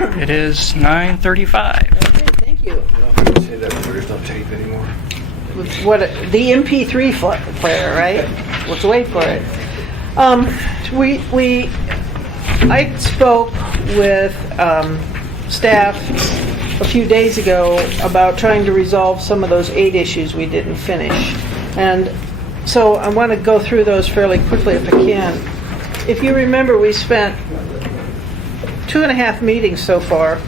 It is 9:35. Okay, thank you. Say that there's no tape anymore. What, the MP3 player, right? Let's wait for it. I spoke with staff a few days ago about trying to resolve some of those 8 issues we didn't finish. And so I want to go through those fairly quickly if I can. If you remember, we spent 2.5 meetings so far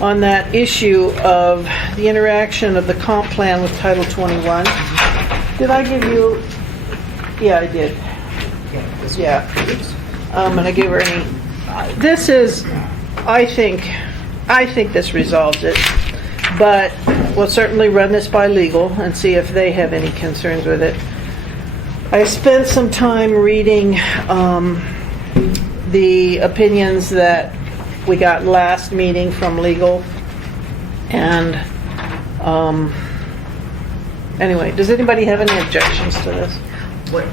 on that issue of the interaction of the comp plan with Title 21. Did I give you? Yeah, I did. Yeah. And I gave her any. This is, I think this resolves it, but we'll certainly run this by legal and see if they have any concerns with it. I spent some time reading the opinions that we got last meeting from legal, and anyway, does anybody have any objections to this? What,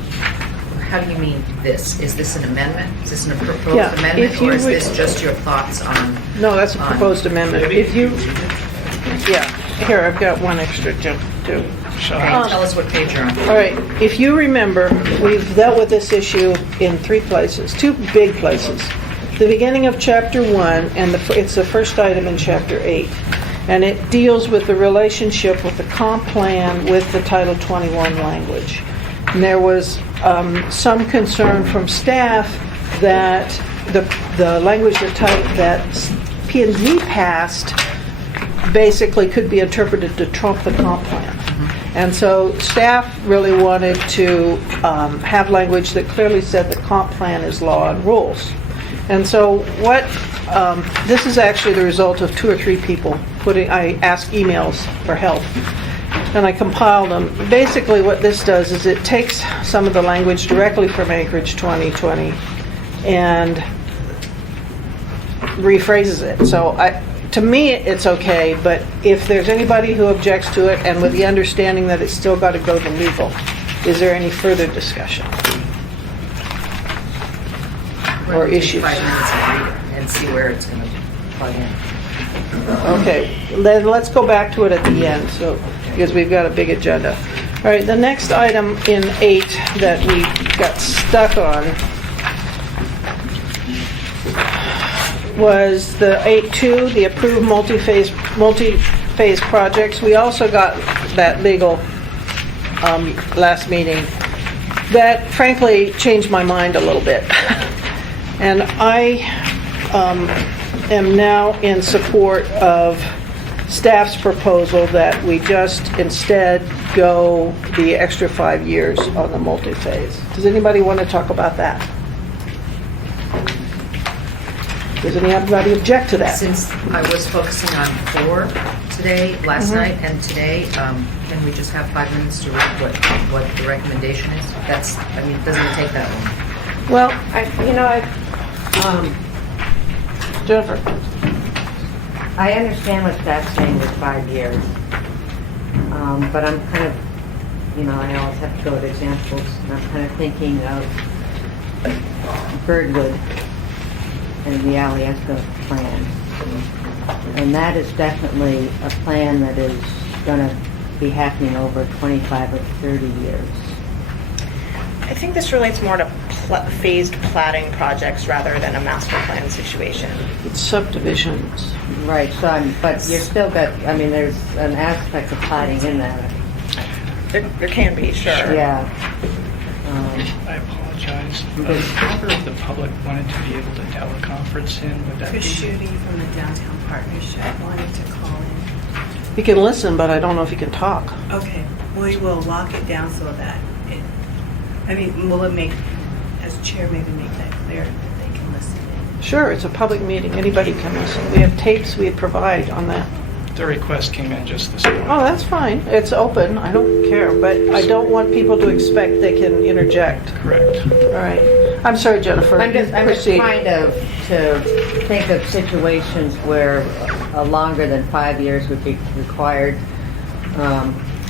how do you mean this? Is this an amendment? Is this a proposed Yeah, amendment, if you or is would- this just your thoughts on? No, that's a proposed amendment. If you, yeah, here, I've got one extra jump too. Okay, tell us what page you're on. All right, if you remember, we've dealt with this issue in 3 places, 2 big places. The beginning of Chapter 1, and it's the first item in Chapter 8. And it deals with the relationship with the comp plan with the Title 21 language. And there was some concern from staff that the language that P&Z passed basically could be interpreted to trump the comp plan. And so staff really wanted to have language that clearly said the comp plan is law and rules. And so this is actually the result of 2 or 3 people I asked emails for help, and I compiled them. Basically what this does is it takes some of the language directly from Anchorage 2020 and rephrases it. So to me, it's okay, but if there's anybody who objects to it, and with the understanding that it's still got to go to legal, is there any further discussion? Or We're gonna take issues? 5 minutes and read it and see where it's going to plug in. Okay, then let's go back to it at the end, so, because we've got a big agenda. All right, the next item in 8 that we got stuck on was the 8.2, the approved multi-phase projects. We also got that legal last meeting. That frankly changed my mind a little bit. And I am now in support of staff's proposal that we just instead go the extra 5 years on the multi-phase. Does anybody want to talk about that? Does anybody object to that? Since I was focusing on 4 today, last night, and today, can we just have 5 minutes to read what the recommendation is? It doesn't take that long. Well, Jennifer. I understand what staff's saying with 5 years, but I'm kind of, I always have to go with examples, and I'm kind of thinking of Birdwood and the Alyeska plan. And that is definitely a plan that is going to be happening over 25 or 30 years. I think this relates more to phased platting projects rather than a master plan situation. It's subdivisions. Right, but you're still got, there's an aspect of plotting in that. There can be, sure. Yeah. I apologize. If a member of the public wanted to be able to teleconference in, would that be? Chris Schutte from the Downtown Partnership wanted to call in. He can listen, but I don't know if he can talk. Okay, we will lock it down so that will it make, as chair, maybe make that clear that they can listen in? Sure, it's a public meeting. Anybody can listen. We have tapes we provide on that. The request came in just this morning. Oh, that's fine. It's open. I don't care, but I don't want people to expect they can interject. Correct. All right. I'm sorry, Jennifer. I'm just Proceed. trying to think of situations where longer than 5 years would be required.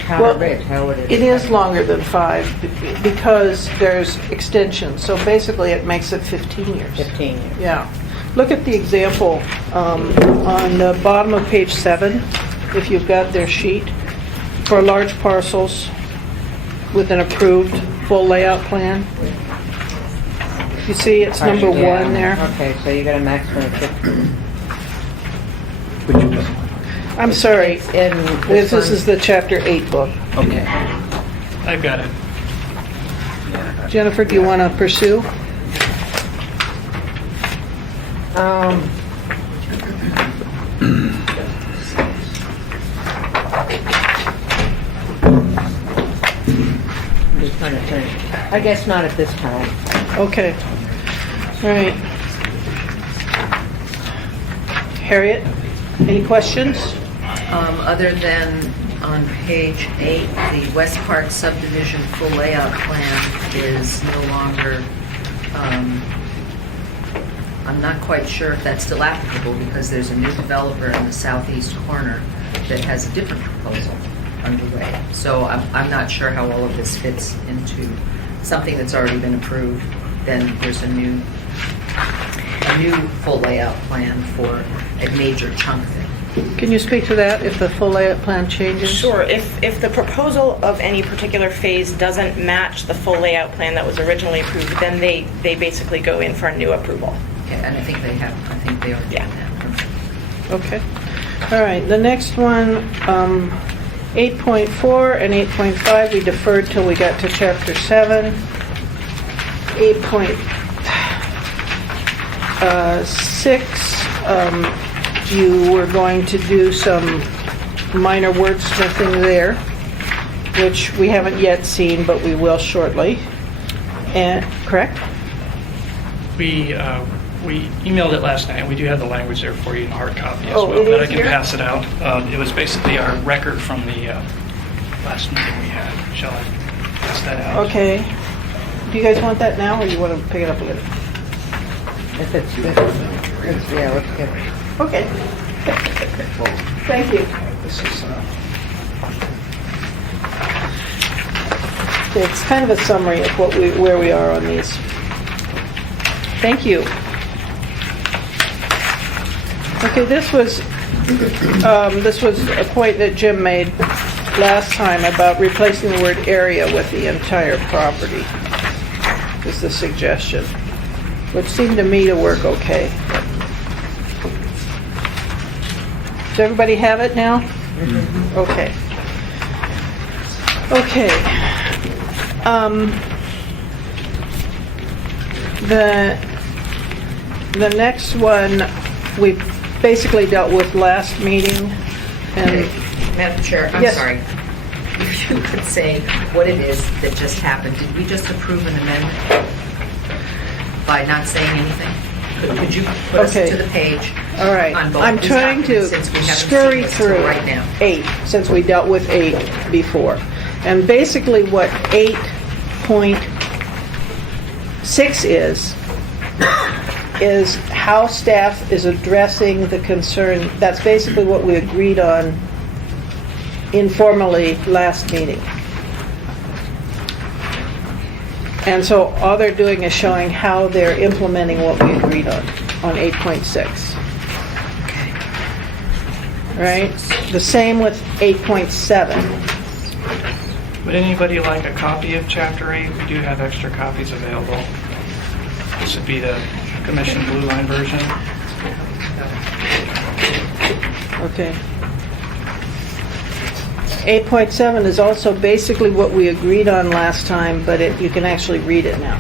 Howard Ridge, how would it? It is longer than 5 because there's extension. So basically, it makes it 15 years. 15 years. Yeah. Look at the example on the bottom of page 7, if you've got their sheet, for large parcels with an approved full layout plan. You see, it's number Yeah. 1 there. Okay, so you got a maximum of 50. I'm sorry, In this one- is the chapter 8 book. Okay. I've got it. Jennifer, do you want to pursue? I'm just trying to think. I guess not at this time. Okay. All right. Harriet, any questions? Other than on page 8, the West Park subdivision full layout plan is no longer, I'm not quite sure if that's still applicable because there's a new developer in the southeast corner that has a different proposal underway. So I'm not sure how all of this fits into something that's already been approved. Then there's a new full layout plan for a major chunk thing. Can you speak to that, if the full layout plan changes? Sure, if the proposal of any particular phase doesn't match the full layout plan that was originally approved, then they basically go in for a new approval. Yeah, and I think they are doing Yeah. that. Okay. All right, the next one, 8.4 and 8.5, we deferred till we got to chapter 7. 8.6, you were going to do some minor wordsmithing there, which we haven't yet seen, but we will shortly. And, correct? We emailed it last night, and we do have the language there for you in hard copy as Oh, well, it but I is can here? pass it out. It was basically our record from the last meeting we had. Shall I pass that out? Okay. Do you guys want that now, or you want to pick it up later? If it's, yeah, let's get it. Okay. Thank you. This is, It's kind of a summary of where we are on these. Thank you. Okay, this was a point that Jim made last time about replacing the word area with the entire property, is the suggestion, which seemed to me to work okay. Does everybody have it now? Okay. Okay. The next one we basically dealt with last meeting, and Madam Chair, I'm Yes. sorry. If you could say what it is that just happened. Did we just approve an amendment by not saying anything? Could you put us Okay. to the page all right, on both I'm these trying to documents since we haven't scurry seen this till through right now? 8, since we dealt with 8 before. And basically what 8.6 is how staff is addressing the concern. That's basically what we agreed on informally last meeting. And so all they're doing is showing how they're implementing what we agreed on 8.6. Right? The same with 8.7. would anybody like a copy of Chapter 8? We do have extra copies available. This would be the Commission Blue Line version. Okay. 8.7 is also basically what we agreed on last time, but you can actually read it now.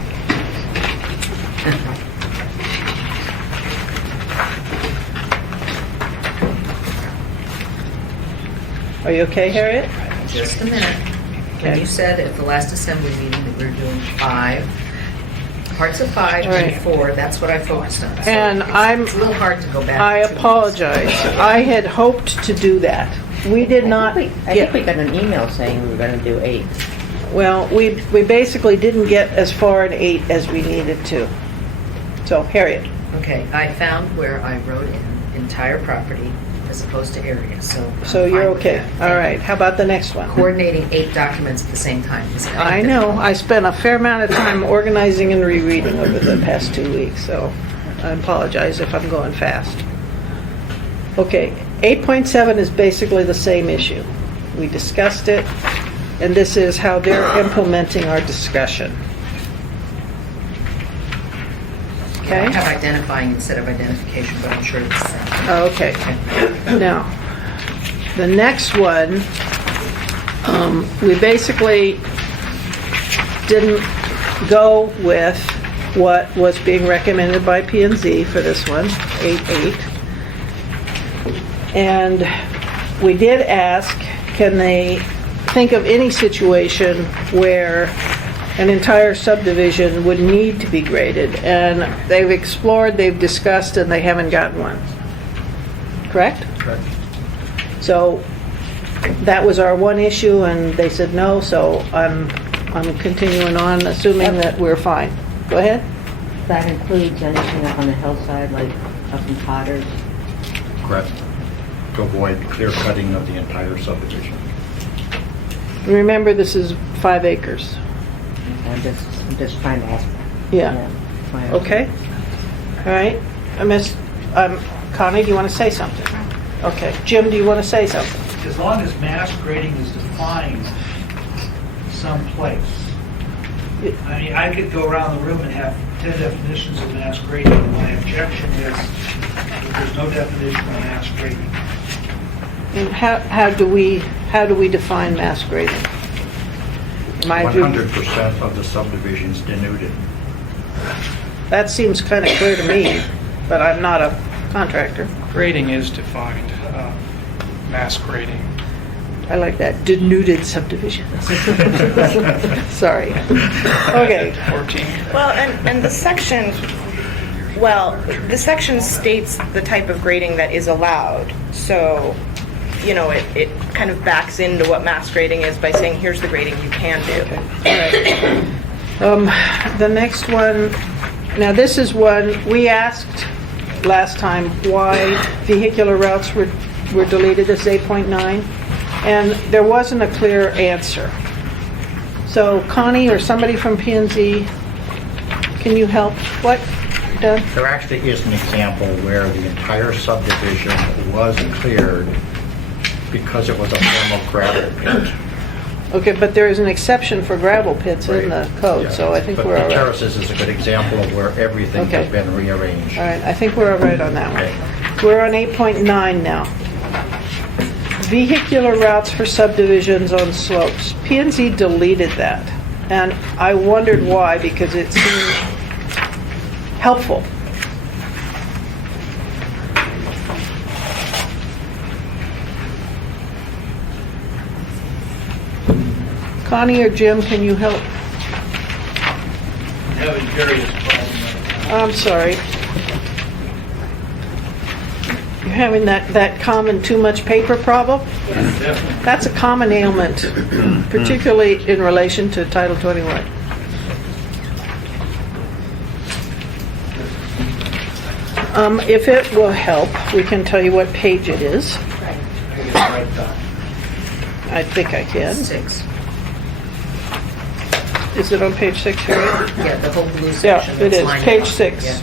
Are you okay, Harriet? Just a minute. When Okay. you said at the last assembly meeting that we were doing 5, parts of 5 All right. and 4, that's what I focused on. So And it's a little hard to go back. I to. apologize. I had hoped to do that. We did not I think we got an email saying we were going to do 8. well, we basically didn't get as far in 8 as we needed to. So, Harriet. Okay, I found where I wrote in entire property as opposed to area, so. So I'm you're fine with okay. that. All right. How about the next one? Coordinating 8 documents at the same time. is kind of I know. difficult. I spent a fair amount of time organizing and rereading over the past 2 weeks, so I apologize if I'm going fast. Okay, 8.7 is basically the same issue. We discussed it, and this is how they're implementing our discussion. I Okay? have identifying instead of identification, but I'm sure it's the same. Oh, okay. Now, the next one, we basically didn't go with what was being recommended by P&Z for this one, 8.8. And we did ask, can they think of any situation where an entire subdivision would need to be graded? And they've explored, they've discussed, and they haven't gotten one. Correct? Correct. So that was our one issue, and they said no, so I'm continuing on, assuming that we're fine. Go ahead. That includes anything up on the hillside, like up in Potters. Correct. To avoid clear cutting of the entire subdivision. Remember, this is 5 acres. I'm just trying to ask. Yeah. Why- Okay? All right. Connie, do you want to say something? Okay. Jim, do you want to say something? As long as mass grading is defined someplace. I mean, I could go around the room and have 10 definitions of mass grading, and my objection is that there's no definition of mass grading. And how do we define mass grading? My view- 100% of the subdivisions denuded. That seems kind of clear to me, but I'm not a contractor. Grading is defined, mass grading. I like that, denuded subdivisions. Sorry. Okay. 14. Well, and the section, the section states the type of grading that is allowed. So, you know, it kind of backs into what mass grading is by saying, here's the grading you can do. The next one, now this is one, we asked last time why vehicular routes were deleted as 8.9, and there wasn't a clear answer. So Connie or somebody from P&Z, can you help? What, Doug? There actually is an example where the entire subdivision was cleared because it was a form of gravel pit. Okay, but there is an exception for gravel pits in the code, so I think we're all But the right. terraces is a good example of where everything Okay. has been rearranged. All right, I think we're all right on that one. We're on 8.9 now. Vehicular routes for subdivisions on slopes. P&Z deleted that, and I wondered why, because it seemed helpful. Connie or Jim, can you help? Having various problems. I'm sorry. You're having that common too much paper problem? Definitely. That's a common ailment, particularly in relation to Title 21. If it will help, we can tell you what page it is. I think I can. 6. Is it on page 6 here? Yeah, the whole blue Yeah, section. it that's is, lined page up. 6. Yeah.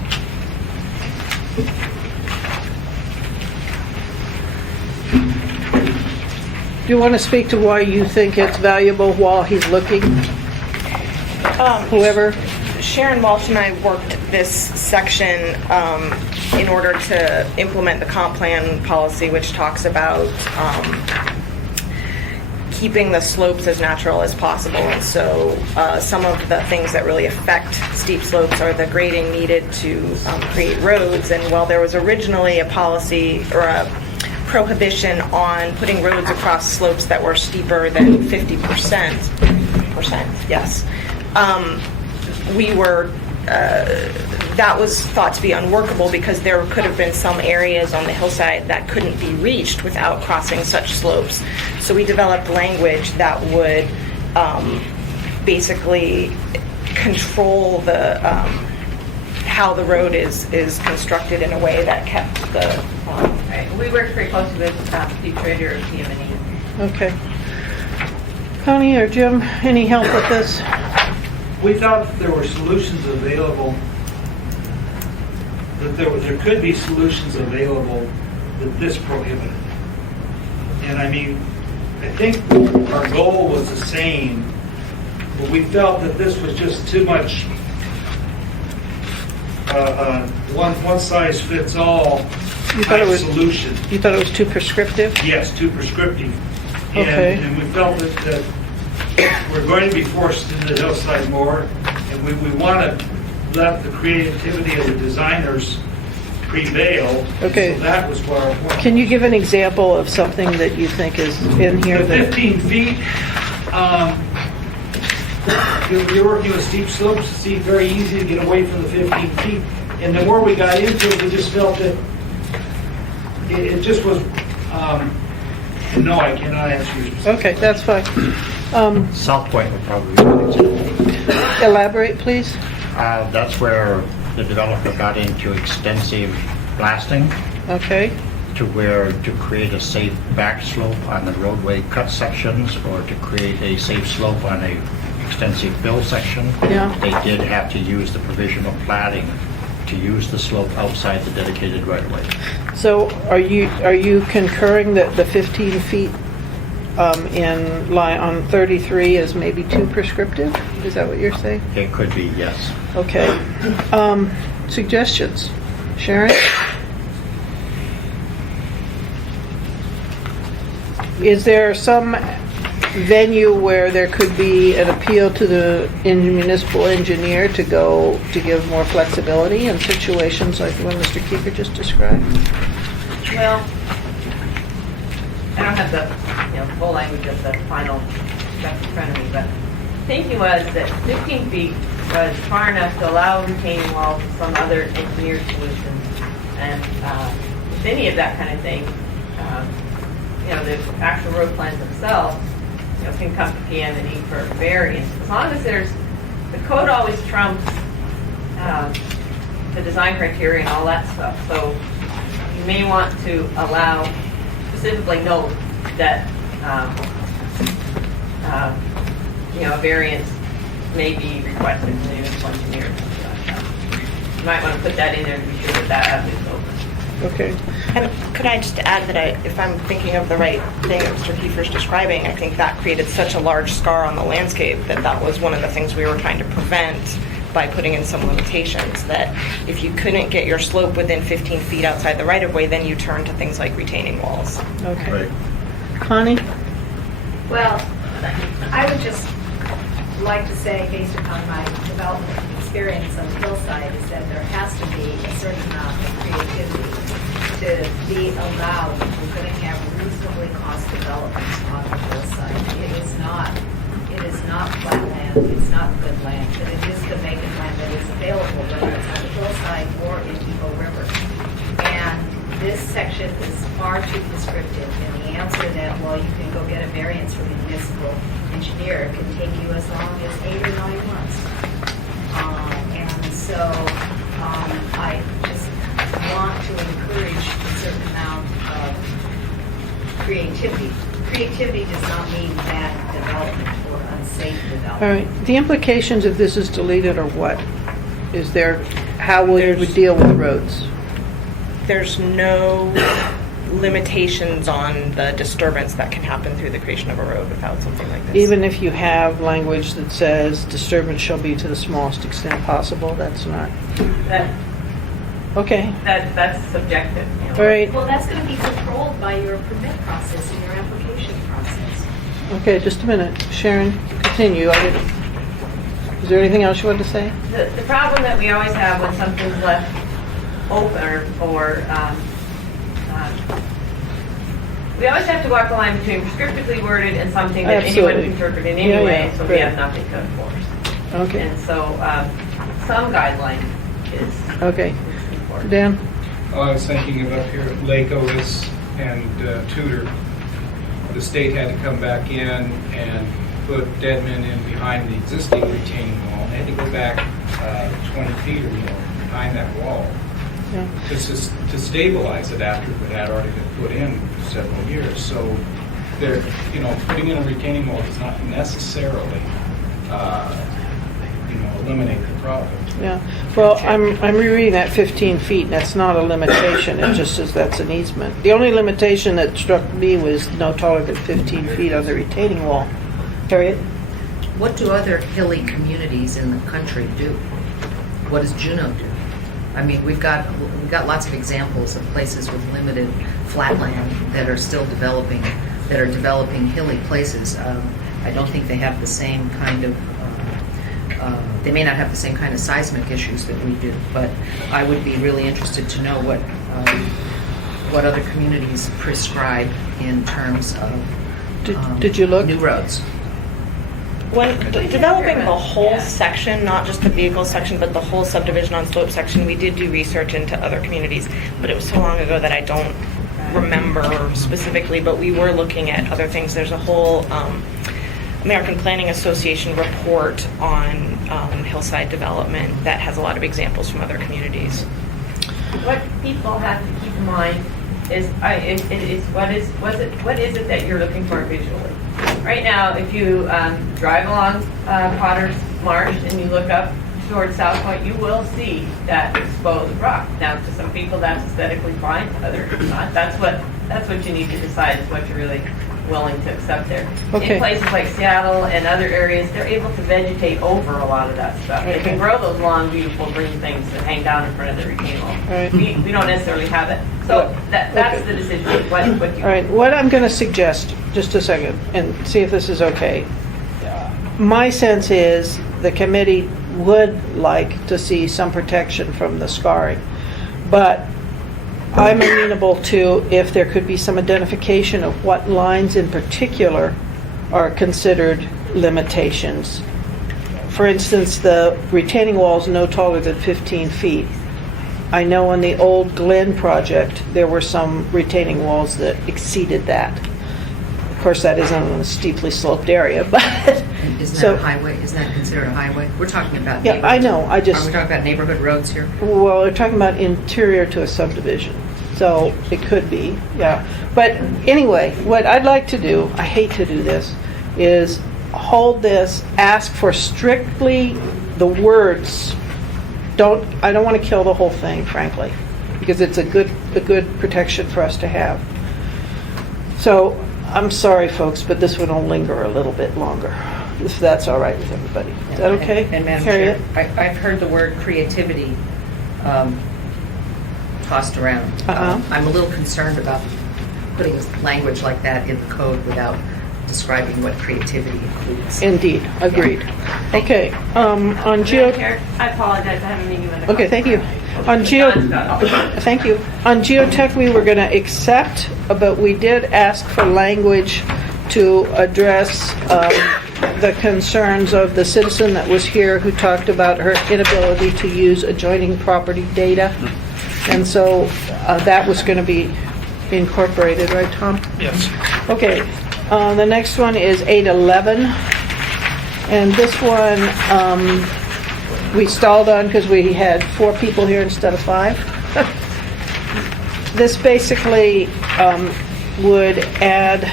Do you want to speak to why you think it's valuable while he's looking? Whoever? Sharon Walsh and I worked this section in order to implement the comp plan policy, which talks about keeping the slopes as natural as possible. And so some of the things that really affect steep slopes are the grading needed to create roads. And while there was originally a policy or a prohibition on putting roads across slopes that were steeper than 50%, yes, we were, that was thought to be unworkable because there could have been some areas on the hillside that couldn't be reached without crossing such slopes. So we developed language that would basically control the, how the road is constructed in a way that kept the, We work very closely with Steve Trader of PM&E. Okay. Connie or Jim, any help with this? We thought if there were solutions available that there could be solutions available that this prohibited. And I mean, I think our goal was the same, but we felt that this was just too much one size fits all You thought it type was- solution. You thought it was too prescriptive? Yes, too prescriptive. Okay. And we felt that we're going to be forced into the hillside more, and we want to let the creativity of the designers prevail. Okay. So that was what our point. Can you give an example of something that you think is in here The that, 15 feet, you're working with steep slopes, it's very easy to get away from the 15 feet. And the more we got into it, we just felt that it just was, no, I cannot answer your specific. okay, that's fine. South Point would probably be an example. Elaborate, please. That's where the developer got into extensive blasting Okay, to where to create a safe back slope on the roadway cut sections or to create a safe slope on a extensive fill section. Yeah. They did have to use the provisional platting to use the slope outside the dedicated right-of-way. so are you concurring that the 15 feet in line on 33 is maybe too prescriptive? Is that what you're saying? It could be, yes. Okay. Suggestions? Sharon? Is there some venue where there could be an appeal to the municipal engineer to give more flexibility in situations like the one Mr. Keeper just described? Well, I don't have the, full language of the final stuff in front of me, but thinking was that 15 feet was far enough to allow retaining walls and some other engineered solutions. And if any of that kind of thing, the actual road plans themselves, can come to PM&E for variance. As long as the code always trumps the design criteria and all that stuff. So you may want to allow, specifically note that, a variance may be requested from the municipal engineer or something like that. You might want to put that in there to be sure that avenue's open. Okay. And could I just add that if I'm thinking of the right thing that Mr. Kiefer's describing, I think that created such a large scar on the landscape that was one of the things we were trying to prevent by putting in some limitations, that if you couldn't get your slope within 15 feet outside the right-of-way, then you turn to things like retaining walls. Okay. Right. Connie? Well, I would just like to say, based upon my development experience on the hillside, is that there has to be a certain amount of creativity to be allowed if we're going to have reasonably cost developments on the hillside. It is not flat land, it's not good land, but it is the vacant land that is available, whether it's on the hillside or in Eagle River. And this section is far too prescriptive, and the answer that, well, you can go get a variance from the municipal engineer can take you as long as 8 or 9 months. And so I just want to encourage a certain amount of creativity. Creativity does not mean bad development or unsafe development. All right. The implications if this is deleted are what? Is there, how will you deal with roads? There's no limitations on the disturbance that can happen through the creation of a road without something like this. Even if you have language that says disturbance shall be to the smallest extent possible, that's not, okay. That's subjective. All right. Well, that's going to be controlled by your permit process and your application process. Okay, just a minute. Sharon, continue. Is there anything else you wanted to say? The problem that we always have when something's left open or we always have to walk the line between prescriptively worded and something that anyone Absolutely. can interpret in any Yeah, way, yeah, so we right. have nothing to enforce. Okay, And so some guideline is okay. important. Dan? I was thinking of up here at Lake Otis and Tudor. The state had to come back in and put deadmen in behind the existing retaining wall. They had to go back 20 feet or more behind that wall Yeah. to stabilize it after it had already been put in for several years. So putting in a retaining wall does not necessarily eliminate the problem. Yeah, well, I'm rereading that 15 feet, and that's not a limitation, it just says that's an easement. The only limitation that struck me was no taller than 15 feet on the retaining wall. Harriet? What do other hilly communities in the country do? What does Juneau do? I mean, we've got lots of examples of places with limited flatland that are still developing, that are developing hilly places. I don't think they have the same kind of, they may not have the same kind of seismic issues that we do, but I would be really interested to know what other communities prescribe in terms of Did you look? new roads. When developing the whole section, not just the vehicle section, but the whole subdivision on slope section, we did do research into other communities, but it was so long ago that I don't remember specifically, but we were looking at other things. There's a whole American Planning Association report on hillside development that has a lot of examples from other communities. What people have to keep in mind is, what is it that you're looking for visually? Right now, if you drive along Potter's Marsh and you look up towards South Point, you will see that exposed rock. Now, to some people, that's aesthetically fine, others not. That's what you need to decide is what you're really willing to accept there. Okay. In places like Seattle and other areas, they're able to vegetate over a lot of that stuff. They can grow those long, beautiful green things that hang down in front of the retaining wall. Right. We don't necessarily have it. So that's the decision. What you All right, what I'm going to suggest, just a second, and see if this is okay. My sense is the committee would like to see some protection from the scarring, but I'm amenable to if there could be some identification of what lines in particular are considered limitations. For instance, the retaining wall is no taller than 15 feet. I know on the old Glen project, there were some retaining walls that exceeded that. Of course, that isn't on a steeply sloped area, but... Isn't So- that a highway? Isn't that considered a highway? We're talking about Yeah, I know, I Are just... we talking about neighborhood roads here? Well, we're talking about interior to a subdivision, so it could be, yeah. But anyway, what I'd like to do, I hate to do this, is hold this, ask for strictly the words. I don't want to kill the whole thing, frankly, because it's a good protection for us to have. So, I'm sorry, folks, but this one will linger a little bit longer, if that's all right with everybody. Is that okay? And Madam Harriet? Chair, I've heard the word creativity tossed around. I'm a little concerned about putting language like that in the code without describing what creativity includes. Indeed, agreed. Okay, on geo... Madam Chair, I apologize, I haven't meeting with the... Okay, thank you. On thank you. On geotech, we were going to accept, but we did ask for language to address the concerns of the citizen that was here who talked about her inability to use adjoining property data. And so that was going to be incorporated, right, Tom? Yes. Okay, the next one is 811. And this one, we stalled on because we had 4 people here instead of 5. This basically would add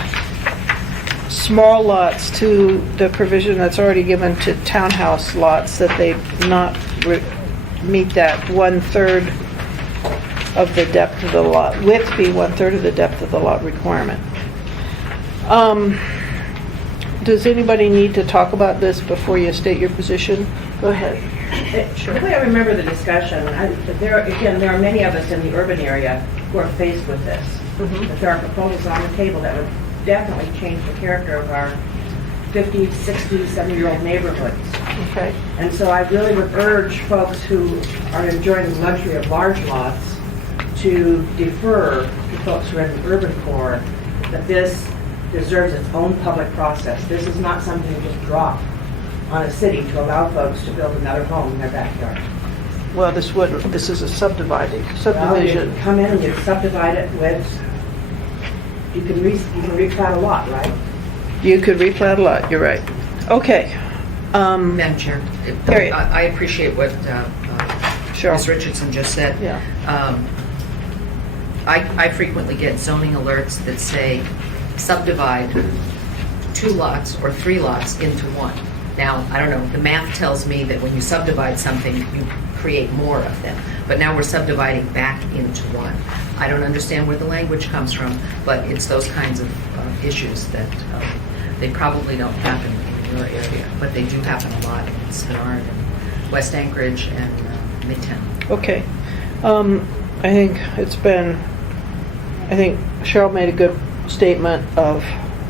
small lots to the provision that's already given to townhouse lots, that they not meet that 1/3 of the depth of the lot, width be 1/3 of the depth of the lot requirement. Does anybody need to talk about this before you state your position? Go ahead. The way I remember the discussion, there are many of us in the urban area who are faced with this. But there are proposals on the table that would definitely change the character of our 50, 60, 70-year-old neighborhoods. Okay. And so I really would urge folks who are enjoying the luxury of large lots to defer to folks who are in the urban core, that this deserves its own public process. This is not something you just drop on a city to allow folks to build another home in their backyard. Well, this is a subdivision. Well, you come in and you subdivide it with, you can replat a lot, right? You could replat a lot, you're right. Okay. Madam Chair, Harriet. I appreciate what Sure. Ms. Richardson just said. Yeah. I frequently get zoning alerts that say subdivide 2 lots or 3 lots into one. Now, I don't know, the math tells me that when you subdivide something, you create more of them. But now we're subdividing back into one. I don't understand where the language comes from, but it's those kinds of issues that they probably don't happen in your area, but they do happen a lot in Spenard and West Anchorage and Midtown. Okay. I think Cheryl made a good statement of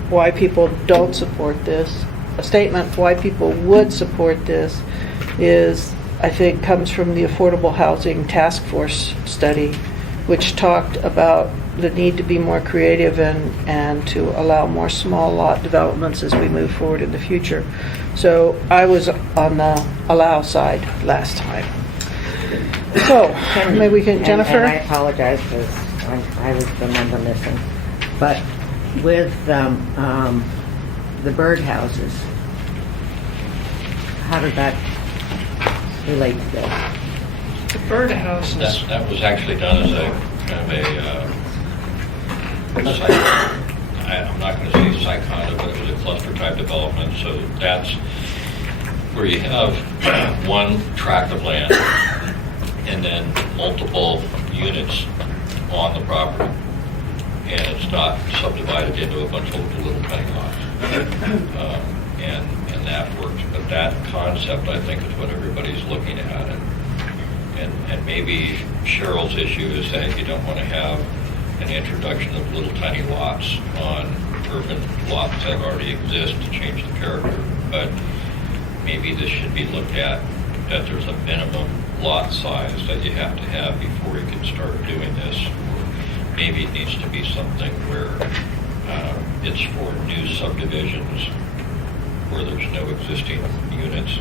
why people don't support this. A statement why people would support this is, I think, comes from the Affordable Housing Task Force study, which talked about the need to be more creative and to allow more small lot developments as we move forward in the future. So I was on the allow side last time. So, maybe we can, Jennifer? And I apologize because I was the member missing. But with the birdhouses, how did that relate to this? The birdhouses. That was actually done as a kind of I'm not going to say psychonda, but it was a cluster type development. So that's where you have one tract of land and then multiple units on the property, and it's not subdivided into a bunch of little tiny lots, and that works. But that concept, I think, is what everybody's looking at, and maybe Cheryl's issue is that you don't want to have an introduction of little tiny lots on urban lots that already exist to change the character. But maybe this should be looked at, that there's a minimum lot size that you have to have before you can start doing this. Or maybe it needs to be something where it's for new subdivisions where there's no existing units,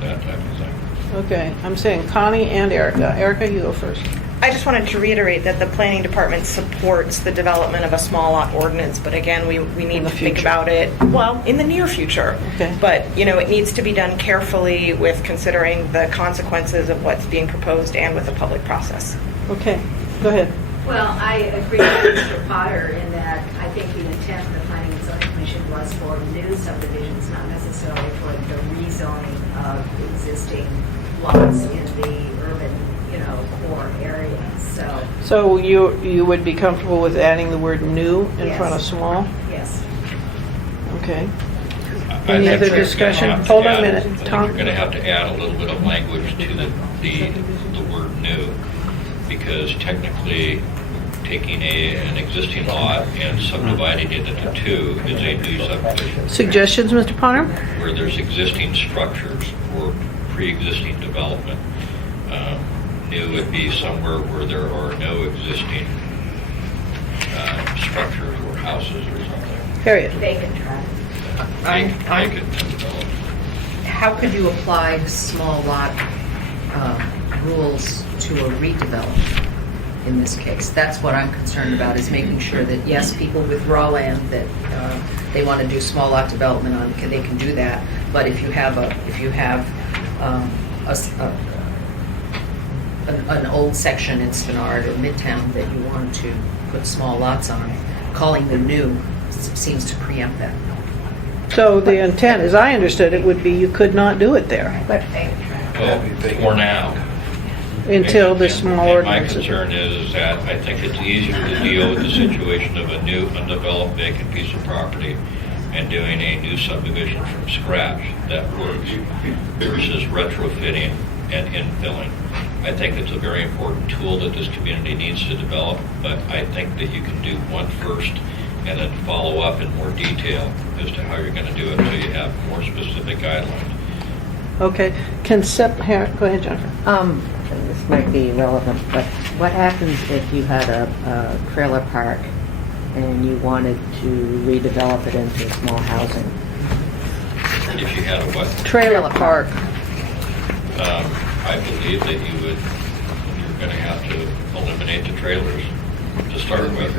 that type of thing. Okay, I'm saying Connie and Erica. Erica, you go first. I just wanted to reiterate that the planning department supports the development of a small lot ordinance, but again, we need to think about it, well, in the near future. Okay. But, it needs to be done carefully with considering the consequences of what's being proposed and with the public process. Okay, go ahead. Well, I agree with Mr. Potter in that I think the intent of the Planning and Zoning Commission was for new subdivisions, not necessarily for the rezoning of existing lots in the urban, core areas. So you would be comfortable with adding the word new in front of small? Yes. Okay. I Any think other you're discussion? gonna have to Hold on a add- minute, I think Tom. you're going to have to add a little bit of language to the word new, because technically taking an existing lot and subdividing it into two is a new subdivision. Suggestions, Mr. Potter? Where there's existing structures or pre-existing development. New would be somewhere where there are no existing structures or houses or something. Harriet? Vacant tract. Vacant development. How could you apply small lot rules to a redevelopment in this case? That's what I'm concerned about, is making sure that, yes, people with raw land that they want to do small lot development on, they can do that. But if you have an old section in Spenard or Midtown that you want to put small lots on, calling them new seems to preempt that. So the intent, as I understood it, would be you could not do it there Well, for now. until the small And my ordinance is... concern is that I think it's easier to deal with the situation of a new undeveloped vacant piece of property and doing a new subdivision from scratch that works versus retrofitting and infilling. I think it's a very important tool that this community needs to develop, but I think that you can do one first and then follow up in more detail as to how you're going to do it so you have more specific guidelines. Okay. Go ahead, Jennifer. This might be irrelevant, but what happens if you had a trailer park and you wanted to redevelop it into small housing? If you had a what? Trailer park. I believe that you're going to have to eliminate the trailers to start with.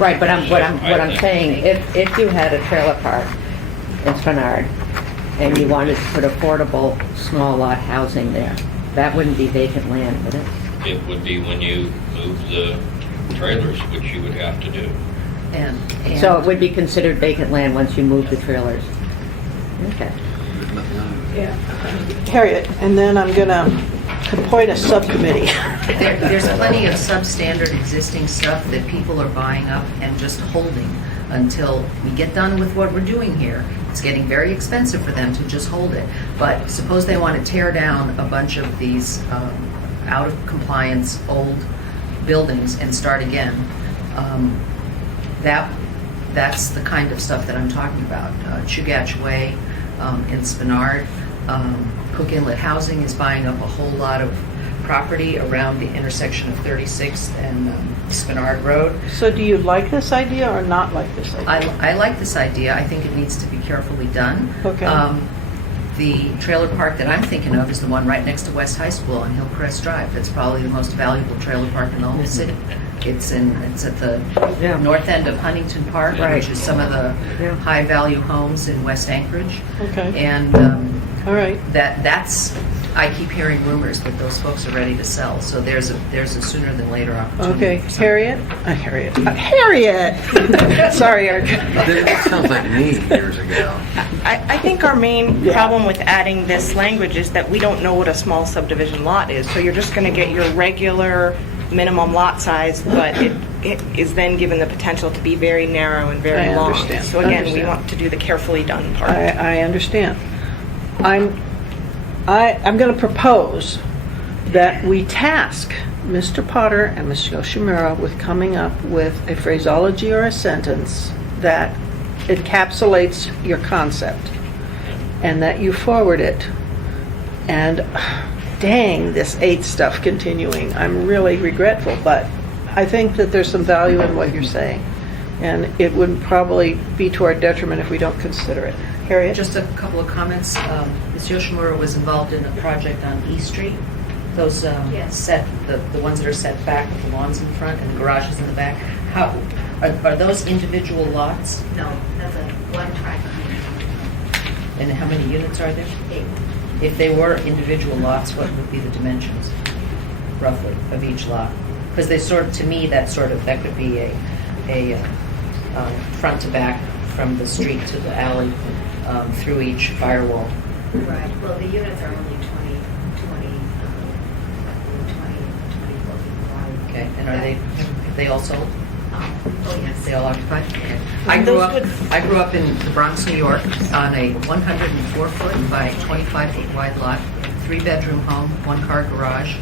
Right, but what I'm think- saying, if you had a trailer park in Spenard and you wanted to put affordable small lot housing there, that wouldn't be vacant land, would it? It would be when you move the trailers, which you would have to do. And So it would be considered vacant land once you move the trailers? Okay. Harriet, and then I'm gonna appoint a subcommittee. There's plenty of substandard existing stuff that people are buying up and just holding until we get done with what we're doing here. It's getting very expensive for them to just hold it. But suppose they want to tear down a bunch of these out of compliance old buildings and start again. That's the kind of stuff that I'm talking about. Chugach Way in Spenard, Cook Inlet Housing is buying up a whole lot of property around the intersection of 36th and Spenard Road. So do you like this idea or not like this idea? I like this idea. I think it needs to be carefully done. Okay. The trailer park that I'm thinking of is the one right next to West High School on Hillcrest Drive. That's probably the most valuable trailer park in the whole city. It's at the north end of Huntington Park, which is some of the high-value homes in West Anchorage. Okay. And All right. that's I keep hearing rumors that those folks are ready to sell. So there's a sooner than later opportunity. Okay, Harriet? Harriet! Sorry, Erica. That sounds like me years ago. I think our main problem with adding this language is that we don't know what a small subdivision lot is. So you're just going to get your regular minimum lot size, but it is then given the potential to be very narrow and very I long. understand. So again, we Understand. want to do the carefully done part. I understand. I'm going to propose that we task Mr. Potter and Ms. Yoshimura with coming up with a phraseology or a sentence that encapsulates your concept, and that you forward it. And dang, this 8 stuff continuing. I'm really regretful, but I think that there's some value in what you're saying, and it would probably be to our detriment if we don't consider it. Harriet? Just a couple of comments. Ms. Yoshimura was involved in a project on E Street. Those the ones that are set back with the lawns in front and the garages in the back. How are those individual lots? No, that's a one-track. And how many units are there? 8. If they were individual lots, what would be the dimensions, roughly, of each lot? Because they to me, that could be a front to back from the street to the alley through each firewall. Right. Well, the units are only 24 feet wide. Okay, and are they all sold? Oh, yes. They all occupied? Okay. I grew up in the Bronx, New York, on a 104-foot by 25-foot wide lot, 3-bedroom home, 1-car garage,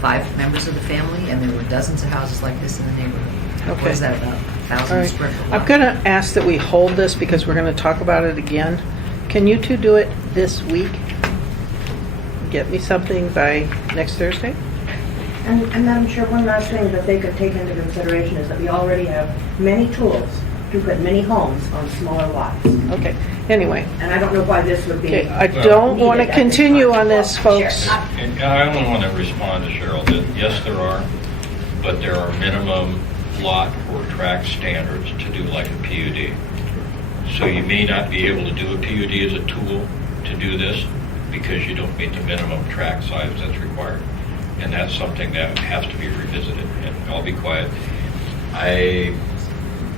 5 members of the family, and there were dozens of houses like this in the neighborhood. Okay. What is that, about 1,000 All right. square foot? I'm going to ask that we hold this because we're going to talk about it again. Can you two do it this week? Get me something by next Thursday? And Madam Chair, one last thing that they could take into consideration is that we already have many tools to put many homes on smaller lots. Okay, anyway. And I don't know why this would be. Okay, I don't want to continue on this, folks. And I only want to respond to Cheryl that yes, there are, but there are minimum lot or tract standards to do like a PUD. So you may not be able to do a PUD as a tool to do this because you don't meet the minimum tract size that's required. And that's something that has to be revisited. And I'll be quiet.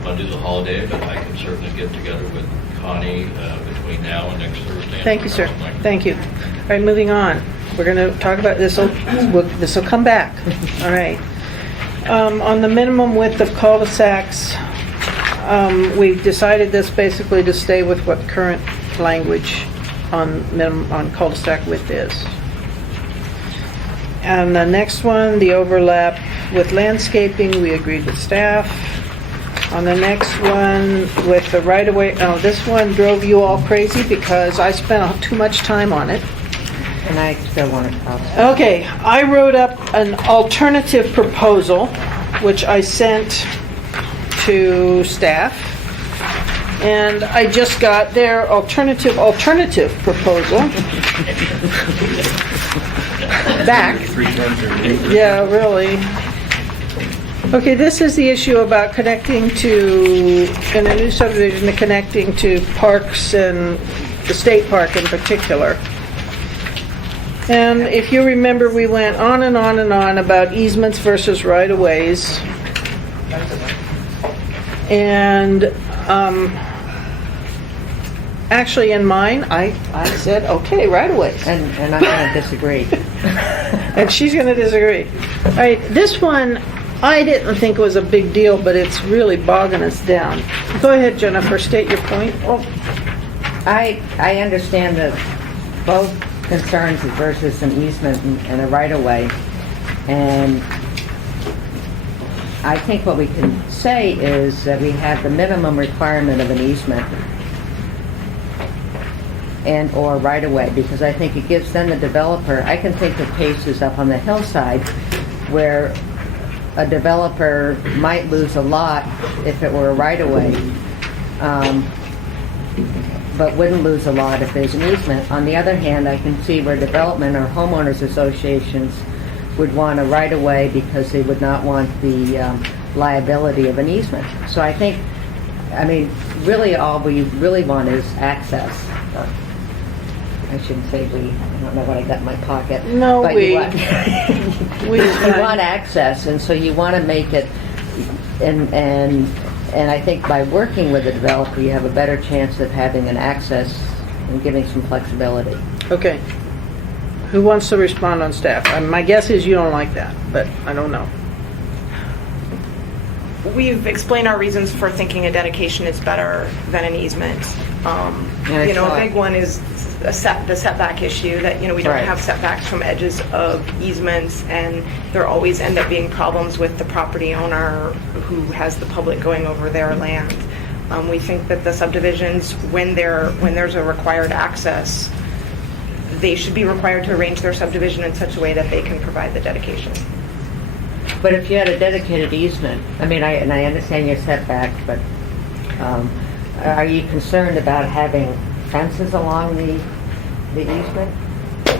Monday's a holiday, but I can certainly get together with Connie between now and next Thursday. Thank you, sir. Thank you. All right, moving on. We're going to talk about this. This will come back. All right. On the minimum width of cul-de-sacs, we decided this basically to stay with what current language on cul-de-sac width is. And the next one, the overlap with landscaping, we agreed with staff. On the next one, with the right-of-way, this one drove you all crazy because I spent too much time on it. And I still want to talk. Okay, I wrote up an alternative proposal, which I sent to staff. And I just got their alternative proposal back. Yeah, really. Okay, this is the issue about connecting to, in a new subdivision, connecting to parks and the state park in particular. And if you remember, we went on and on and on about easements versus right-of-ways. And Actually, in mine, I said, okay, right away. And I'm going to disagree. And she's going to disagree. All right, this one, I didn't think was a big deal, but it's really bogging us down. Go ahead, Jennifer, state your point. Well, I understand that both concerns versus an easement and a right-of-way. And I think what we can say is that we have the minimum requirement of an easement and or right-of-way, because I think it gives then the developer, I can think of cases up on the hillside where a developer might lose a lot if it were a right-of-way, but wouldn't lose a lot if there's an easement. On the other hand, I can see where development or homeowners associations would want a right-of-way because they would not want the liability of an easement. So I think, I mean, really all we really want is access. I shouldn't say we, I don't know what I got in my pocket. No, but we. You want, you want access, and so you want to make it, and I think by working with the developer, you have a better chance of having an access and giving some flexibility. Okay. Who wants to respond on staff? My guess is you don't like that, but I don't know. We've explained our reasons for thinking a dedication is better than an easement. I A saw big it. one is the setback issue, that, we don't Right. have setbacks from edges of easements, and there always end up being problems with the property owner who has the public going over their land. We think that the subdivisions, when there's a required access, they should be required to arrange their subdivision in such a way that they can provide the dedication. But if you had a dedicated easement, I mean, I understand your setback, but are you concerned about having fences along the easement?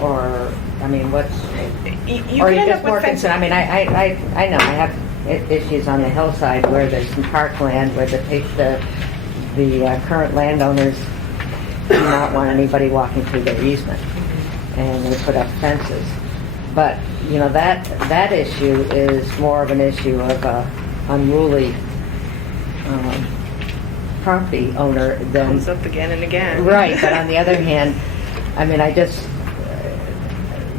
Or, I mean, what's... You or are can you end just up more with fences. concerned, I mean, I know, I have issues on the hillside where there's some parkland where the current landowners do not want anybody walking through their easement, and they put up fences. But, that issue is more of an issue of unruly property owner than... Comes up again and again. Right, but on the other hand, I mean,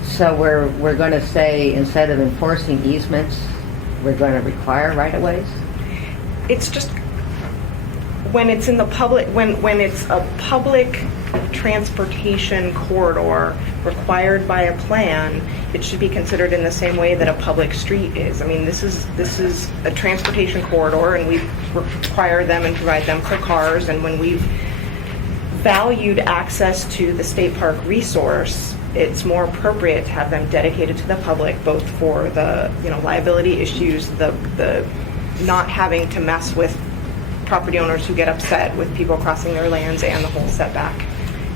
so we're going to say, instead of enforcing easements, we're going to require right-of-ways? It's just, when it's in the public, when it's a public transportation corridor required by a plan, it should be considered in the same way that a public street is. I mean, this is a transportation corridor, and we require them and provide them for cars, and when we've valued access to the state park resource, it's more appropriate to have them dedicated to the public, both for the liability issues, the not having to mess with property owners who get upset with people crossing their lands, and the whole setback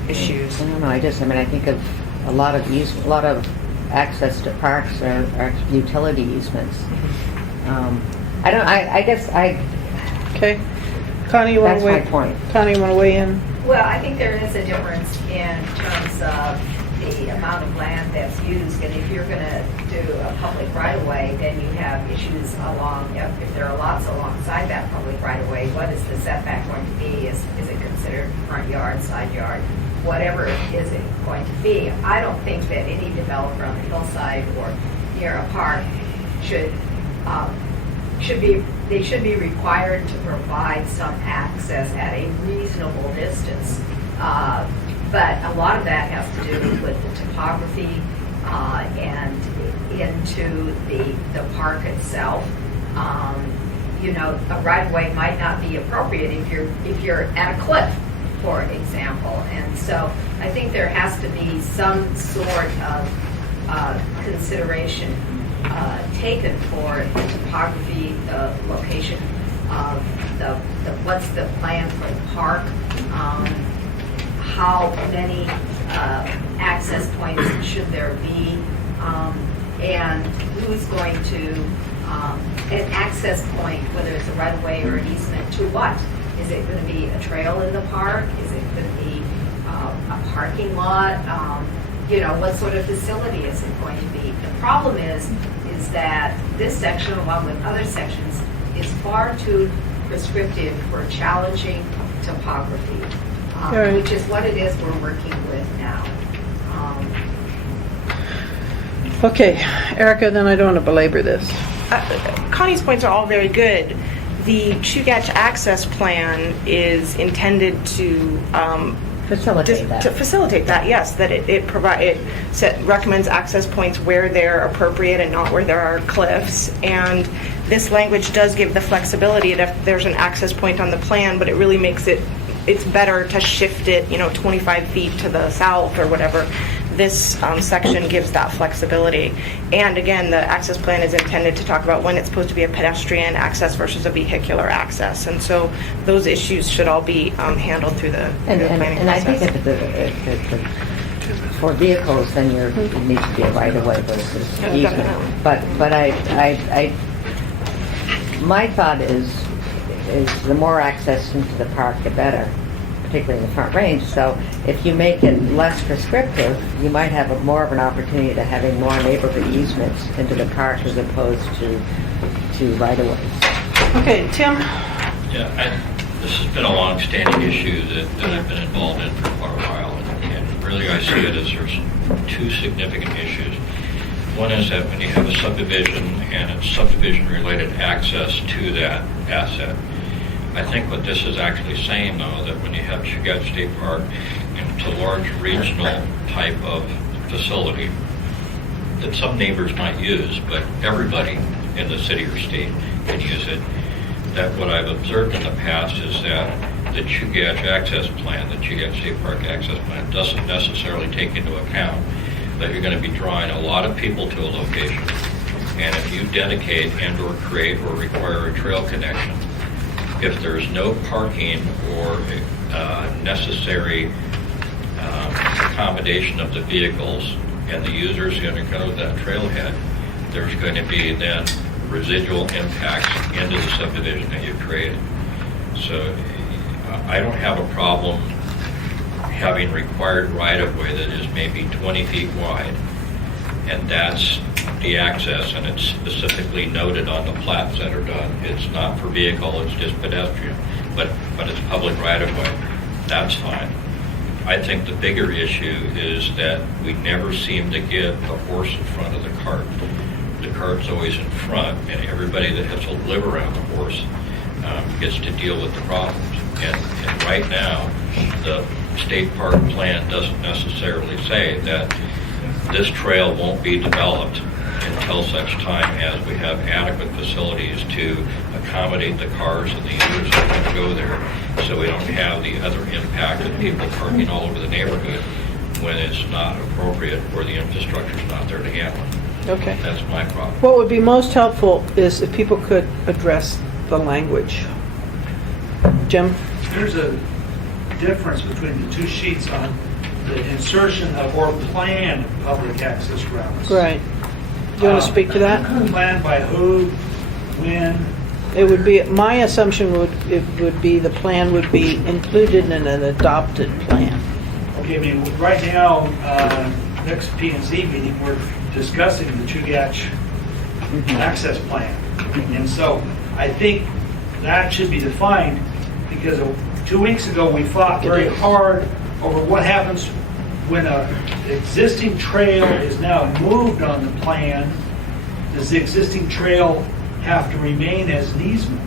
issues. I don't know, I think of a lot of access to parks are utility easements. Okay. Connie, you want That's to weigh? my point. Connie, you want to weigh in? Well, I think there is a difference in terms of the amount of land that's used, and if you're going to do a public right-of-way, then you have issues along, if there are lots alongside that public right-of-way, what is the setback going to be? Is it considered front yard, side yard, whatever is it going to be? I don't think that any developer on the hillside or near a park should be required to provide some access at a reasonable distance. But a lot of that has to do with the topography and into the park itself. A right-of-way might not be appropriate if you're at a cliff, for example. And so I think there has to be some sort of consideration taken for the topography, the location of what's the plan for the park, how many access points should there be, and who's going to, an access point, whether it's a right-of-way or an easement, to what? Is it going to be a trail in the park? Is it going to be a parking lot? What sort of facility is it going to be? The problem is that this section, along with other sections, is far too prescriptive for challenging topography. All right. which is what it is we're working with now. Okay, Erica, then I don't want to belabor this. Connie's points are all very good. The Chugach Access Plan is intended to Facilitate that. To facilitate that, yes, that it recommends access points where they're appropriate and not where there are cliffs. And this language does give the flexibility that if there's an access point on the plan, but it really makes it's better to shift it, 25 feet to the south or whatever. This section gives that flexibility. And again, the access plan is intended to talk about when it's supposed to be a pedestrian access versus a vehicular access. And so those issues should all be handled through the planning And I think process. if it's for vehicles, then it needs to be a right-of-way versus Yeah, easement. definitely. But my thought is the more access into the park, the better, particularly in the Front Range. So if you make it less prescriptive, you might have more of an opportunity to having more neighborhood easements into the park as opposed to right-of-ways. Okay, Tim? Yeah, this has been a long-standing issue that I've been involved in for quite a while, and really I see it as there's two significant issues. One is that when you have a subdivision and it's subdivision-related access to that asset, I think what this is actually saying, though, that when you have Chugach State Park into large regional type of facility that some neighbors might use, but everybody in the city or state can use it, that what I've observed in the past is that the Chugach Access Plan, the Chugach State Park Access Plan, doesn't necessarily take into account that you're going to be drawing a lot of people to a location. And if you dedicate and or create or require a trail connection, if there's no parking or necessary accommodation of the vehicles and the users who undergo that trailhead, there's going to be then residual impacts into the subdivision that you've created. So I don't have a problem having required right-of-way that is maybe 20 feet wide, and that's the access, and it's specifically noted on the plats that are done. It's not for vehicle, it's just pedestrian, but it's public right-of-way. That's fine. I think the bigger issue is that we never seem to get the horse in front of the cart. The cart's always in front, and everybody that has to live around the horse gets to deal with the problems. And right now, the state park plan doesn't necessarily say that this trail won't be developed until such time as we have adequate facilities to accommodate the cars and the users that are going to go there, so we don't have the other impact of people parking all over the neighborhood when it's not appropriate or the infrastructure's not there to handle it. Okay. That's my problem. What would be most helpful is if people could address the language. Jim? There's a difference between the two sheets on the insertion of or planned public access routes. Right. Do you want to speak to that? Planned by who, when? It would be, my assumption would be the plan would be included in an adopted plan. Okay, I mean, right now, next P&Z meeting, we're discussing the Chugach access plan. And so I think that should be defined, because 2 weeks ago, we fought very hard over what happens when an existing trail is now moved on the plan. Does the existing trail have to remain as an easement?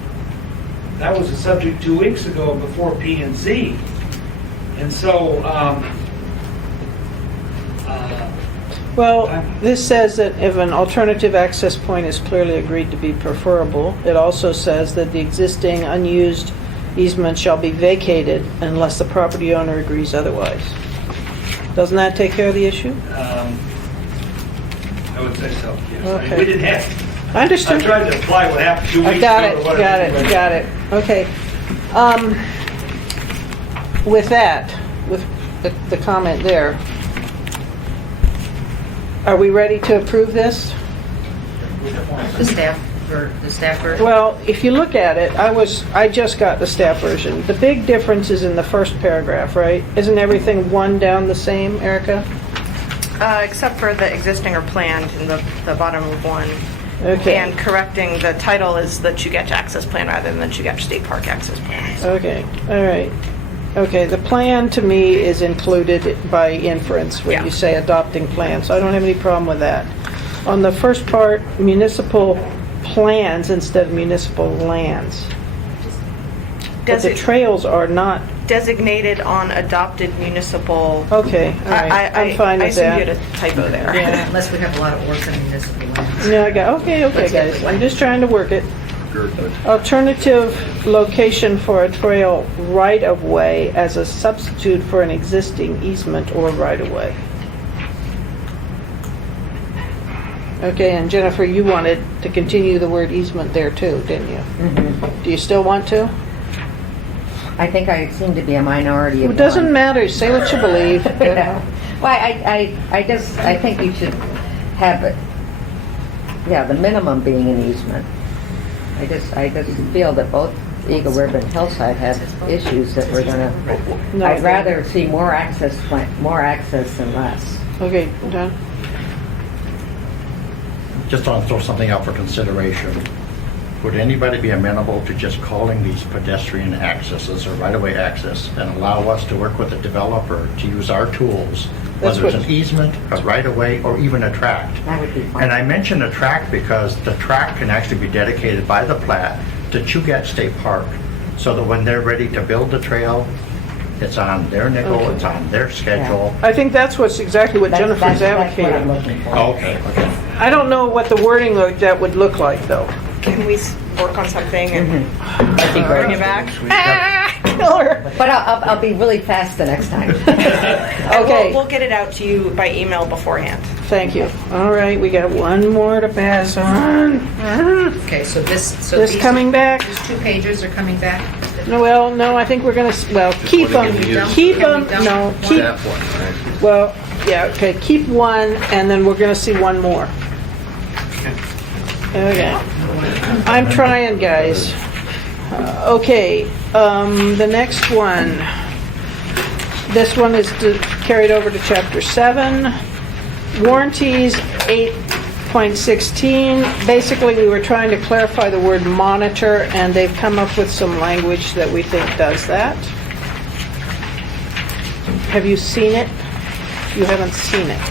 That was a subject 2 weeks ago before P&Z. And so, Well, this says that if an alternative access point is clearly agreed to be preferable, it also says that the existing unused easement shall be vacated unless the property owner agrees otherwise. Doesn't that take care of the issue? I would say so, yes. I mean, Okay. we didn't have, I understood. I tried to apply what happened 2 weeks I ago. got it, to whatever. got it. Okay. With that, with the comment there, are we ready to approve this? The staff version? Well, if you look at it, I just got the staff version. The big difference is in the first paragraph, right? Isn't everything one down the same, Erica? Except for the existing or planned in the bottom of one. Okay. And correcting, the title is the Chugach Access Plan rather than the Chugach State Park Access Plan. Okay, all right. Okay, the plan to me is included by inference when Yeah. you say adopting plan, so I don't have any problem with that. On the first part, municipal plans instead of municipal lands. But the trails are not, Designated on adopted municipal. okay, all right, I'm fine I with assumed you that. had a typo there. Yeah. Unless we have a lot of work in municipal lands. No, I got, okay, guys, I'm just trying to work it. Alternative location for a trail right-of-way as a substitute for an existing easement or right-of-way. Okay, and Jennifer, you wanted to continue the word easement there too, didn't you? Mhm. Do you still want to? I think I seem to be a minority of It doesn't one. matter, say what you believe. Yeah. Well, I think you should have it, yeah, the minimum being an easement. I just feel that both Eagle River and Hillside have issues that we're gonna, No. I'd rather see more access than less. Okay, John? Just want to throw something out for consideration. Would anybody be amenable to just calling these pedestrian accesses or right-of-way access and allow us to work with the developer to use our tools, That's whether it's what- an easement, a right-of-way, or even a tract? That would be fine. And I mention a tract because the tract can actually be dedicated by the plat to Chugach State Park, so that when they're ready to build the trail, it's on their nickel, Okay. it's on their schedule. I think that's what's exactly what That's- Jennifer's that's what I'm advocating. looking for. Okay. I don't know what the wording of that would look like though. Can we work on something and That'd be bring great. it back? Killer. But I'll be really fast the next time. And Okay. we'll get it out to you by email beforehand. Thank you. All right, we got one more to pass on. Okay, so this, so This these coming back? these 2 pages are coming back? No, well, no, I think we're gonna, well, keep them, putting in use. keep Can we them, dump no, one? keep, That one, right? well, yeah, okay, keep one, and then we're gonna see one more. Okay. I'm trying, guys. Okay, the next one. This one is carried over to Chapter 7. Warranties, 8.16. Basically, we were trying to clarify the word monitor, and they've come up with some language that we think does that. Have you seen it? You haven't seen it.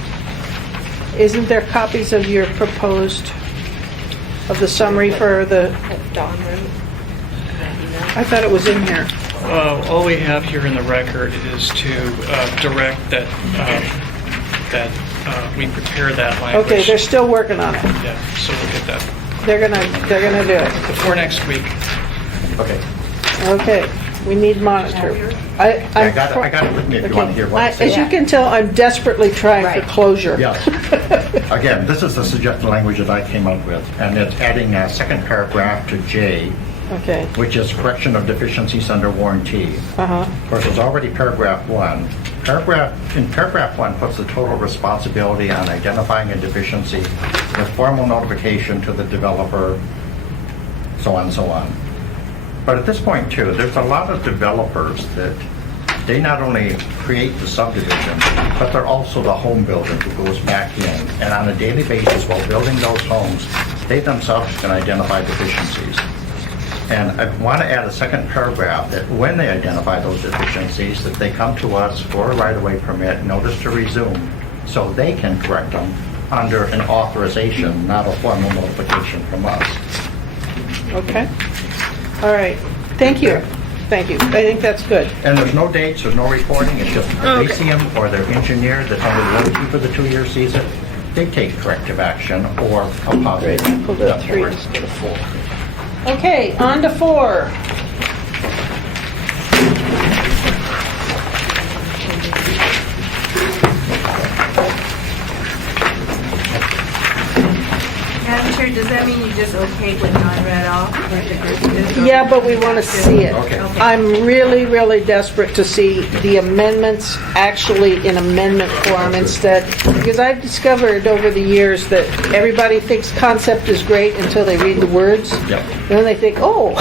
Isn't there copies of your proposed, of the summary for the, Dawn room. I thought it was in here. All we have here in the record is to direct that, we prepare that language. Okay, they're still working on it. Yeah, so we'll get that They're gonna do it. before next week. Okay. Okay, we need monitor. I got it with me if you want to hear what I say. As you can tell, I'm desperately trying for Right. closure. Yes. Again, this is the suggested language that I came up with, and it's adding a second paragraph to J, Okay, which is correction of deficiencies under warranty. uh-huh, Of course, there's already paragraph 1. Paragraph 1 puts the total responsibility on identifying a deficiency with formal notification to the developer, so on and so on. But at this point too, there's a lot of developers that they not only create the subdivision, but they're also the home builder who goes back in. And on a daily basis while building those homes, they themselves can identify deficiencies. And I want to add a second paragraph that when they identify those deficiencies, that they come to us for a right-of-way permit, notice to resume, so they can correct them under an authorization, not a formal notification from us. okay. All right, thank you, thank you. I think that's good. And there's no dates, there's no reporting, it's just if they see them or their engineer that's under warranty for the 2-year season, they take corrective action or a positive. Great, pulled up 3 instead of 4. Okay, on to 4. Madam Chair, does that mean you just okayed what Don read off? Yeah, but we want to see it. Okay. I'm really, really desperate to see the amendments actually in amendment form instead, because I've discovered over the years that everybody thinks concept is great until they read the words. Yep. And then they think, oh.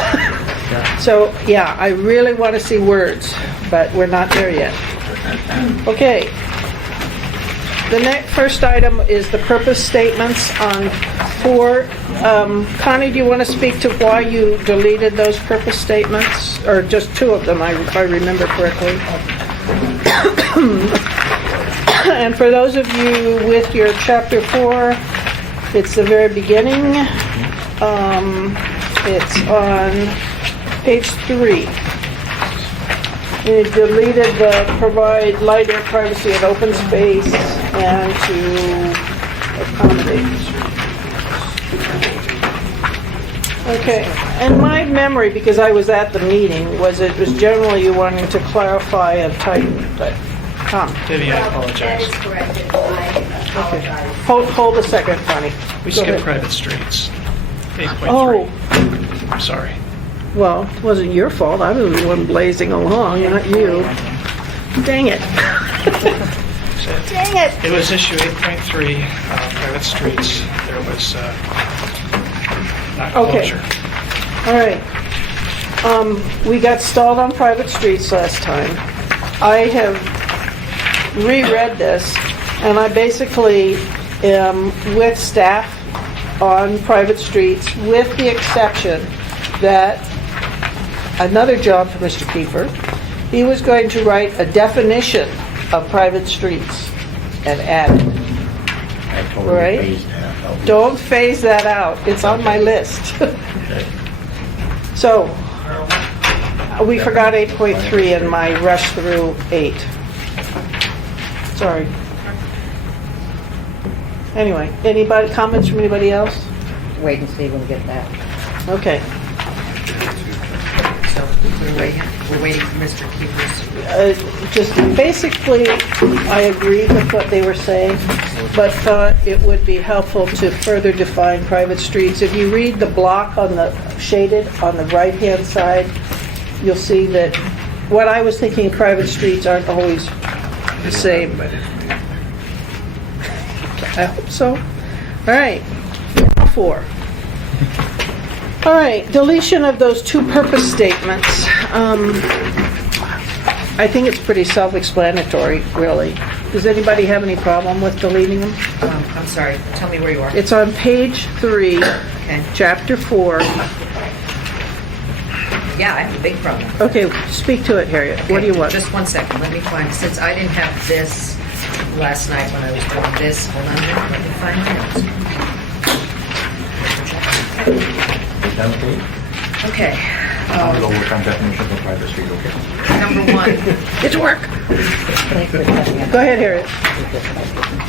So, yeah, I really want to see words, but we're not there yet. Okay. The next, first item is the purpose statements on 4, Connie, do you want to speak to why you deleted those purpose statements? Or just 2 of them, if I remember correctly? And for those of you with your chapter 4, it's the very beginning. It's on page 3. It deleted the provide light, air, privacy, and open space, and to accommodate. Okay, and my memory, because I was at the meeting, was it was generally you wanting to clarify and tighten, but, Tom. Vivi, I That apologize. is correct. I apologize. Hold a second, Connie. We Go skipped ahead. private streets. 8.3. Oh, I'm sorry. well, it wasn't your fault. I was the one blazing along, not you. Dang it. Dang it. It was issue 8.3, private streets. There was not Okay. closure. All right. We got stalled on private streets last time. I have reread this, and I basically am with staff on private streets, with the exception that another job for Mr. Kiefer, he was going to write a definition of private streets and add it. I totally Right. phased that. Don't phase that out. It's on my list. So, we forgot 8.3 in my rush through 8. Sorry. Anyway, comments from anybody else? Wait and see when we get that. Okay. So we're waiting for Mr. Keeper's. Just basically, I agree with what they were saying, but thought it would be helpful to further define private streets. If you read the block on the shaded on the right-hand side, you'll see that what I was thinking private streets aren't always the same. I hope so. All right, 4. All right, deletion of those 2 purpose statements. I think it's pretty self-explanatory, really. Does anybody have any problem with deleting them? I'm sorry, tell me where you are. It's on page 3, Okay. chapter 4. Yeah, I have a big problem. Okay, speak to it, Harriet. What do you Okay, want? Just one second, let me find, since I didn't have this last night when I was doing this, hold on a minute, let me find my notes. Done, Kate? Okay, I'll go work on definitions of private street, okay? number 1, Get to work. Go ahead, Harriet.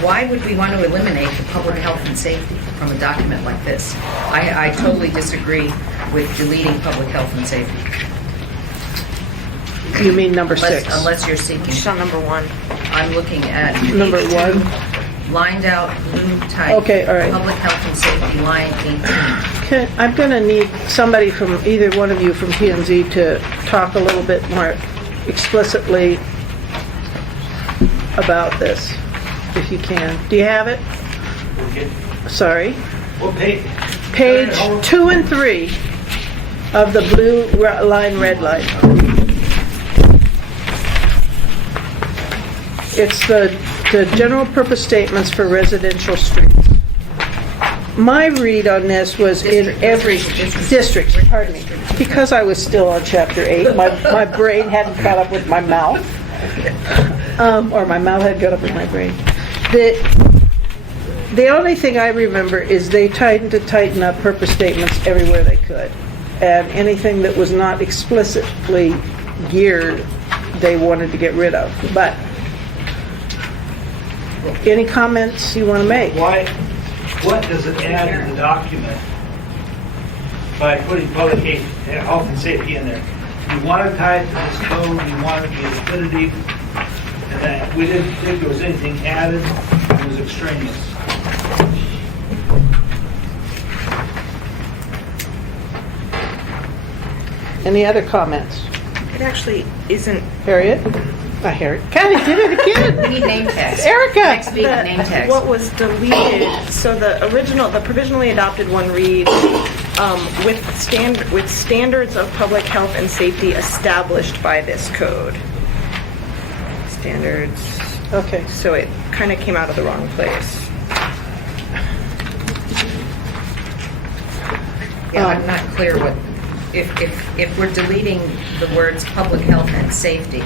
why would we want to eliminate the public health and safety from a document like this? I totally disagree with deleting public health and safety. You mean number 6? Unless you're seeking. Just on number 1. I'm looking at Number page 1? 2, lined out blue type. Okay, all right. Public health and safety, line 18. I'm going to need somebody from, either one of you from P&Z to talk a little bit more explicitly about this, if you can. Do you have it? Sorry. What page? Page 2 and 3 of the blue line, red line. It's the general purpose statements for residential streets. My read on this was in every district, pardon me, because I was still on chapter 8, my brain hadn't caught up with my mouth, or my mouth had caught up with my brain. The only thing I remember is they tried to tighten up purpose statements everywhere they could, and anything that was not explicitly geared, they wanted to get rid of. But any comments you want to make? What does it add in the document by putting public health and safety in there? You want to tie it to this code, you want it to be definitive, and that we didn't think there was anything added, it was extraneous. Any other comments? It actually isn't. Harriet? Harriet. Connie did it again. We need name tags. Erica! Next week, name tags. What was deleted, so the provisionally adopted one reads, with standards of public health and safety established by this code. Standards, Okay. so it kind of came out of the wrong place. Yeah, I'm not clear what, if we're deleting the words public health and safety,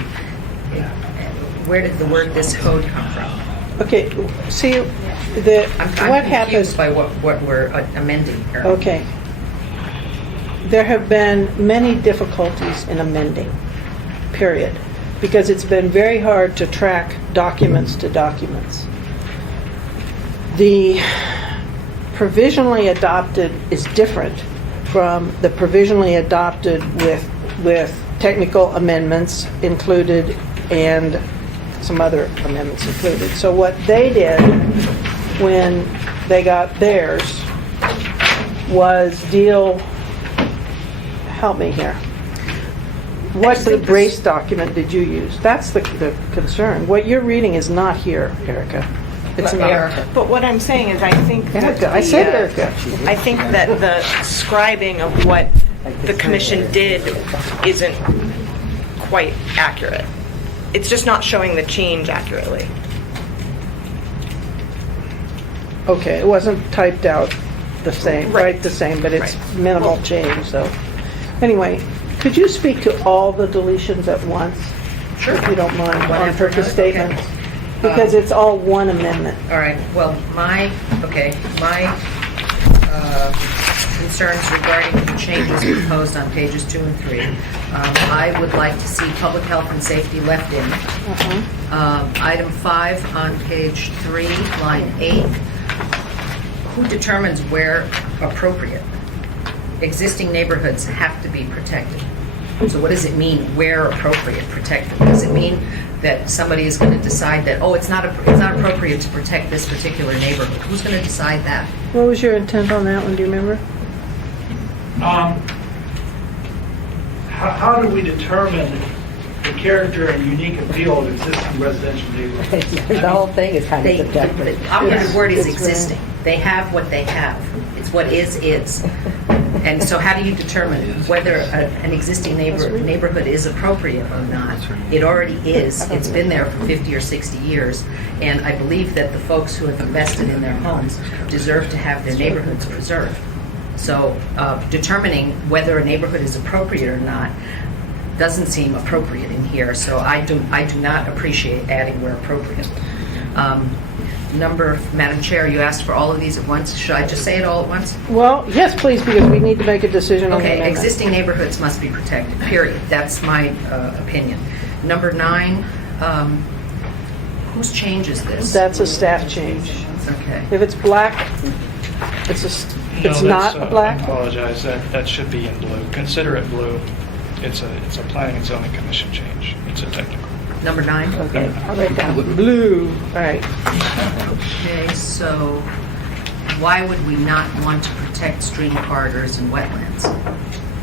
where did the word "this code" come from? Okay, see, I'm what confused happens, by what we're amending here. okay. There have been many difficulties in amending, period, because it's been very hard to track documents to documents. The provisionally adopted is different from the provisionally adopted with technical amendments included and some other amendments included. So what they did when they got theirs was help me here. What brace document did you use? That's the concern. What you're reading is not here, Erica. It's not. But what I'm saying is, I think that Erica, I said Erica. I think that the scribing of what the commission did isn't quite accurate. It's just not showing the change accurately. Okay, it wasn't typed out the same, Right. right the same, but it's Right. minimal change, so. Anyway, could you speak to all the deletions at once? Sure. If you don't mind, One on after purpose another? Okay. statements? Because it's all one amendment. All right, well, my concerns regarding the changes proposed on pages 2 and 3. I would like to see public health and safety left in. Item 5 on page 3, line 8. Who determines where appropriate? Existing neighborhoods have to be protected. So what does it mean, where appropriate, protected? Does it mean that somebody is going to decide that, oh, it's not appropriate to protect this particular neighborhood? Who's going to decide that? What was your intent on that one, do you remember? How do we determine the character and unique appeal of existing residential neighborhoods? The whole thing is kind of subjective. The operative word is It's existing. They have what they have. It's what is. And so how do you determine whether an existing neighborhood is appropriate or not? It already is. It's been there for 50 or 60 years. And I believe that the folks who have invested in their homes deserve to have their neighborhoods preserved. So determining whether a neighborhood is appropriate or not doesn't seem appropriate in here. So I do not appreciate adding where appropriate. Madam Chair, you asked for all of these at once. Should I just say it all at once? Well, yes, please, because we need to make a decision on the Okay, amendment. existing neighborhoods must be protected, period. That's my opinion. Number 9, whose change is this? That's a staff change. Okay. If it's black, it's No, not that's, black? I apologize, that should be in blue. Consider it blue. It's a planning and zoning commission change. It's a technical. Number 9? Okay, I'll write down blue. All right. Okay, so why would we not want to protect stream corridors and wetlands?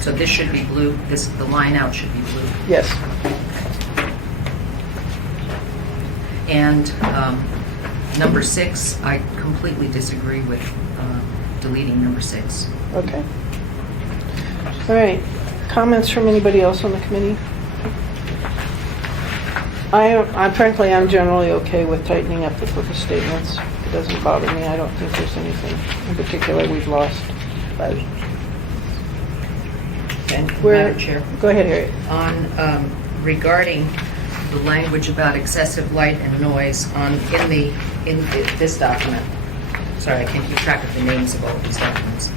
So this should be blue, the line out should be blue. Yes. And number 6, I completely disagree with deleting number 6. Okay. All right. Comments from anybody else on the committee? Frankly, I'm generally okay with tightening up the purpose statements. It doesn't bother me. I don't think there's anything in particular we've lost. But And Madam Chair? Go ahead, Harriet. On regarding the language about excessive light and noise in this document. Sorry, I can't keep track of the names of all of these documents.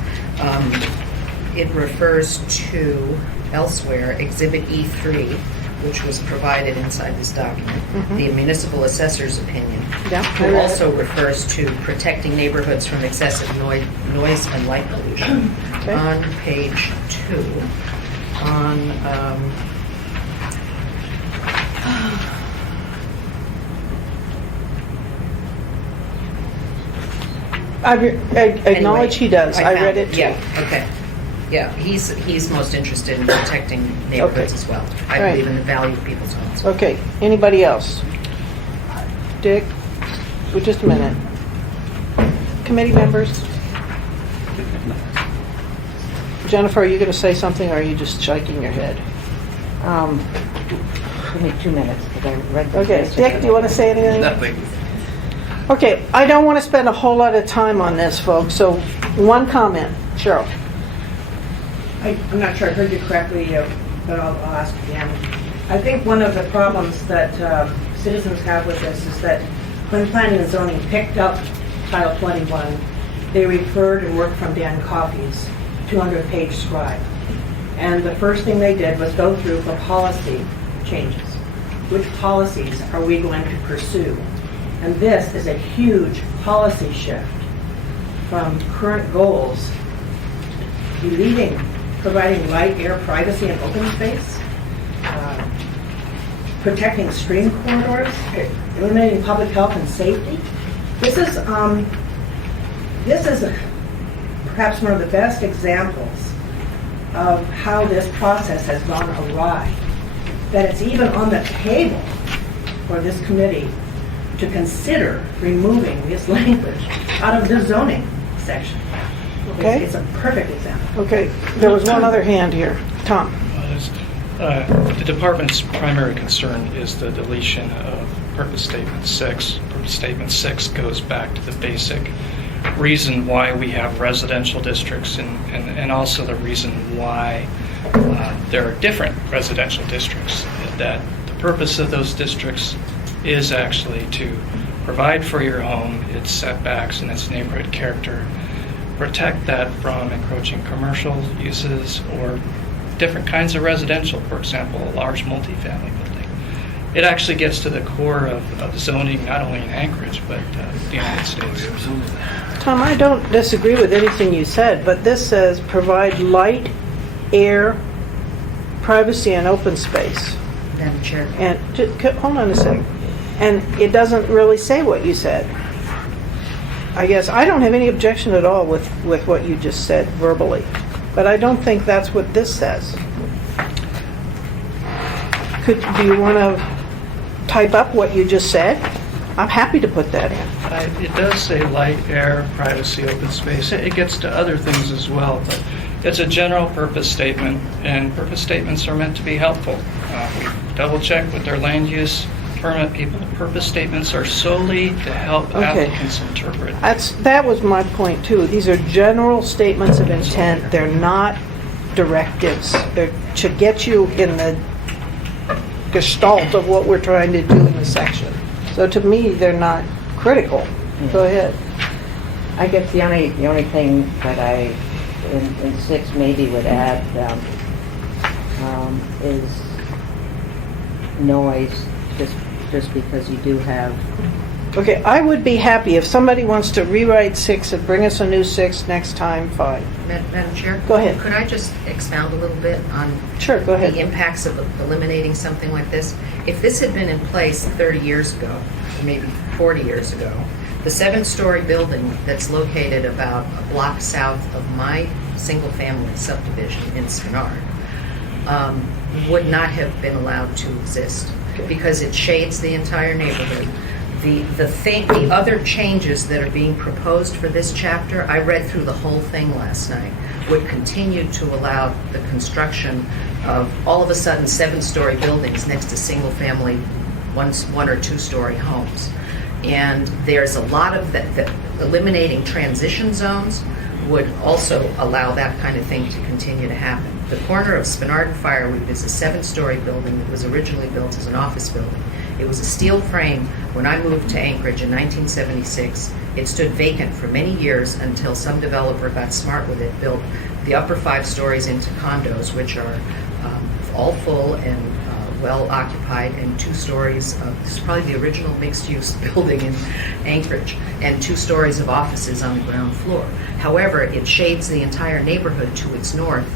It refers to elsewhere Exhibit E3, which was provided inside this document, the municipal assessor's opinion. Yeah, I It read also refers to protecting neighborhoods from excessive noise and light pollution. Okay. On page 2, on I acknowledge he does. I read it too. Yeah, okay. Yeah, he's most interested in protecting neighborhoods Okay. as well. I All right. believe in the value of people's homes. Okay, anybody else? Dick, for just a minute. Committee members? Jennifer, are you going to say something, or are you just shaking your head? Give me 2 minutes, because I read the Okay, list. Dick, do you want to say anything? Nothing. Okay, I don't want to spend a whole lot of time on this, folks, so one comment. Cheryl? I'm not sure I heard you correctly, but I'll ask again. I think one of the problems that citizens have with this is that when Planning and Zoning picked up Title 21, they referred and worked from Dan Coffey's 200-page scribe. And the first thing they did was go through for policy changes. Which policies are we going to pursue? And this is a huge policy shift from current goals, providing light, air, privacy, and open space, protecting stream corridors, eliminating public health and safety. This is perhaps one of the best examples of how this process has gone awry. That it's even on the table for this committee to consider removing this language out of the zoning section. Okay. It's a perfect example. Okay, there was one other hand here. Tom? The department's primary concern is the deletion of Purpose Statement 6. Purpose Statement 6 goes back to the basic reason why we have residential districts and also the reason why there are different residential districts. That the purpose of those districts is actually to provide for your home, its setbacks, and its neighborhood character, protect that from encroaching commercial uses or different kinds of residential, for example, a large multifamily building. It actually gets to the core of zoning, not only in Anchorage, but the United States. Tom, I don't disagree with anything you said, but this says provide light, air, privacy, and open space. Madam Chair. And, hold on a second. And it doesn't really say what you said. I guess I don't have any objection at all with what you just said verbally, but I don't think that's what this says. Do you want to type up what you just said? I'm happy to put that in. It does say light, air, privacy, open space. It gets to other things as well, but it's a general purpose statement, and purpose statements are meant to be helpful. We double-check with their land use permit people. Purpose statements are solely to help applicants interpret. That was my point too. These are general statements of intent. They're not directives. They're to get you in the gestalt of what we're trying to do in the section. So to me, they're not critical. Go ahead. I guess the only thing that I in 6 maybe would add is noise, just because you do have. Okay, I would be happy if somebody wants to rewrite 6 and bring us a new 6 next time, fine. Madam Chair? Go ahead. Could I just expound a little bit on Sure, go ahead. the impacts of eliminating something like this? If this had been in place 30 years ago, or maybe 40 years ago, the 7-story building that's located about a block south of my single-family subdivision in Spenard would not have been allowed to exist because it shades the entire neighborhood. The other changes that are being proposed for this chapter, I read through the whole thing last night, would continue to allow the construction of all of a sudden 7-story buildings next to single-family 1 or 2-story homes. And there's a lot of that eliminating transition zones would also allow that kind of thing to continue to happen. The corner of Spenard and Fireweed is a 7-story building that was originally built as an office building. It was a steel frame when I moved to Anchorage in 1976. It stood vacant for many years until some developer got smart with it, built the upper 5 stories into condos, which are all full and well occupied, and 2 stories of, this is probably the original mixed-use building in Anchorage, and 2 stories of offices on the ground floor. However, it shades the entire neighborhood to its north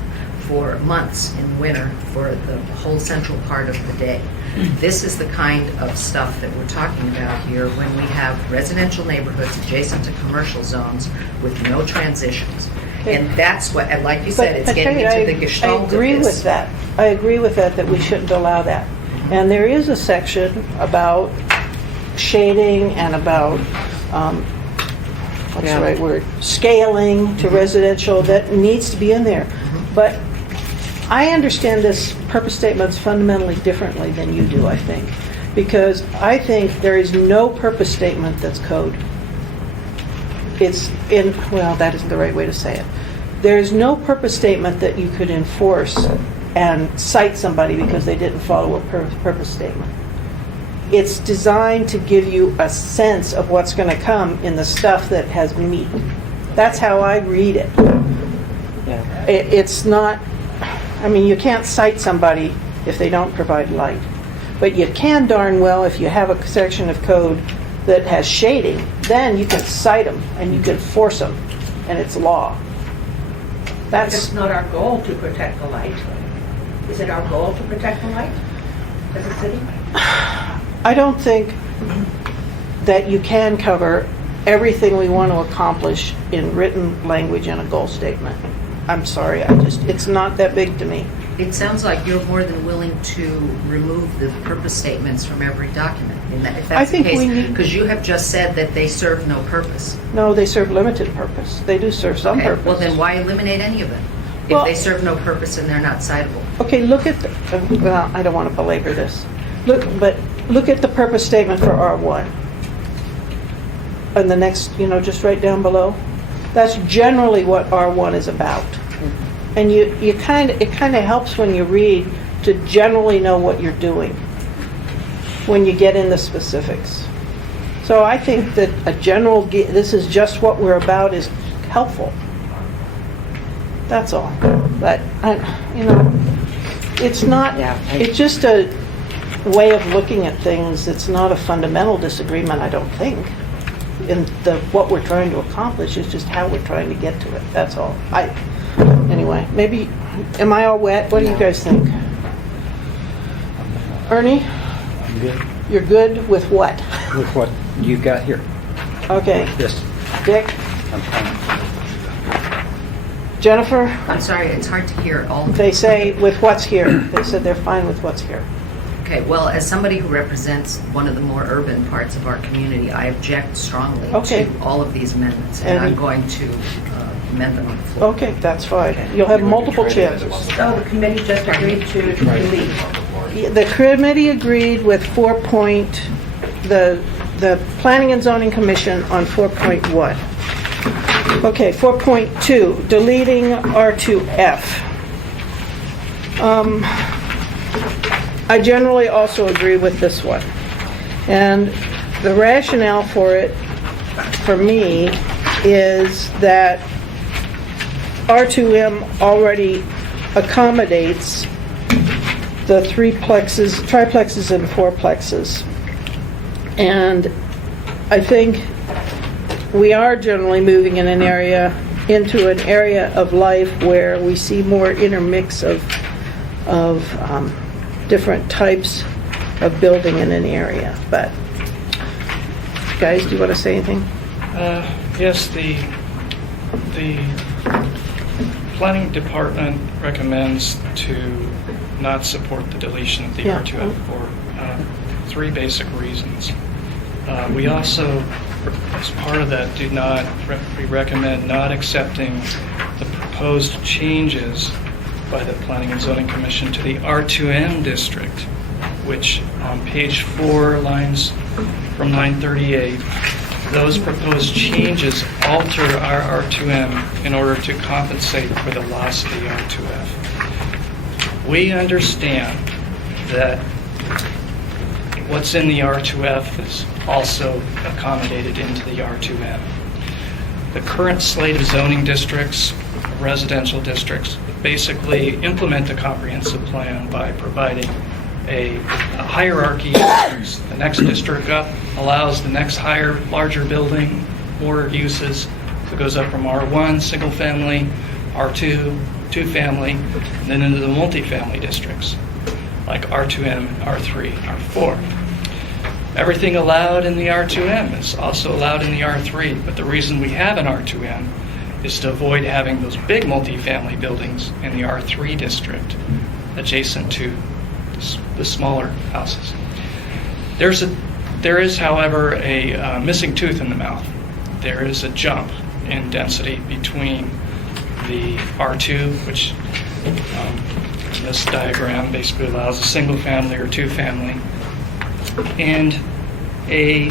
for months in winter for the whole central part of the day. This is the kind of stuff that we're talking about here when we have residential neighborhoods adjacent to commercial zones with no transitions. And that's what, and like you said, it's getting into the gestalt of this. I agree with that. I agree with that we shouldn't allow that. And there is a section about shading and about, what's the right word, scaling to residential that needs to be in there. But I understand this purpose statements fundamentally differently than you do, I think. Because I think there is no purpose statement that's code. It's in, well, that isn't the right way to say it. there's no purpose statement that you could enforce and cite somebody because they didn't follow a purpose statement. It's designed to give you a sense of what's going to come in the stuff that has meat. That's how I read it. It's not, I mean, you can't cite somebody if they don't provide light. But you can darn well, if you have a section of code that has shading, then you can cite them and you can force them, and it's law. It's not our goal to protect the light. Is it our goal to protect the light as a city? I don't think that you can cover everything we want to accomplish in written language in a goal statement. I'm sorry, it's not that big to me. It sounds like you're more than willing to remove the purpose statements from every document. If I that's think the case, we need- because you have just said that they serve no purpose. No, they serve limited purpose. They do serve some Okay, purpose. well then why eliminate any of them? Well- If they serve no purpose and they're not citable. Okay, look at the, well, I don't want to belabor this. Look at the purpose statement for R1. And the next, just right down below. That's generally what R1 is about. And it kind of helps when you read to generally know what you're doing when you get in the specifics. So I think that a general, this is just what we're about, is helpful. That's all. But, it's not, it's just a way of looking at things. It's not a fundamental disagreement, I don't think. In what we're trying to accomplish is just how we're trying to get to it. That's all. Anyway, maybe, am I all wet? What do you guys think? Ernie? I'm good You're good with what? with what you got here. Okay. Yes, Dick? I'm fine. Jennifer? I'm sorry, it's hard to hear all of They it. say with what's here. They said they're fine with what's here. Okay, well, as somebody who represents one of the more urban parts of our community, I object strongly Okay. to all of these amendments, and And- I'm going to amend them on the floor. Okay, that's fine. You'll have multiple chances. So the committee just agreed to delete. The committee agreed with the Planning and Zoning Commission on 4.1. Okay, 4.2, deleting R2F. I generally also agree with this one. And the rationale for it, for me, is that R2M already accommodates the triplexes and fourplexes. And I think we are generally moving into an area of life where we see more intermix of different types of building in an area. But, guys, do you want to say anything? Yes, the planning department recommends to not support the deletion of the Yeah. R2F for three basic reasons. We also, as part of that, we recommend not accepting the proposed changes by the Planning and Zoning Commission to the R2M district, which on page 4, lines from line 38, those proposed changes alter our R2M in order to compensate for the loss of the R2F. We understand that what's in the R2F is also accommodated into the R2M. The current slate of zoning districts, residential districts, basically implement the comprehensive plan by providing a hierarchy. The next district up allows the next higher, larger building, more uses. So it goes up from R1, single family, R2, two family, and then into the multifamily districts, like R2M, R3, R4. Everything allowed in the R2M is also allowed in the R3, but the reason we have an R2M is to avoid having those big multifamily buildings in the R3 district adjacent to the smaller houses. There is, however, a missing tooth in the mouth. There is a jump in density between the R2, which in this diagram basically allows a single family or two family, and the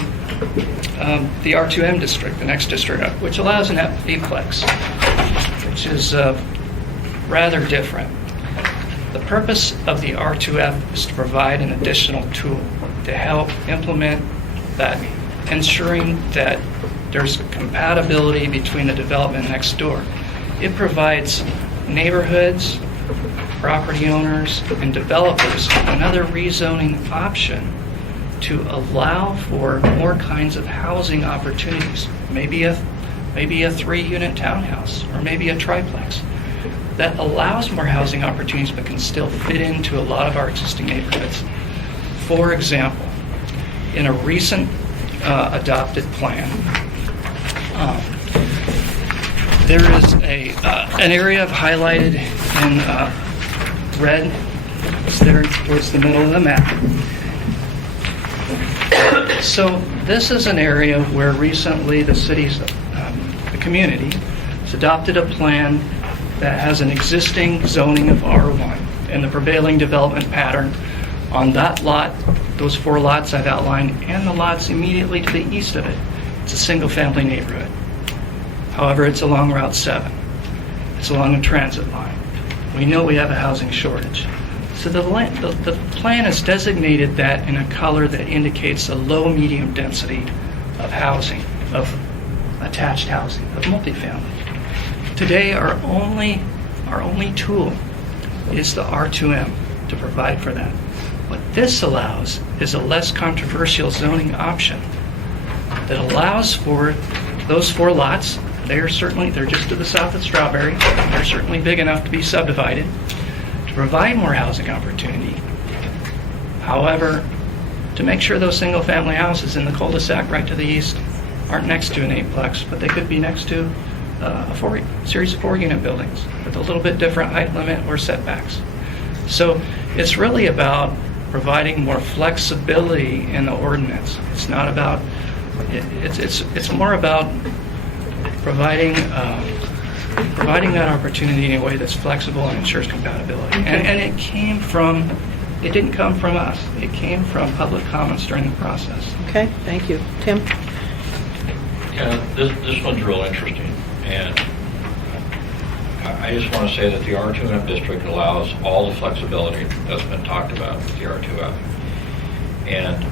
R2M district, the next district up, which allows an eightplex. which is rather different. The purpose of the R2F is to provide an additional tool to help implement that, ensuring that there's compatibility between the development next door. It provides neighborhoods, property owners, and developers another rezoning option to allow for more kinds of housing opportunities. Maybe a 3-unit townhouse, or maybe a triplex that allows more housing opportunities but can still fit into a lot of our existing neighborhoods. For example, in a recent adopted plan, there is an area highlighted in red. It's there towards the middle of the map. So this is an area where recently the community has adopted a plan that has an existing zoning of R1 and the prevailing development pattern on that lot, those 4 lots I've outlined, and the lots immediately to the east of it. It's a single-family neighborhood. However, it's along Route 7. It's along a transit line. We know we have a housing shortage. So the plan has designated that in a color that indicates a low-medium density of housing, of attached housing, of multifamily. Today, our only tool is the R2M to provide for that. What this allows is a less controversial zoning option that allows for those 4 lots. They're just to the south of Strawberry. They're certainly big enough to be subdivided to provide more housing opportunity. However, to make sure those single-family houses in the cul-de-sac right to the east aren't next to an 8-plex, but they could be next to a series of 4-unit buildings with a little bit different height limit or setbacks. So it's really about providing more flexibility in the ordinance. It's not about, it's more about providing that opportunity in a way that's flexible and ensures compatibility. And it didn't come from us. It came from public comments during the process. Okay, thank you. Tim? Yeah, this one's real interesting, and I just want to say that the R2F district allows all the flexibility that's been talked about with the R2F. And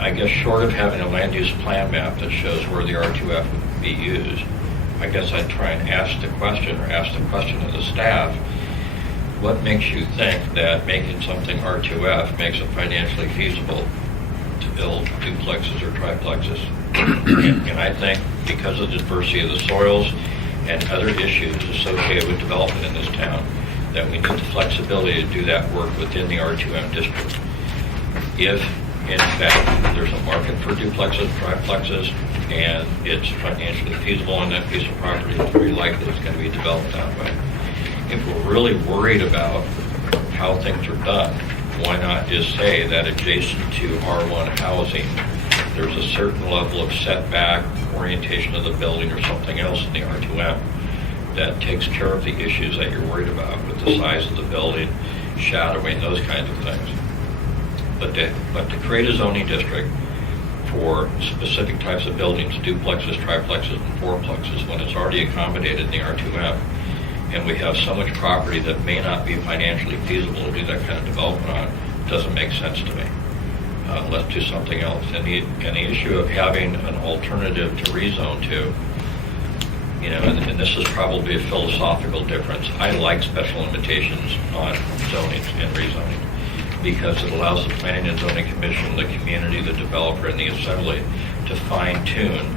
I guess short of having a land use plan map that shows where the R2F would be used, I guess I'd try and ask the question of the staff, what makes you think that making something R2F makes it financially feasible to build duplexes or triplexes? And I think because of the diversity of the soils and other issues associated with development in this town, that we need the flexibility to do that work within the R2M district. If, in fact, there's a market for duplexes, triplexes, and it's financially feasible on that piece of property, it's very likely it's going to be developed that way. If we're really worried about how things are done, why not just say that adjacent to R1 housing, there's a certain level of setback, orientation of the building, or something else in the R2M that takes care of the issues that you're worried about with the size of the building, shadowing, those kinds of things. But to create a zoning district for specific types of buildings, duplexes, triplexes, and fourplexes, when it's already accommodated in the R2M, and we have so much property that may not be financially feasible to do that kind of development on, doesn't make sense to me. Let's do something else. And the issue of having an alternative to rezone to, and this is probably a philosophical difference. I like special limitations on zoning and rezoning because it allows the Planning and Zoning Commission, the community, the developer, and the assembly to fine tune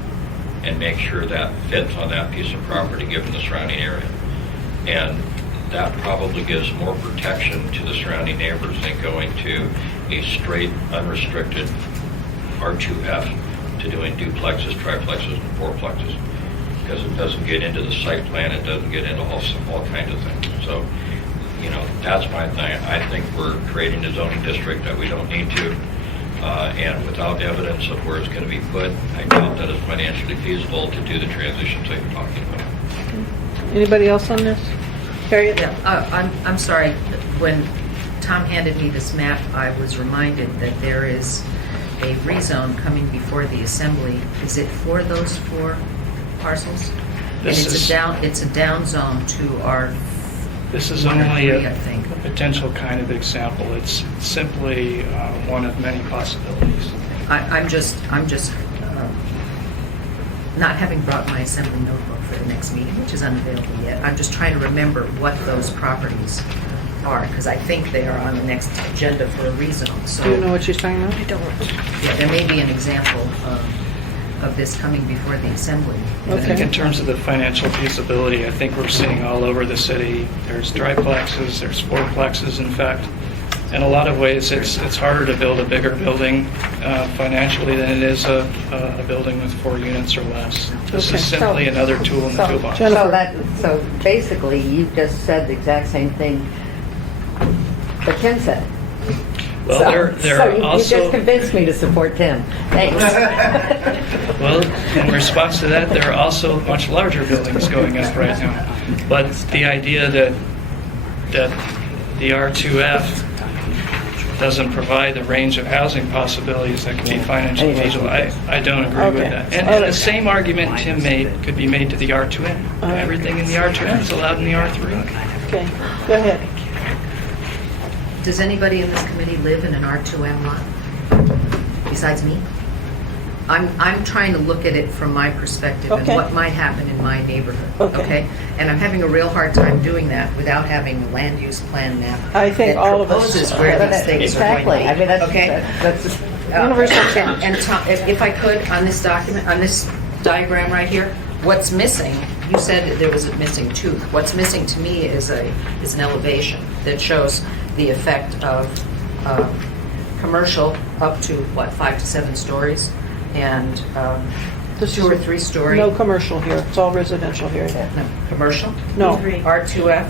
and make sure that fits on that piece of property given the surrounding area. And that probably gives more protection to the surrounding neighbors than going to a straight, unrestricted R2F to doing duplexes, triplexes, and fourplexes. Because it doesn't get into the site plan, it doesn't get into all kinds of things. So, that's my thing. I think we're creating a zoning district that we don't need to, and without evidence of where it's going to be put, I doubt that it's financially feasible to do the transitions that you're talking about. Anybody else on this? Harriet? Yeah, I'm sorry. When Tom handed me this map, I was reminded that there is a rezone coming before the assembly. Is it for those 4 parcels? This it's is- a down zone to our, This is One or only three, a I think. potential kind of example. It's simply one of many possibilities. I'm just not having brought my assembly notebook for the next meeting, which is unavailable yet. I'm just trying to remember what those properties are, because I think they are on the next agenda for a reason. So Do you know what she's talking about? I don't. yeah, there may be an example of this coming before the assembly. I think in terms of the financial feasibility, I think we're seeing all over the city, there's triplexes, there's fourplexes, in fact. In a lot of ways, it's harder to build a bigger building financially than it is a building with 4 units or less. This Okay. is simply another tool in the toolbox. So basically, you just said the exact same thing that Tim said. Well, So- there So are you also... just convinced me to support Tim. Thanks. Well, in response to that, there are also much larger buildings going up right now. But the idea that the R2F doesn't provide the range of housing possibilities that could be financially feasible, I don't agree with Okay. that. And the same argument Tim made could be made to the R2M. Everything in the R2M is allowed in the R3. Okay, go ahead. Does anybody in this committee live in an R2M lot besides me? I'm trying to look at it from my perspective and Okay. what might happen in my neighborhood, Okay. okay? And I'm having a real hard time doing that without having a land use plan map I think that all of us- proposes where But these things are going exactly. to be. I mean, that's, okay? that's just, Universal change. And Tom, if I could, on this document, on this diagram right here, what's missing, you said that there was a missing tooth. What's missing to me is an elevation that shows the effect of commercial up to, 5 to 7 stories, and This 2 or is 3 story. No commercial here, it's all residential here. No, commercial, No. R2F,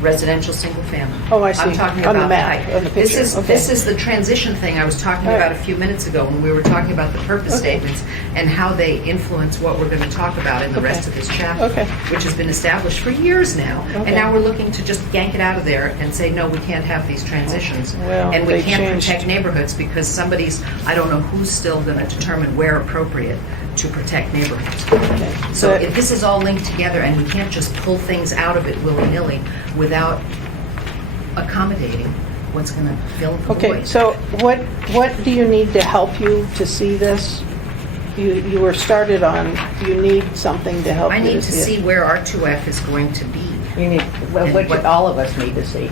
residential, single family. Oh, I see. I'm talking On the about map, height. on the This picture. is, Okay. this is the transition thing I was talking All right. about a few minutes ago when we were talking about the purpose Okay. statements and how they influence what we're going to talk about in the rest of this chapter, Okay. which has been established for years now. Okay. And now we're looking to just yank it out of there and say, no, we can't have these transitions. Well, And we they can't changed. protect neighborhoods because somebody's, I don't know who's still going to determine where appropriate to protect neighborhoods. Okay. So But- if this is all linked together and we can't just pull things out of it willy-nilly without accommodating what's going to fill the Okay, void. so what do you need to help you to see this? You were started on, you need something to help I you need to to see see it. where R2F is going to be. you need, which all of us need to see.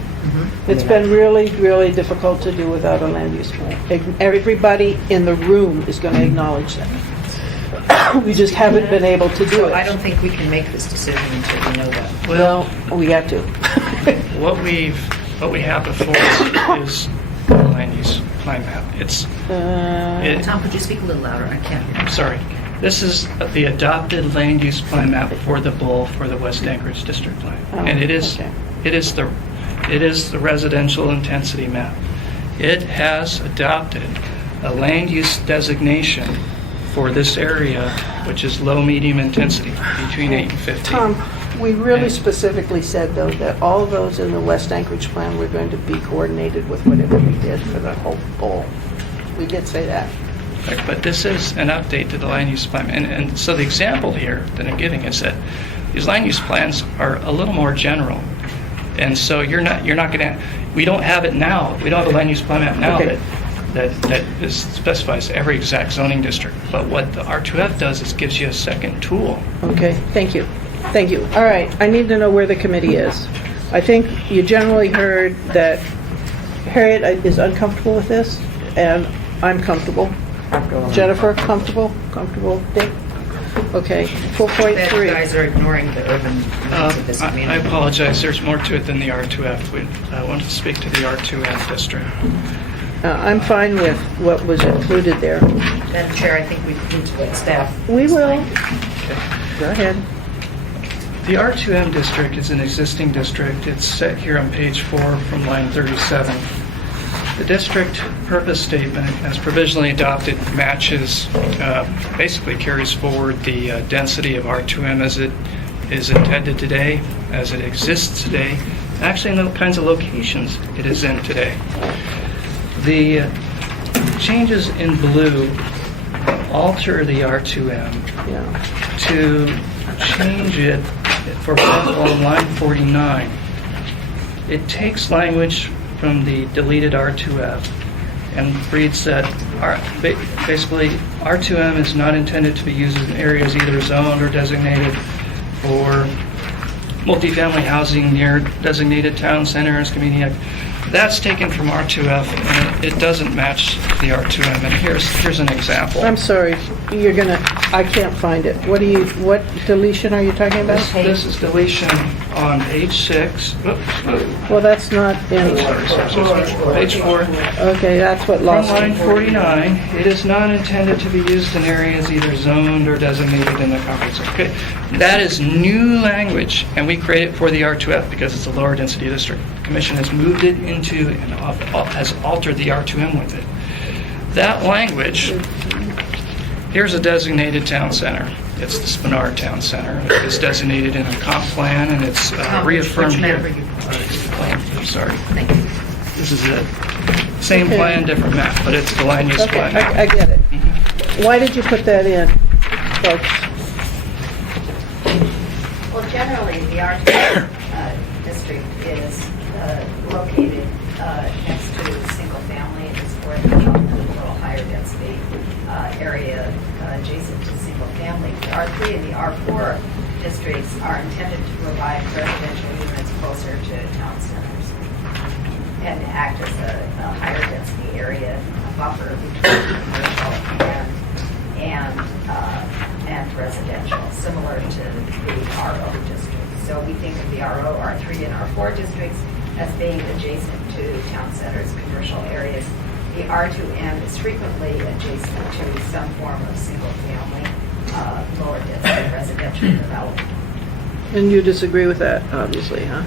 It's been really, really difficult to do without a land use plan. Everybody in the room is going to acknowledge that. We just haven't been able to do So I don't it. think we can make this decision until we know that. Well, we got to. What we have before us is the land use plan map. It- Tom, could you speak a little louder? I can't hear. I'm sorry. This is the adopted land use plan map for the Bull for the West Anchorage District Plan. Oh, And it is the residential intensity map. It has adopted a land use designation for this area, which is low, medium intensity, between 8 and 15. Tom, we really specifically said, though, that all of those in the West Anchorage plan were going to be coordinated with whatever we did for the whole bowl. We did say that. Right, but this is an update to the land use plan. And so the example here that I'm giving is that these land use plans are a little more general. And so you're not going to, we don't have it now. We don't have a land use plan map now Okay. that specifies every exact zoning district. But what the R2F does is gives you a second tool. Okay, thank you. Thank you. All right, I need to know where the committee is. I think you generally heard that Harriet is uncomfortable with this, and I'm comfortable. Jennifer, comfortable? Comfortable, Dick? Okay, Bad 4.3. guys are ignoring the urban needs of this I community. apologize. There's more to it than the R2F. I want to speak to the R2F district. I'm fine with what was included there. Madam Chair, I think we need to let staff. We will. Go ahead. The R2M district is an existing district. It's set here on page 4 from line 37. The district purpose statement, as provisionally adopted, matches, basically carries forward the density of R2M as it is intended today, as it exists today, actually in the kinds of locations it is in today. The changes in blue alter the R2M Yeah. to change it, for example, on line 49, it takes language from the deleted R2F and reads that basically R2M is not intended to be used in areas either zoned or designated for multifamily housing near designated town centers, community. That's taken from R2F, and it doesn't match the R2M. And here's an example. I'm sorry, I can't find it. What deletion are you talking about? This is deletion on page 6. Oops. Well, that's not in. Page 4. Okay, that's what From lost line me. 49, it is not intended to be used in areas either zoned or designated in the comprehensive. Okay, that is new language, and we create it for the R2F because it's a lower density district. The commission has moved it into and has altered the R2M with it. That language, here's a designated town center. It's the Spinard Town Center. It's designated in a comp plan, and it's reaffirmed Which map here. are you? I'm sorry. Thank you. This is it. Same Okay. plan, different map, but it's the land use Okay, plan. I get it. Why did you put that in, folks? Well, generally, the R2 district is located next to single-family. It's for the little higher density area adjacent to single-family. The R3 and the R4 districts are intended to provide residential units closer to town centers and act as a higher density area, a buffer between commercial and residential, similar to the RO districts. So we think of the RO, R3, and R4 districts as being adjacent to town centers, commercial areas. The R2M is frequently adjacent to some form of single-family, lower density residential development. And you disagree with that, obviously, huh?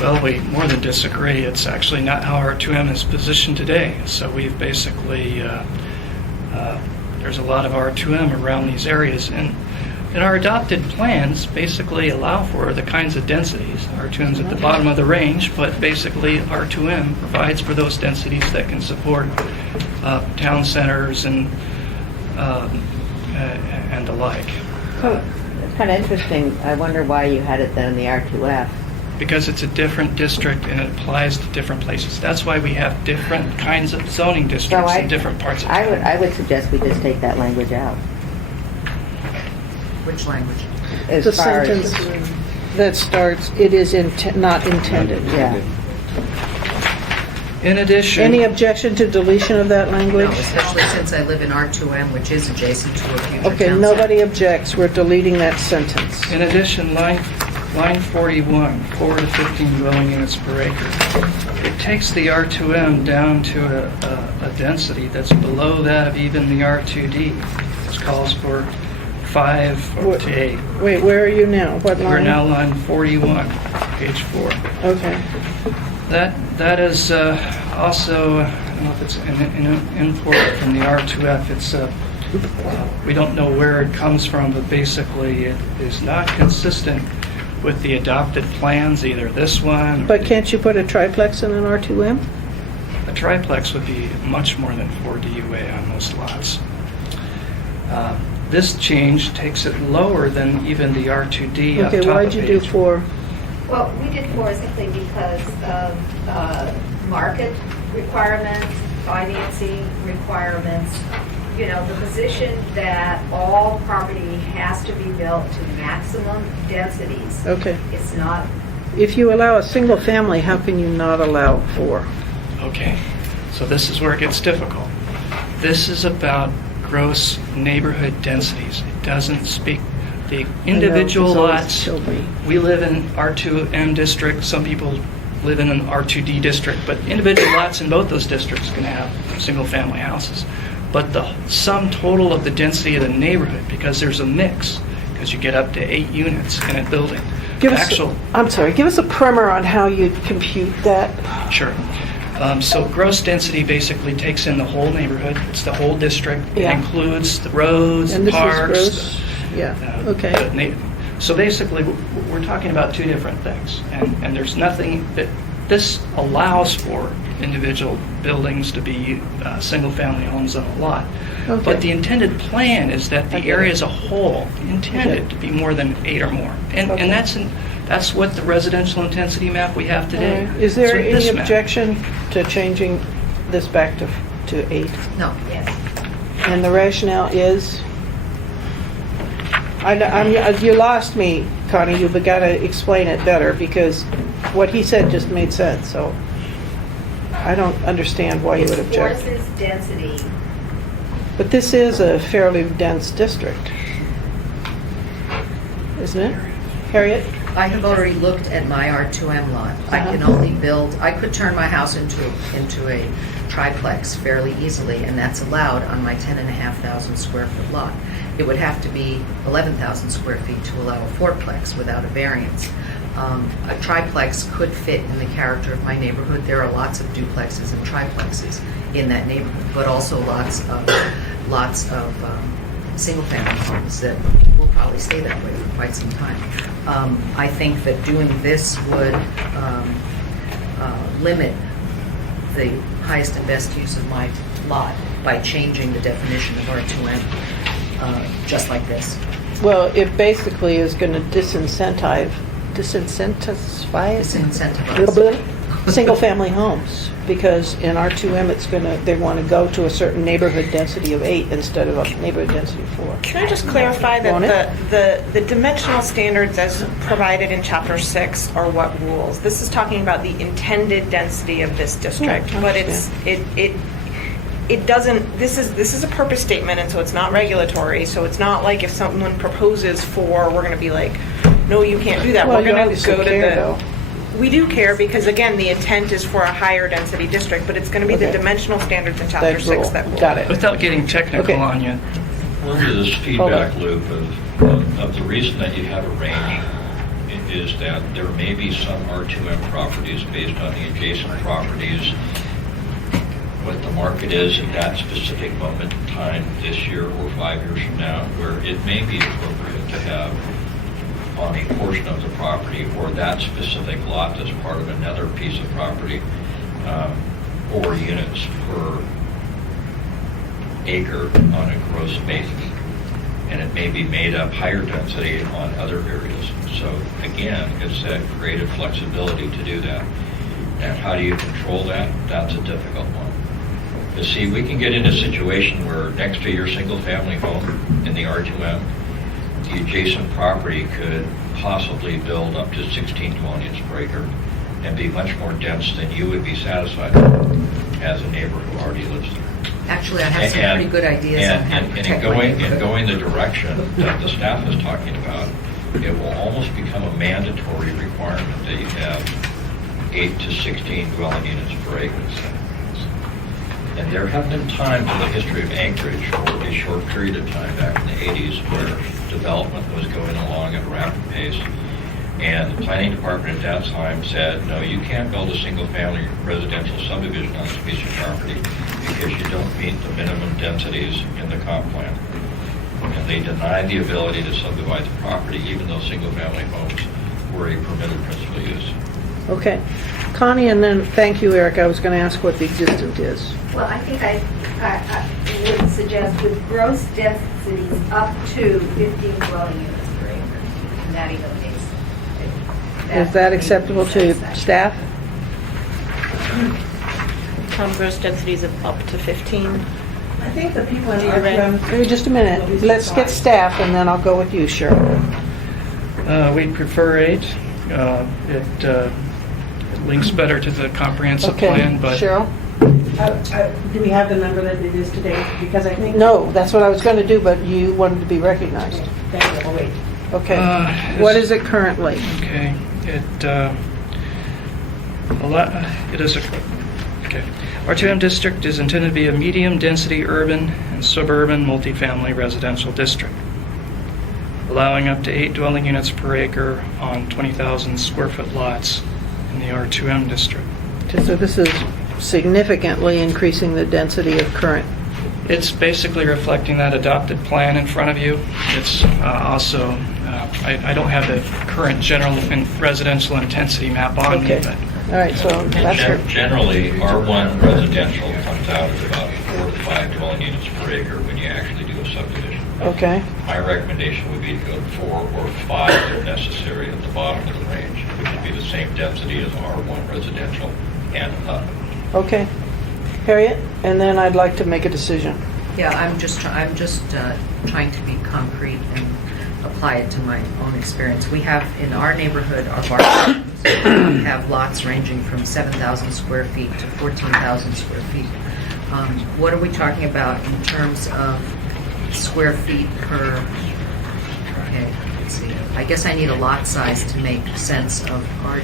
Well, we more than disagree. It's actually not how R2M is positioned today. So we've basically, there's a lot of R2M around these areas. And our adopted plans basically allow for the kinds of densities. R2M's at the bottom of the range, but basically R2M provides for those densities that can support town centers and the like. So, it's kind of interesting. I wonder why you had it then in the R2F. Because it's a different district and it applies to different places. That's why we have different kinds of zoning districts in different parts of town. I would suggest we just take that language out. Which language? As The far as- sentence that starts, "It is not intended." Yeah. In addition, Any objection to deletion of that No, language? especially since I live in R2M, which is adjacent to a future Okay, town nobody objects. We're deleting that sentence. in addition, line 41, 4 to 15 dwelling units per acre. It takes the R2M down to a density that's below that of even the R2D. This calls for 5 up to 8. Wait, where are you now? What line? We're now line 41, page 4. Okay. That is also, I don't know if it's an import from the R2F. It's we don't know where it comes from, but basically it is not consistent with the adopted plans, either this one. But can't you put a triplex in an R2M? A triplex would be much more than 4 DUA on most lots. This change takes it lower than even the R2D up Okay, top why'd of you do page. 4? Well, we did 4 simply because of market requirements, financing requirements, you know, the position that all property has to be built to maximum densities. Okay. It's not, If you allow a single family, how can you not allow 4? Okay, so this is where it gets difficult. This is about gross neighborhood densities. It doesn't speak the individual I know, it's always lots. killed me. We live in R2M district. Some people live in an R2D district, but individual lots in both those districts can have single-family houses. But the sum total of the density of the neighborhood, because there's a mix, because you get up to 8 units in a building. Give us, Actual, I'm sorry, give us a primer on how you compute that. Sure. So gross density basically takes in the whole neighborhood. It's the whole district. Yeah. It includes the roads, And the this is parks. gross? Yeah, okay. So basically, we're talking about 2 different things. And there's nothing that this allows for individual buildings to be single-family homes on a lot. Okay. But the intended plan is that I the get area it. as a whole intended to be more than 8 or more. And Okay. that's what the residential intensity map we have today. All right. Is there That's what any this map- objection to changing this back to 8? No. Yes. And the rationale is? You lost me, Connie. You've got to explain it better, because what he said just made sense, so I don't understand why you would object. Forces density. But this is a fairly dense district, isn't it? Harriet? I have already looked at my R2M lot. I can Uh-huh. only build, I could turn my house into a triplex fairly easily, and that's allowed on my 10,500 square foot lot. It would have to be 11,000 square feet to allow a fourplex without a variance. A triplex could fit in the character of my neighborhood. There are lots of duplexes and triplexes in that neighborhood, but also lots of single-family homes that will probably stay that way for quite some time. I think that doing this would limit the highest and best use of my lot by changing the definition of R2M, just like this. Well, it basically is going to disincentivize single-family homes, because in R2M, they want to go to a certain neighborhood density of 8 instead of a neighborhood density of 4. Can I just clarify Want that the dimensional standards as provided in Chapter 6 are what rules? This is talking about the intended density of this district, Yeah, I but it doesn't, this is a purpose statement, and so it's not regulatory, so it's not like if someone proposes 4, we're going to be like, no, you can't do that. Well, We're you going to obviously go to care, the... though. We do care, because again, the intent is for a higher density district, but it's going to be the Okay. dimensional standards in Chapter That 6 rule. that rule. Got it. Without getting technical Okay. on you, We're into this feedback loop of the reason that you have a range is that there may be some R2M properties based on the adjacent properties, what the market is at that specific moment in time this year or 5 years from now, where it may be appropriate to have on a portion of the property or that specific lot as part of another piece of property, 4 units per acre on a gross basis. And it may be made up higher density on other areas. So again, it's that creative flexibility to do that. And how do you control that? That's a difficult one. But see, we can get in a situation where next to your single-family home in the R2M, the adjacent property could possibly build up to 16 dwelling units per acre and be much more dense than you would be satisfied with as a neighbor who already lives there. Actually, I have some pretty good ideas on how to protect my And neighborhood. going the direction that the staff is talking about, it will almost become a mandatory requirement that you have 8 to 16 dwelling units per acre. And there have been times in the history of Anchorage for a short period of time back in the 80s where development was going along at a rapid pace. And the planning department at that time said, no, you can't build a single-family residential subdivision on this piece of property because you don't meet the minimum densities in the comp plan. And they denied the ability to subdivide the property even though single-family homes were a permitted principal use. Okay. Connie, and then, thank you, Eric. I was going to ask what the existent is. Well, I think I would suggest with gross densities up to 15 dwelling units per acre, in that even case. Is that acceptable to staff? Gross densities of up to 15. I think the people in the Urban. RQM. Wait just a minute. Let's get staff, and then I'll go with you, Cheryl. we'd prefer 8. It links better to the comprehensive Okay, plan, but Cheryl? Do we have the number that it is today? Because I think. No, that's what I was going to do, but you wanted to be recognized. Thank you, I'll wait. Okay. What What is it currently? Okay, it is a, okay. R2M district is intended to be a medium-density urban and suburban multifamily residential district, allowing up to 8 dwelling units per acre on 20,000 square foot lots in the R2M district. Okay, so this is significantly increasing the density of current. It's basically reflecting that adopted plan in front of you. It's also, I don't have the current general and residential intensity map on me, Okay. but All right, so that's her. Generally, R1 residential comes out at about 4 to 5 dwelling units per acre when you actually do a subdivision. Okay, My recommendation would be to go to 4 or 5 if necessary at the bottom of the range, which would be the same density as R1 residential and up. okay. Harriet, and then I'd like to make a decision. Yeah, I'm just trying to be concrete and apply it to my own experience. We have, in our neighborhood, our barn, we have lots ranging from 7,000 square feet to 14,000 square feet. What are we talking about in terms of square feet per, okay, let's see. I guess I need a lot size to make sense of our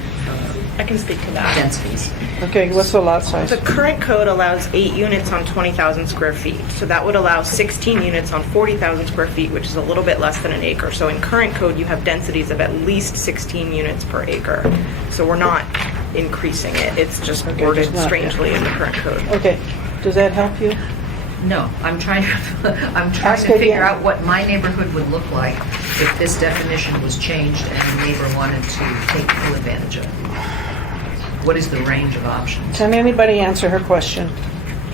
I can speak to that. densities. Okay, what's the lot size? The current code allows 8 units on 20,000 square feet. So that would allow 16 units on 40,000 square feet, which is a little bit less than an acre. So in current code, you have densities of at least 16 units per acre. So we're not increasing it. It's just Okay, worded just not- strangely in the current code. Okay, does that help you? No, I'm trying Ask to again. figure out what my neighborhood would look like if this definition was changed and a neighbor wanted to take full advantage of it. What is the range of options? Can anybody answer her question?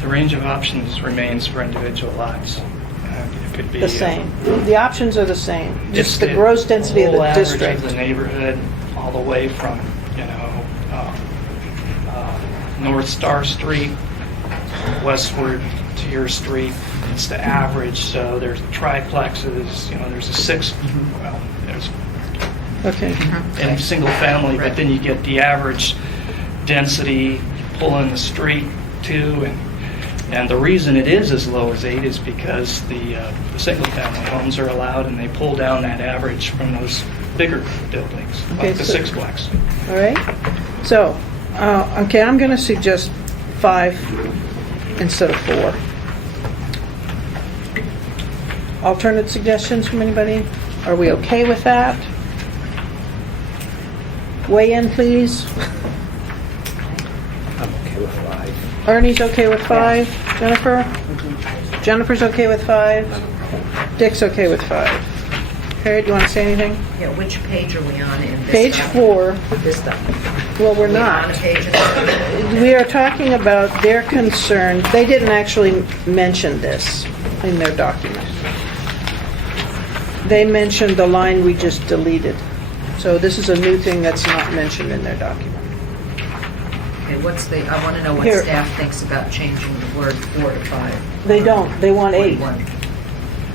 The range of options remains for individual lots. It could be The same. The options are the same, it's just the gross density of whole the average district. of the neighborhood, all the way from, North Star Street westward to your street. It's the average, so there's triplexes, there's a six, well, there's Okay, in single family, but then you get the average density pulling the street too, and the reason it is as low as 8 is because the single family homes are allowed and they pull down that average from those bigger buildings, Okay, like the so- sixplex. all right. So, okay, I'm going to suggest 5 instead of 4. Alternate suggestions from anybody? Are we okay with that? Weigh in, please. I'm okay with 5. Ernie's okay with 5. Jennifer? Jennifer's okay with 5. Dick's okay with 5. Harriet, do you want to say anything? Yeah, which page are we on in this? Page stuff? 4. This stuff. Well, we're On not. a page of We are talking about their concern. They didn't actually mention this in their document. They mentioned the line we just deleted. So this is a new thing that's not mentioned in their document. Okay, I want to know what Here. staff thinks about changing the word 4 to 5. They don't. They want 8. 41.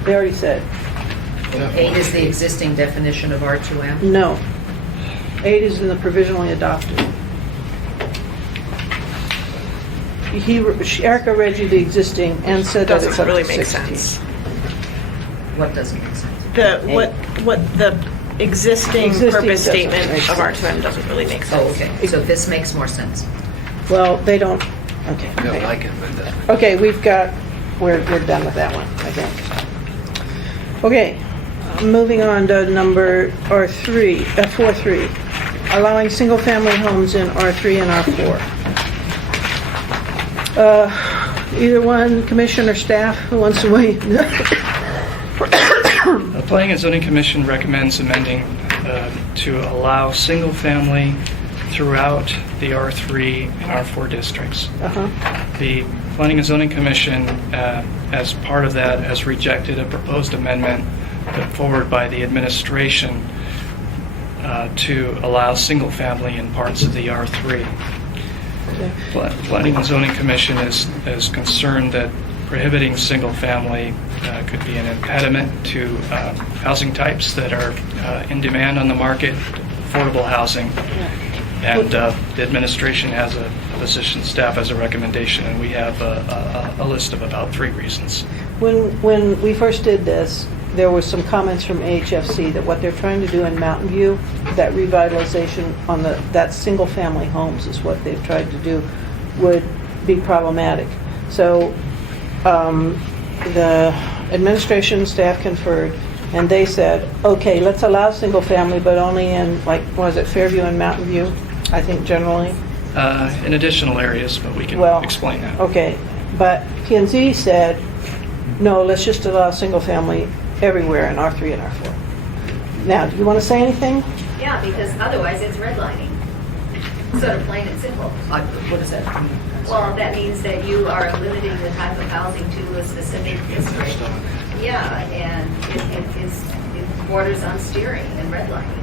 They already said. 8 is the existing definition of R2M? No. 8 is in the provisionally adopted. Erica read you the existing and said that it's Doesn't up really to make 16. sense. What doesn't make sense? What the existing Existing purpose doesn't statement make of sense. R2M doesn't really make Oh, sense. okay, so this makes more sense. Well, they don't, okay. I don't like it, but it doesn't. Okay, we're done with that one, I think. Okay, moving on to number R3, 4.3, allowing single-family homes in R3 and R4. Either one, commission or staff, who wants to weigh in? The Planning and Zoning Commission recommends amending to allow single-family throughout the R3 and R4 districts. Uh-huh. The Planning and Zoning Commission, as part of that, has rejected a proposed amendment put forward by the administration to allow single-family in parts of the R3. Planning and Zoning Commission is concerned that prohibiting single-family could be an impediment to housing types that are in demand on the market, affordable housing. And the administration has a position, staff has a recommendation, and we have a list of about 3 reasons. When we first did this, there were some comments from AHFC that what they're trying to do in Mountain View, that revitalization on that single-family homes is what they've tried to do, would be problematic. So the administration staff conferred, and they said, okay, let's allow single-family, but only in, like, was it Fairview and Mountain View, I think generally? In additional areas, but we can Well, explain that. Okay, but P&Z said, no, let's just allow single-family everywhere in R3 and R4. Now, do you want to say anything? Yeah, because otherwise it's redlining. Sort of plain and simple. What is that? Well, that means that you are limiting the type of housing to a specific district. Yeah, and it borders on steering and redlining.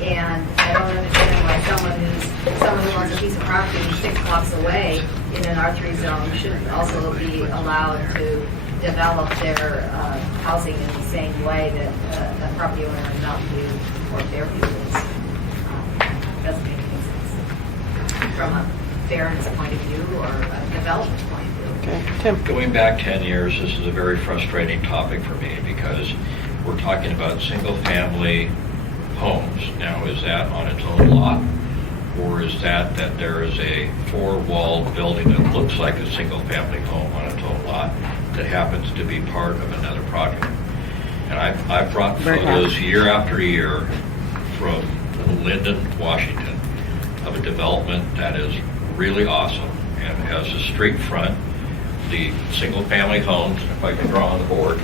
And I don't understand why someone who owns a piece of property 6 blocks away in an R3 zone should also be allowed to develop their housing in the same way that a property owner in Mountain View or Fairview is. Doesn't make any sense from a fairness point of view or a development point of view. Okay, Tim? Going back 10 years, this is a very frustrating topic for me because we're talking about single-family homes. Now, is that on its own lot? Or is that there is a 4-walled building that looks like a single-family home on its own lot that happens to be part of another project? And I've brought photos year after year from Linden, Washington, of a development that is really awesome and has a straight front, the single-family homes, if I can draw on the board.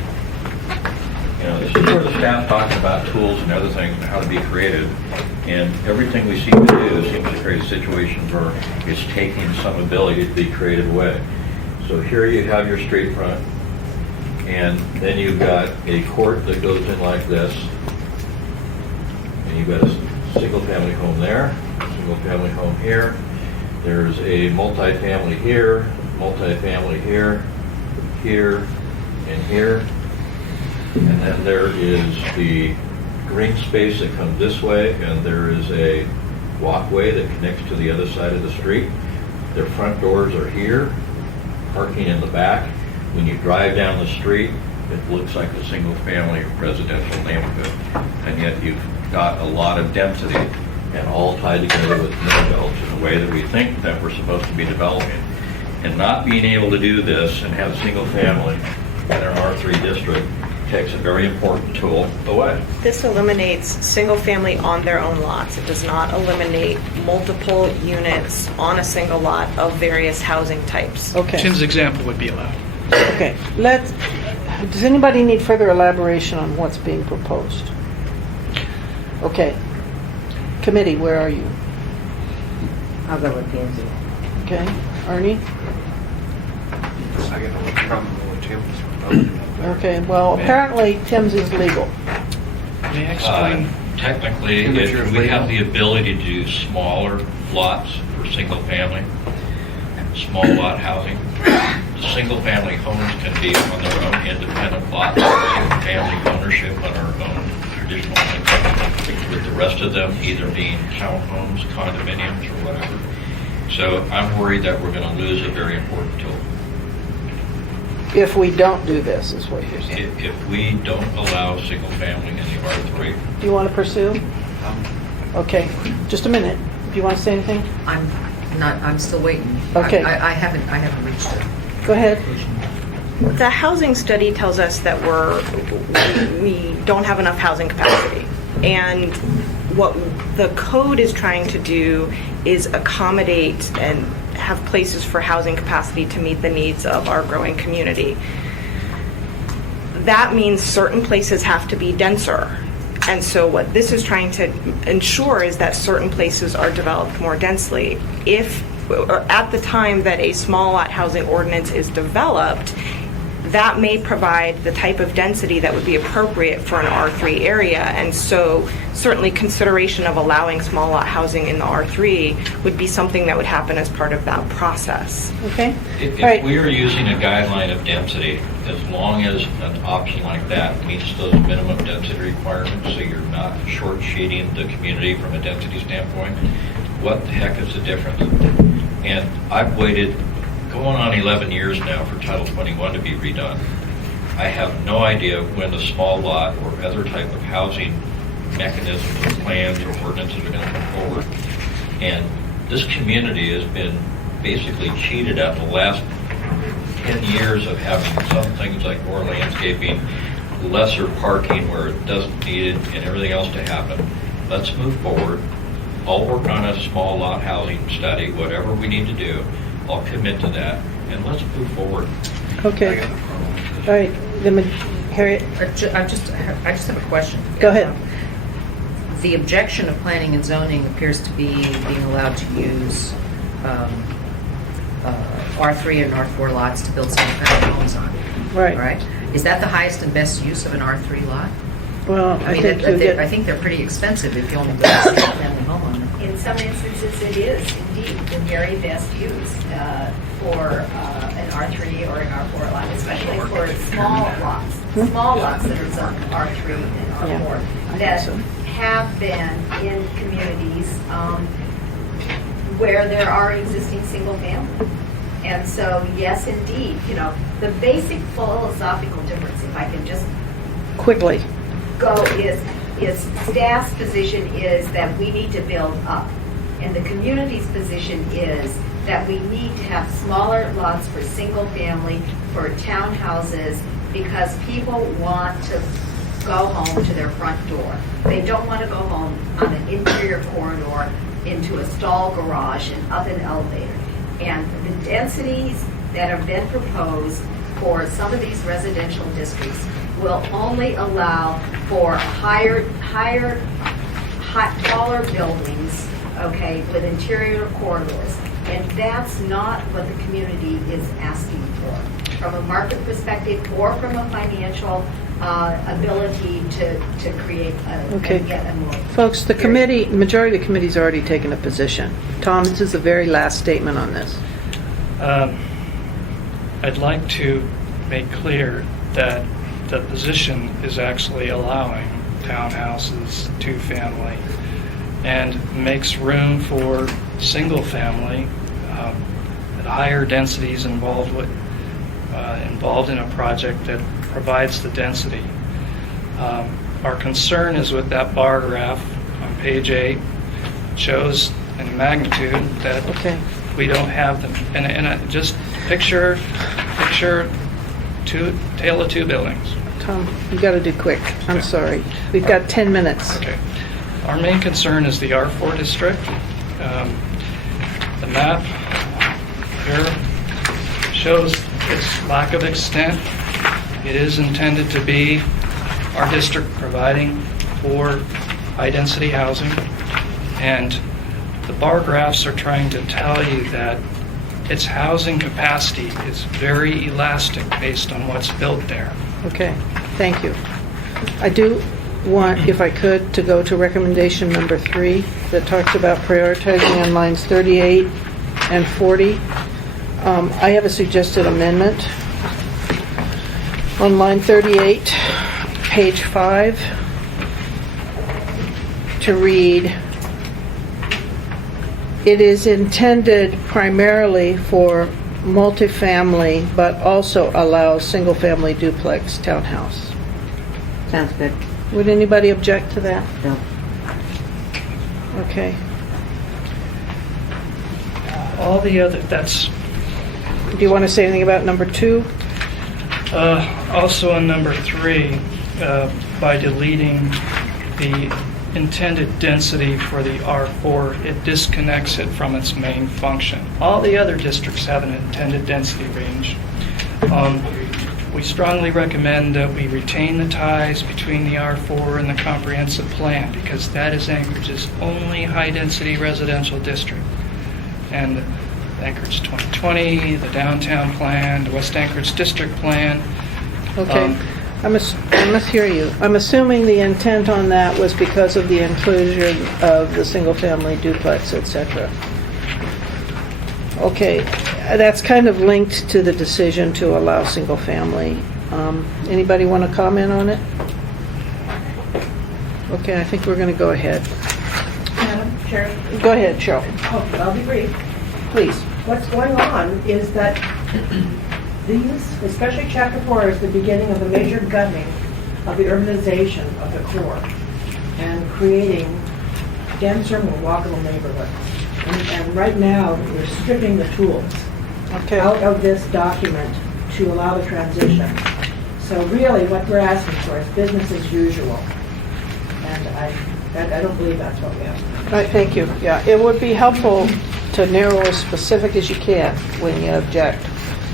You know, this is where the staff talking about tools and other things and how to be creative. And everything we seem to do seems to create situations where it's taking some ability to be creative away. So here you have your straight front, and then you've got a court that goes in like this, and you've got a single-family home there, single-family home here. There's a multifamily here, multifamily here, here, and here. And then there is the green space that comes this way, and there is a walkway that connects to the other side of the street. Their front doors are here, parking in the back. When you drive down the street, it looks like a single-family residential neighborhood. And yet you've got a lot of density and all tied together with mill belts in a way that we think that we're supposed to be developing. And not being able to do this and have a single family in an R3 district takes a very important tool away. This eliminates single-family on their own lots. It does not eliminate multiple units on a single lot of various housing types. Okay. Tim's example would be allowed. Okay, does anybody need further elaboration on what's being proposed? Okay. Committee, where are you? I'll go with P&Z. Okay. Arnie? I got no problem with Tim's proposal. Okay, well, apparently Tim's is legal. May I explain? Technically, if we have the ability to do smaller lots for single family, small lot housing, the single family homes can be on their own independent lots, single family ownership on our own traditional things, with the rest of them either being townhomes, condominiums, or whatever. So I'm worried that we're going to lose a very important tool. If we don't do this, is what you're saying. If we don't allow single family in the R3, Do you want to pursue? Okay, just a minute. Do you want to say anything? I'm still waiting. Okay. I haven't reached it. Go ahead. The housing study tells us that we don't have enough housing capacity. And what the code is trying to do is accommodate and have places for housing capacity to meet the needs of our growing community. That means certain places have to be denser. And so what this is trying to ensure is that certain places are developed more densely. Or at the time that a small lot housing ordinance is developed, that may provide the type of density that would be appropriate for an R3 area. And so certainly consideration of allowing small lot housing in the R3 would be something that would happen as part of that process. Okay. if we are using a guideline of density, as long as an option like that meets those minimum density requirements, so you're not short-sheeting the community from a density standpoint, what the heck is the difference? And I've waited going on 11 years now for Title 21 to be redone. I have no idea when the small lot or other type of housing mechanisms or plans or ordinances are going to come forward. And this community has been basically cheated out in the last 10 years of having some things like more landscaping, lesser parking where it doesn't need it, and everything else to happen. Let's move forward. I'll work on a small lot housing study, whatever we need to do. I'll commit to that, and let's move forward. Okay. All right. Harriet? I just have a question. Go ahead. the objection of planning and zoning appears to be being allowed to use R3 and R4 lots to build single-family homes on. Right. Right? Is that the highest and best use of an R3 lot? Well, I think you I get, think they're pretty expensive if you only build a single-family home on them. In some instances, it is indeed the very best use for an R3 or an R4 lot, especially for small lots. Small lots that are zoned R3 and R4 that have been in communities where there are existing single family. And so, yes, indeed, you know, the basic philosophical difference, if I can just quickly. go, is staff's position is that we need to build up. And the community's position is that we need to have smaller lots for single family, for townhouses, because people want to go home to their front door. They don't want to go home on an interior corridor into a stall garage and up an elevator. And the densities that have been proposed for some of these residential districts will only allow for taller buildings, okay, with interior corridors. And that's not what the community is asking for, from a market perspective or from a financial ability to create Okay. get a more. Folks, the committee, majority of the committee's already taken a position. Tom, this is the very last statement on this. I'd like to make clear that the position is actually allowing townhouses, two-family, and makes room for single-family at higher densities involved in a project that provides the density. Our concern is with that bar graph on page 8, shows in magnitude that we don't have them. And just picture tale of two buildings. Tom, you got to do quick. I'm sorry. We've got 10 minutes. Okay. Our main concern is the R4 district. The map here shows its lack of extent. It is intended to be our district providing for high-density housing. And the bar graphs are trying to tell you that its housing capacity is very elastic based on what's built there. Okay, thank you. I do want, if I could, to go to recommendation number 3 that talks about prioritizing on lines 38 and 40. I have a suggested amendment. On line 38, page 5, to read, it is intended primarily for multifamily, but also allows single-family duplex townhouse. Sounds good. Would anybody object to that? No. Okay. All the other, that's Do you want to say anything about number 2? also on number 3, by deleting the intended density for the R4, it disconnects it from its main function. All the other districts have an intended density range. We strongly recommend that we retain the ties between the R4 and the comprehensive plan, because that is Anchorage's only high-density residential district. And Anchorage 2020, the downtown plan, the West Anchorage district plan. Okay. I must hear you. I'm assuming the intent on that was because of the inclusion of the single-family duplex, etc. Okay, that's kind of linked to the decision to allow single-family. Anybody want to comment on it? Okay, I think we're going to go ahead. Madam Chair? Go ahead, Cheryl. Oh, I'll be brief. Please. What's going on is that these, especially Chapter 4, is the beginning of the major gutting of the urbanization of the core and creating denser, more walkable neighborhoods. And right now, we're stripping the tools out of this document to allow the transition. So really, what we're asking for is business as usual. And I don't believe that's what we have. All right, thank you. Yeah, it would be helpful to narrow as specific as you can when you object,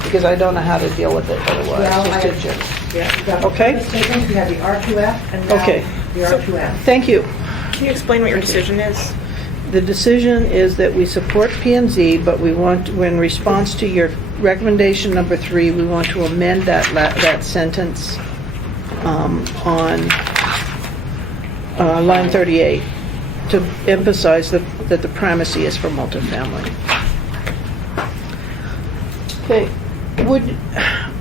because I don't know how to deal with it otherwise. Well, Just a joke. Yeah, we've got Okay. the statements, we have the R2F and now Okay. the R2M. Thank you. Can you explain what your decision is? The decision is that we support P and Z, but we want, in response to your recommendation number 3, we want to amend that sentence on line 38 to emphasize that the primacy is for multifamily. Okay,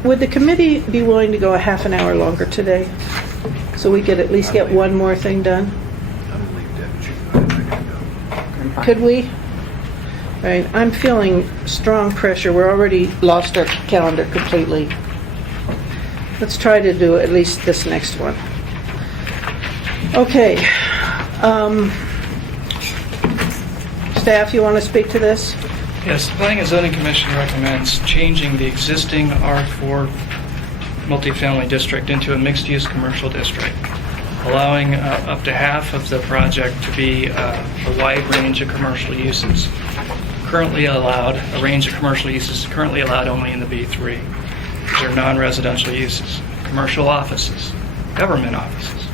would the committee be willing to go a half an hour longer today? So we could at least get one more thing done? Could we? Right, I'm feeling strong pressure. We're already lost our calendar completely. Let's try to do at least this next one. Okay. Staff, you want to speak to this? Yes, the Planning and Zoning Commission recommends changing the existing R4 multifamily district into a mixed-use commercial district, allowing up to half of the project to be a wide range of commercial uses. Currently allowed, a range of commercial uses currently allowed only in the B3. These are non-residential uses, commercial offices, government offices.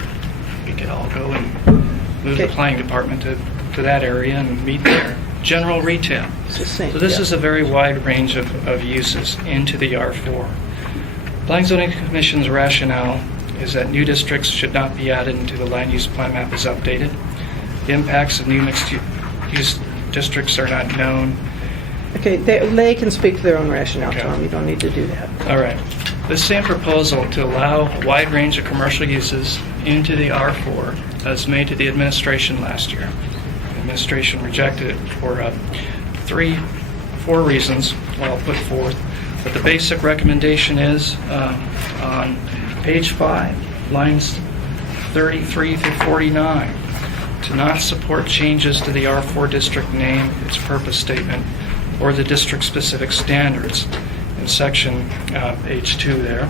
We could all go and move the planning department to that area and meet there. General retail. So this is a very wide range of uses into the R4. Planning and Zoning Commission's rationale is that new districts should not be added until the land use plan map is updated. The impacts of new mixed-use districts are not known. Okay, they can speak to their own rationale, Tom. You don't need to do that. All right. The same proposal to allow a wide range of commercial uses into the R4 was made to the administration last year. The administration rejected it for 4 reasons I'll put forth. But the basic recommendation is on page 5, lines 33 through 49, to not support changes to the R4 district name, its purpose statement, or the district-specific standards in section H2 there.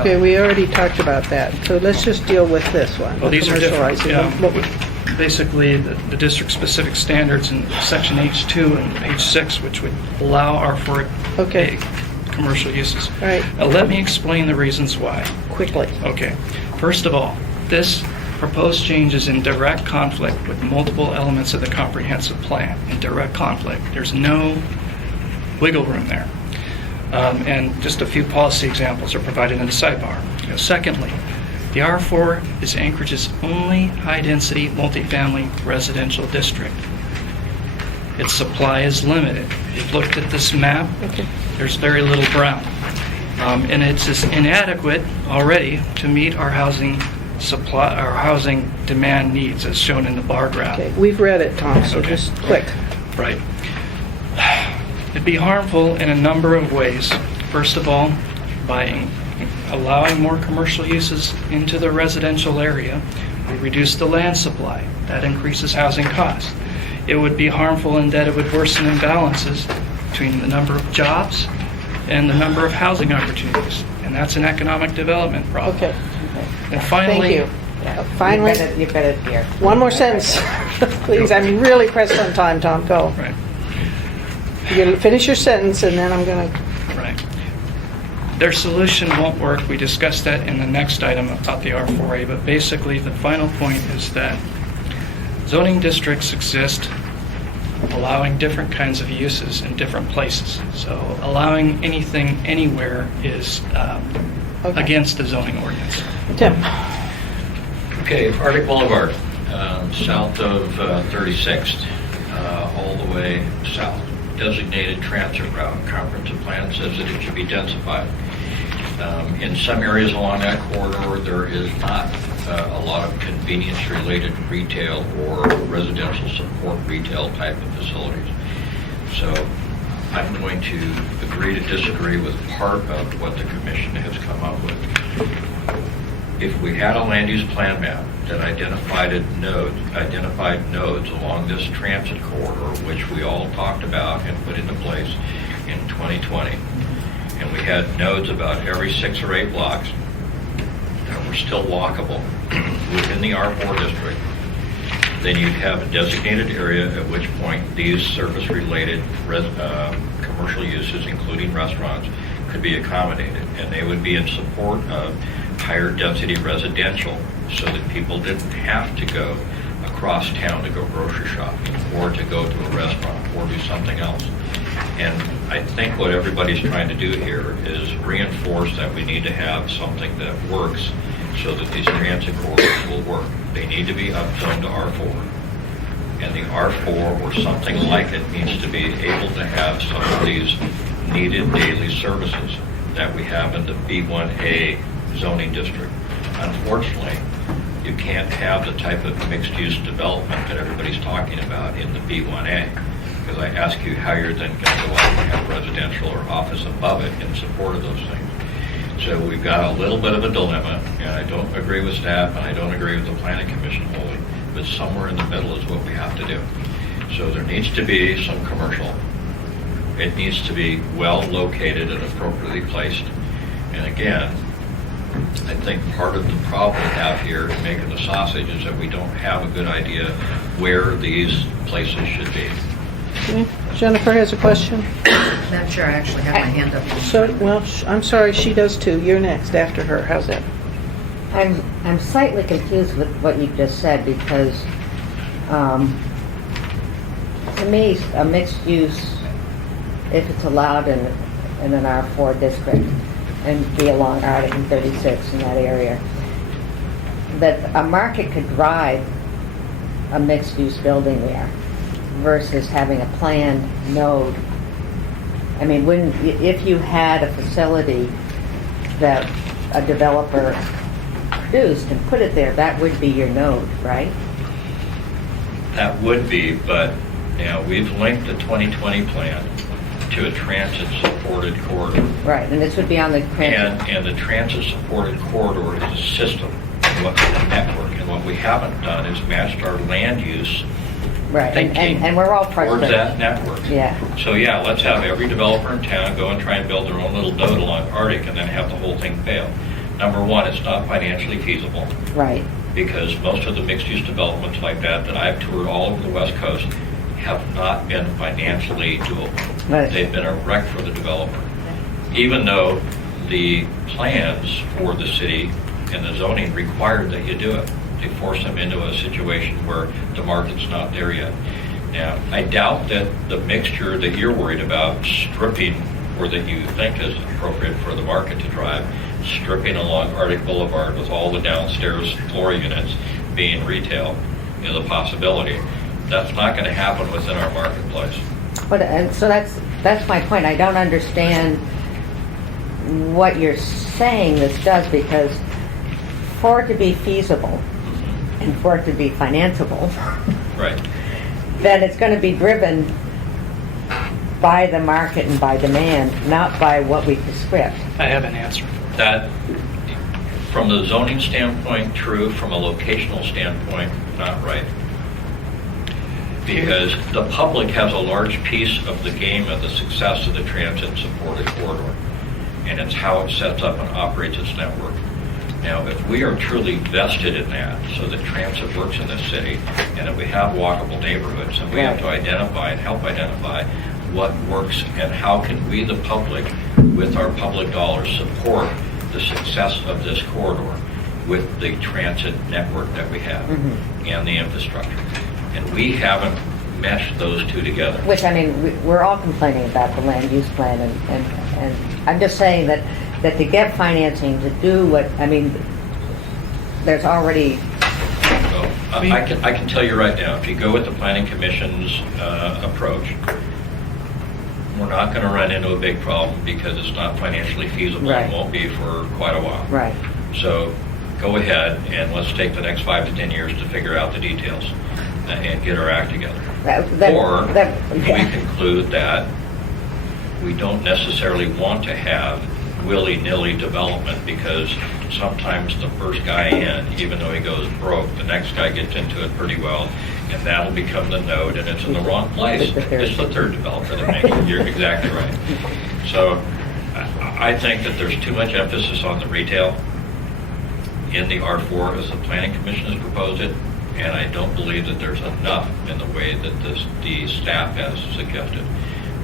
Okay, we already talked about that, so let's just deal with this one. Well, these are different. Commercializing. Basically, the district-specific standards in section H2 and H6, which would allow R4 commercial uses. All right. Now, let me explain the reasons why. Quickly. Okay. First of all, this proposed change is in direct conflict with multiple elements of the comprehensive plan. In direct conflict. There's no wiggle room there. And just a few policy examples are provided in the sidebar. Secondly, the R4 is Anchorage's only high-density multifamily residential district. Its supply is limited. You've looked at this map. There's very little brown. And it's inadequate already to meet our housing supply, our housing demand needs, as shown in the bar graph. Okay, we've read it, Tom, so just quick. Right. It'd be harmful in a number of ways. First of all, by allowing more commercial uses into the residential area, we reduce the land supply. That increases housing costs. It would be harmful in that it would worsen imbalances between the number of jobs and the number of housing opportunities. And that's an economic development problem. Okay. And finally... Thank you. Finally, You've got it here. one more sentence, please. I'm really pressed on time, Tom. Go. Right. You're gonna finish your sentence, and then I'm going to... Right. Their solution won't work. We discussed that in the next item about the R4A, but basically the final point is that zoning districts exist allowing different kinds of uses in different places. So allowing anything anywhere is against the zoning ordinance. Tim. Okay, Arctic Boulevard, south of 36th, all the way south. Designated transit route. Comprehensive plan says that it should be densified. In some areas along that corridor, there is not a lot of convenience-related retail or residential support retail type of facilities. So I'm going to agree to disagree with part of what the commission has come up with. If we had a land use plan map that identified nodes along this transit corridor, which we all talked about and put into place in 2020, and we had nodes about every 6 or 8 blocks that were still walkable within the R4 district, then you'd have a designated area at which point these service-related commercial uses, including restaurants, could be accommodated, and they would be in support of higher density residential so that people didn't have to go across town to go grocery shopping, or to go to a restaurant, or do something else. And I think what everybody's trying to do here is reinforce that we need to have something that works so that these transit corridors will work. They need to be upzoned to R4. And the R4 or something like it needs to be able to have some of these needed daily services that we have in the B1A zoning district. Unfortunately, you can't have the type of mixed-use development that everybody's talking about in the B1A. Because I ask you how you're then going to go out and have residential or office above it in support of those things. So we've got a little bit of a dilemma, and I don't agree with staff, and I don't agree with the planning commission wholly, but somewhere in the middle is what we have to do. So there needs to be some commercial. It needs to be well located and appropriately placed. And again, I think part of the problem we have here in making the sausage is that we don't have a good idea where these places should be. Okay. Jennifer has a question. Madam Chair, I actually have my hand up. So, well, I'm sorry, she does too. You're next after her. How's that? I'm slightly confused with what you just said because, to me, a mixed use, if it's allowed in an R4 district and be along Arctic and 36 in that area, that a market could drive a mixed use building there versus having a planned node. I mean, if you had a facility that a developer produced and put it there, that would be your node, right? That would be, but we've linked the 2020 plan to a transit-supported corridor. Right, and this would be on the transit. And the transit-supported corridor is a system, a network, and what we haven't done is matched our land use Right, thinking and we're all towards that network. Yeah. So yeah, let's have every developer in town go and try and build their own little node along Arctic and then have the whole thing fail. Number one, it's not financially feasible. Right. Because most of the mixed-use developments like that I've toured all over the West Coast have not been financially doable. Right. They've been a wreck for the developer. Even though the plans for the city and the zoning required that you do it. They force them into a situation where the market's not there yet. Now, I doubt that the mixture that you're worried about, stripping, or that you think is appropriate for the market to drive, stripping along Arctic Boulevard with all the downstairs floor units being retail, the possibility. That's not going to happen within our marketplace. But and so that's my point. I don't understand what you're saying this does, because for it to be feasible and for it to be financeable, right, then it's going to be driven by the market and by demand, not by what we prescript. I have an answer. That, from the zoning standpoint, true. From a locational standpoint, not right. Because the public has a large piece of the game of the success of the transit-supported corridor, and it's how it sets up and operates its network. Now, if we are truly vested in that, so that transit works in this city, and that we have walkable neighborhoods, and we have to identify and help identify what works and how can we, the public, with our public dollars, support the success of this corridor with the transit network that we have and the infrastructure. And we haven't meshed those two together. Which, I mean, we're all complaining about the land use plan, and I'm just saying that to get financing to do what, I mean, there's already... So, I can tell you right now, if you go with the Planning Commission's approach, we're not going to run into a big problem because it's not financially feasible and won't be for quite a while. Right. So go ahead and let's take the next 5 to 10 years to figure out the details and get our act together. We conclude that we don't necessarily want to have willy-nilly development, because sometimes the first guy in, even though he goes broke, the next guy gets into it pretty well, and that'll become the node, and it's in the wrong place. It's the third developer that makes it. You're exactly right. So I think that there's too much emphasis on the retail in the R4 as the Planning Commission has proposed it, and I don't believe that there's enough in the way that the staff has suggested.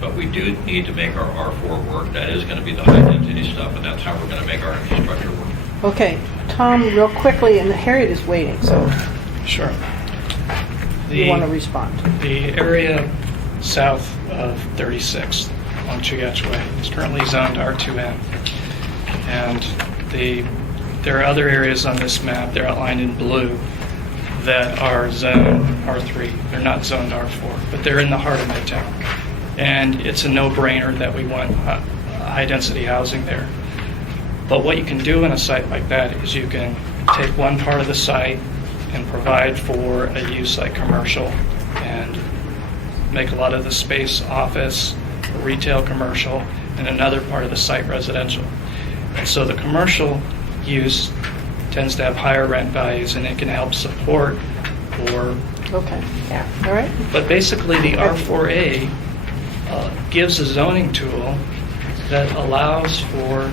But we do need to make our R4 work. That is going to be the high-density stuff, and that's how we're going to make our infrastructure work. Okay, Tom, real quickly, and Harriet is waiting, so. Sure. you want to respond. The area south of 36th on Chugach Way is currently zoned R2M. And there are other areas on this map, they're outlined in blue, that are zoned R3. They're not zoned R4, but they're in the heart of Midtown. And it's a no-brainer that we want high-density housing there. But what you can do in a site like that is you can take one part of the site and provide for a use like commercial and make a lot of the space office, retail commercial, and another part of the site residential. And so the commercial use tends to have higher rent values and it can help support or... Okay, yeah, all right. But basically the R4A gives a zoning tool that allows for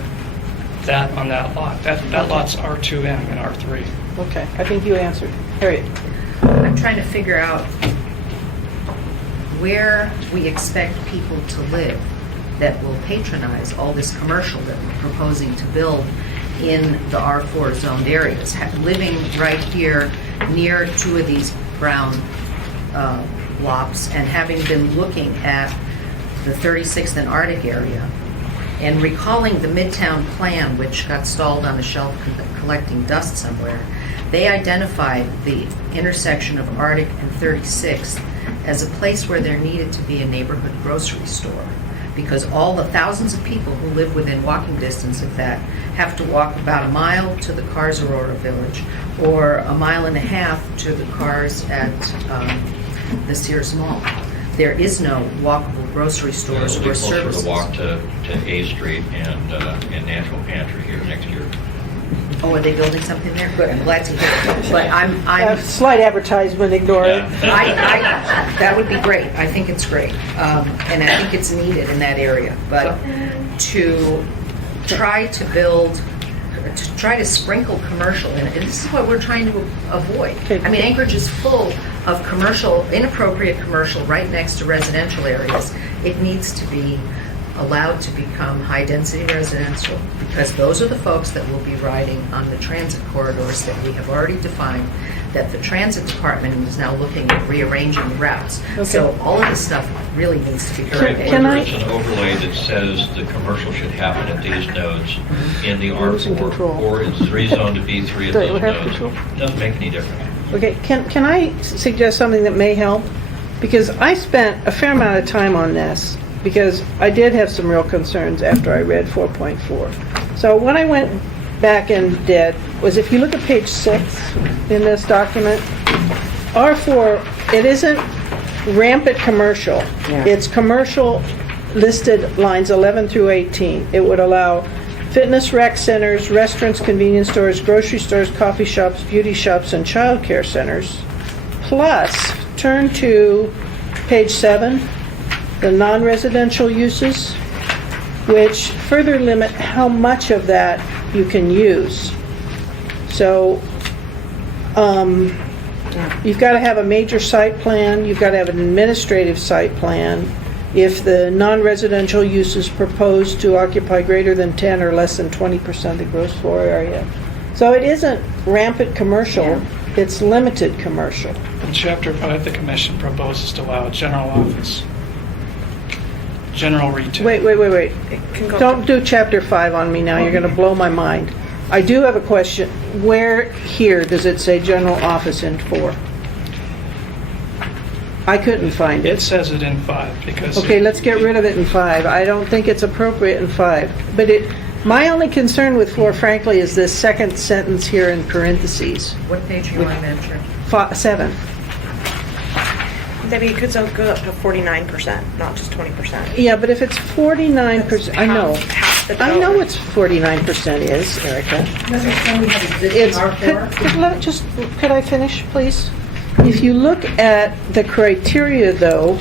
that on that lot. That lot's R2M and R3. Okay, I think you answered. Harriet? I'm trying to figure out where we expect people to live that will patronize all this commercial that we're proposing to build in the R4 zoned areas. Living right here near two of these brown blocks and having been looking at the 36th and Arctic area and recalling the Midtown plan, which got stalled on a shelf collecting dust somewhere, they identified the intersection of Arctic and 36th as a place where there needed to be a neighborhood grocery store, because all the thousands of people who live within walking distance of that have to walk about a mile to the Cars Aurora Village or a mile and a half to the Cars at the Sears Mall. There is no walkable grocery stores It'll or be closer services. to walk to A Street and National Pantry here next year. Oh, are they building something there? Good, I'm glad to hear it. But I'm Slight advertisement, ignore it. that would be great. I think it's great. And I think it's needed in that area. But to try to build, to try to sprinkle commercial in it, and this is what we're trying to avoid. I mean, Anchorage is full of commercial, inappropriate commercial right next to residential areas. It needs to be allowed to become high-density residential, because those are the folks that will be riding on the transit corridors that we have already defined, that the transit department is now looking at rearranging the routes. So all of this stuff really needs to be corrected. Whether it's an overlay that says the commercial should happen at these nodes in the R4, or it's rezoned to B3 at those nodes, doesn't make any difference. Okay, can I suggest something that may help? Because I spent a fair amount of time on this, because I did have some real concerns after I read 4.4. So what I went back and did was, if you look at page 6 in this document, R4, it isn't rampant commercial. It's commercial listed lines 11 through 18. It would allow fitness rec centers, restaurants, convenience stores, grocery stores, coffee shops, beauty shops, and child care centers. Plus, turn to page 7, the non-residential uses, which further limit how much of that you can use. So you've got to have a major site plan, you've got to have an administrative site plan. If the non-residential uses proposed to occupy greater than 10 or less than 20% of the gross floor area. So it isn't rampant commercial, it's limited commercial. In Chapter 5, the Commission proposes to allow general office, general retail. Wait. Don't do Chapter 5 on me now, you're going to blow my mind. I do have a question. Where here does it say general office in 4? I couldn't find it. It says it in 5 because... Okay, let's get rid of it in 5. I don't think it's appropriate in 5. But my only concern with 4, frankly, is this second sentence here in parentheses. What page are you on, Madam Chair? 7. Debbie, it could go up to 49%, not just 20%. Yeah, but if it's 49%, I know. I know what 49% is, Erica. Could I finish, please? If you look at the criteria, though,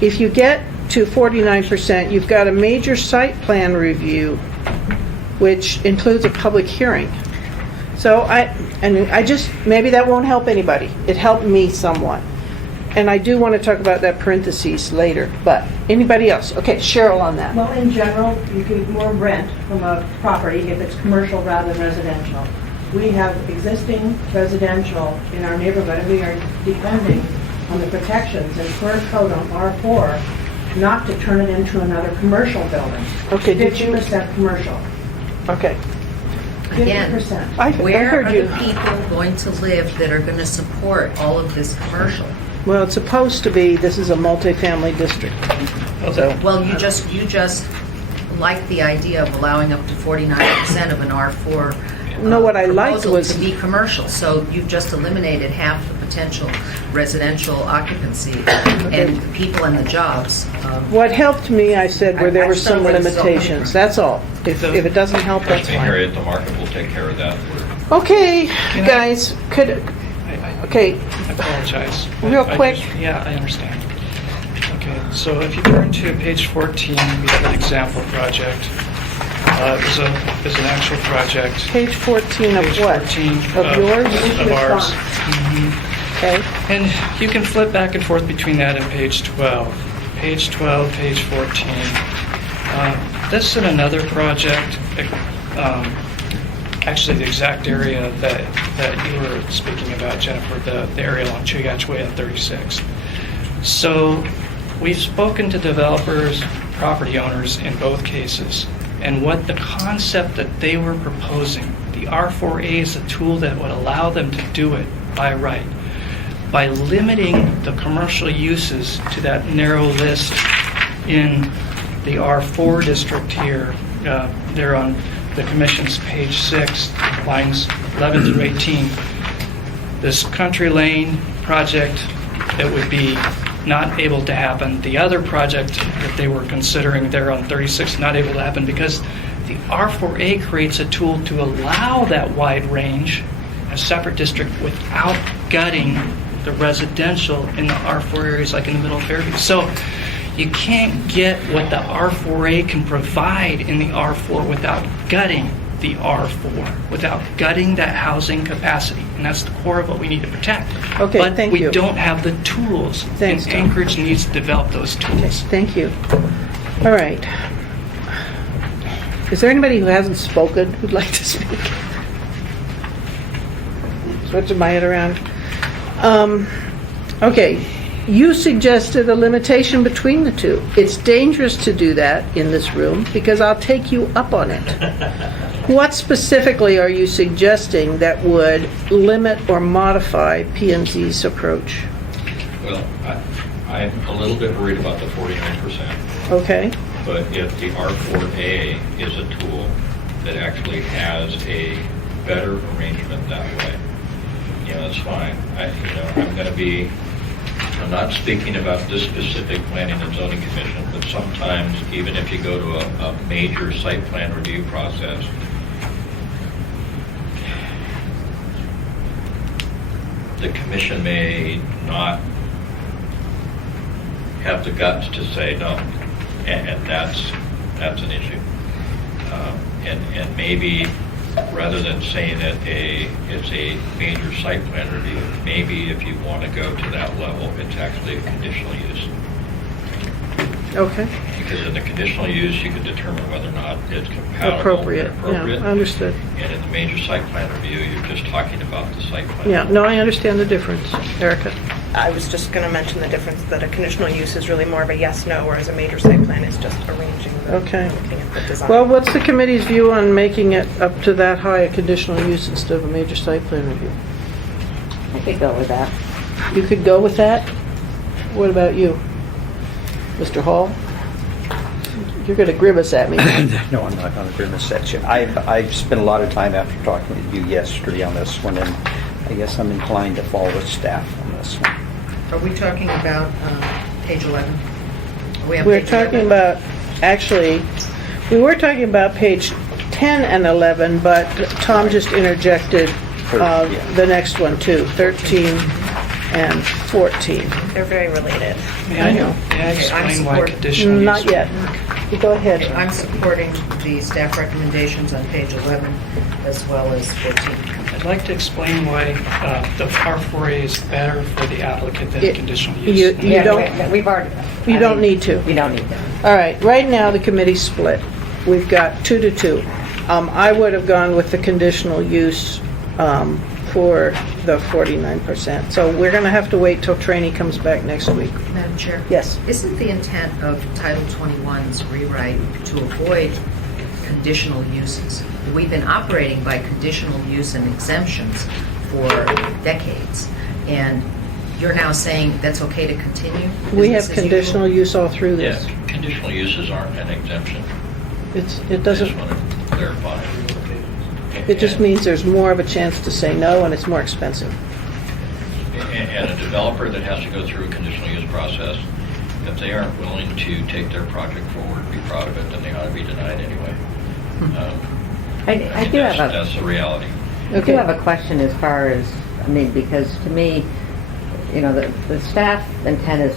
if you get to 49%, you've got a major site plan review, which includes a public hearing. So maybe that won't help anybody. It helped me somewhat. And I do want to talk about that parentheses later, but anybody else? Okay, Cheryl on that. Well, in general, you can more rent from a property if it's commercial rather than residential. We have existing residential in our neighborhood, and we are defending on the protections in current code on R4 not to turn it into another commercial building. Okay, did you- 50% commercial. Okay. Again, 50%. I where heard are you. the people going to live that are going to support all of this commercial? Well, it's supposed to be, this is a multifamily district. So, Well, you just like the idea of allowing up to 49% of an R4 No, what I liked proposal was- to be commercial, so you've just eliminated half the potential residential occupancy and the people and the jobs. what helped me, I said, were there I were some still like zoning. limitations, that's all. If it doesn't help, that's Trust me, fine. Harriet, the market will take care of that. Okay, guys, okay, I apologize. Real I quick. Yeah, I understand. Okay, so if you turn to page 14, we have an example project. There's an actual project. page 14 of Page what? 14 Of yours? Of ours. Okay, And you can flip back and forth between that and page 12. Page 12, page 14. This is another project, actually the exact area that you were speaking about, Jennifer, the area along Chugach Way at 36. So we've spoken to developers, property owners in both cases, and what the concept that they were proposing, the R4A is a tool that would allow them to do it by right, by limiting the commercial uses to that narrow list in the R4 district here. They're on the commission's page 6, lines 11 through 18. This Country Lane project, it would be not able to happen. The other project that they were considering there on 36, not able to happen because the R4A creates a tool to allow that wide range, a separate district, without gutting the residential in the R4 areas like in the middle of Fairview. So you can't get what the R4A can provide in the R4 without gutting the R4, without gutting that housing capacity. And that's the core of what we need to protect. Okay, but thank we you. don't have the tools. Thanks, and Tom. Anchorage needs to develop those tools. thank you. All right. Is there anybody who hasn't spoken who'd like to speak? Switching my head around. Okay, you suggested a limitation between the two. It's dangerous to do that in this room because I'll take you up on it. What specifically are you suggesting that would limit or modify P&Z's approach? Well, I'm a little bit worried about the 49%, Okay, but if the R4A is a tool that actually has a better arrangement that way, that's fine. I'm not speaking about this specific planning and zoning commission, but sometimes even if you go to a major site plan review process, the commission may not have the guts to say no, and that's an issue. And maybe rather than saying that it's a major site plan review, maybe if you want to go to that level, it's actually a conditional use. okay. Because in the conditional use, you can determine whether or not it's compatible Appropriate, and appropriate. yeah, understood. And in the major site plan review, you're just talking about the site plan. Yeah, no, I understand the difference. Erica? I was just going to mention the difference that a conditional use is really more of a yes/no, whereas a major site plan is just arranging the, Okay. looking at the design. Well, what's the committee's view on making it up to that high a conditional use instead of a major site plan review? I could go with that. You could go with that? What about you? Mr. Hall? You're going to grimace at me. No, I'm not going to grimace at you. I've spent a lot of time after talking with you yesterday on this one, and I guess I'm inclined to follow with staff on this one. Are we talking about page 11? Are we on We're page talking 11? about, actually, we were talking about page 10 and 11, but Tom just interjected the next one too, 13 and 14. They're very related. I know. May I I'm explain why support- conditional use Not would yet. work? You Go ahead. I'm supporting the staff recommendations on page 11 as well as 14. I'd like to explain why the R4A is better for the applicant than It- conditional use. You don't, We've already. you don't need to. We don't need to. All right, right now, the committee's split. We've got 2 to 2. I would have gone with the conditional use for the 49%. So we're going to have to wait till Trainee comes back next week. Madam Chair? Yes. Isn't the intent of Title 21's rewrite to avoid conditional uses? We've been operating by conditional use and exemptions for decades, and you're now saying that's okay to continue? We have Business as conditional usual? use all through Yeah, this. conditional uses aren't an exemption. It I just doesn't, want to clarify. it just means there's more of a chance to say no and it's more expensive. And a developer that has to go through a conditional use process, if they aren't willing to take their project forward, be proud of it, then they ought to be denied anyway. I do have a... That's the reality. I do have a question as far as, I mean, because to me, you know, the staff intent is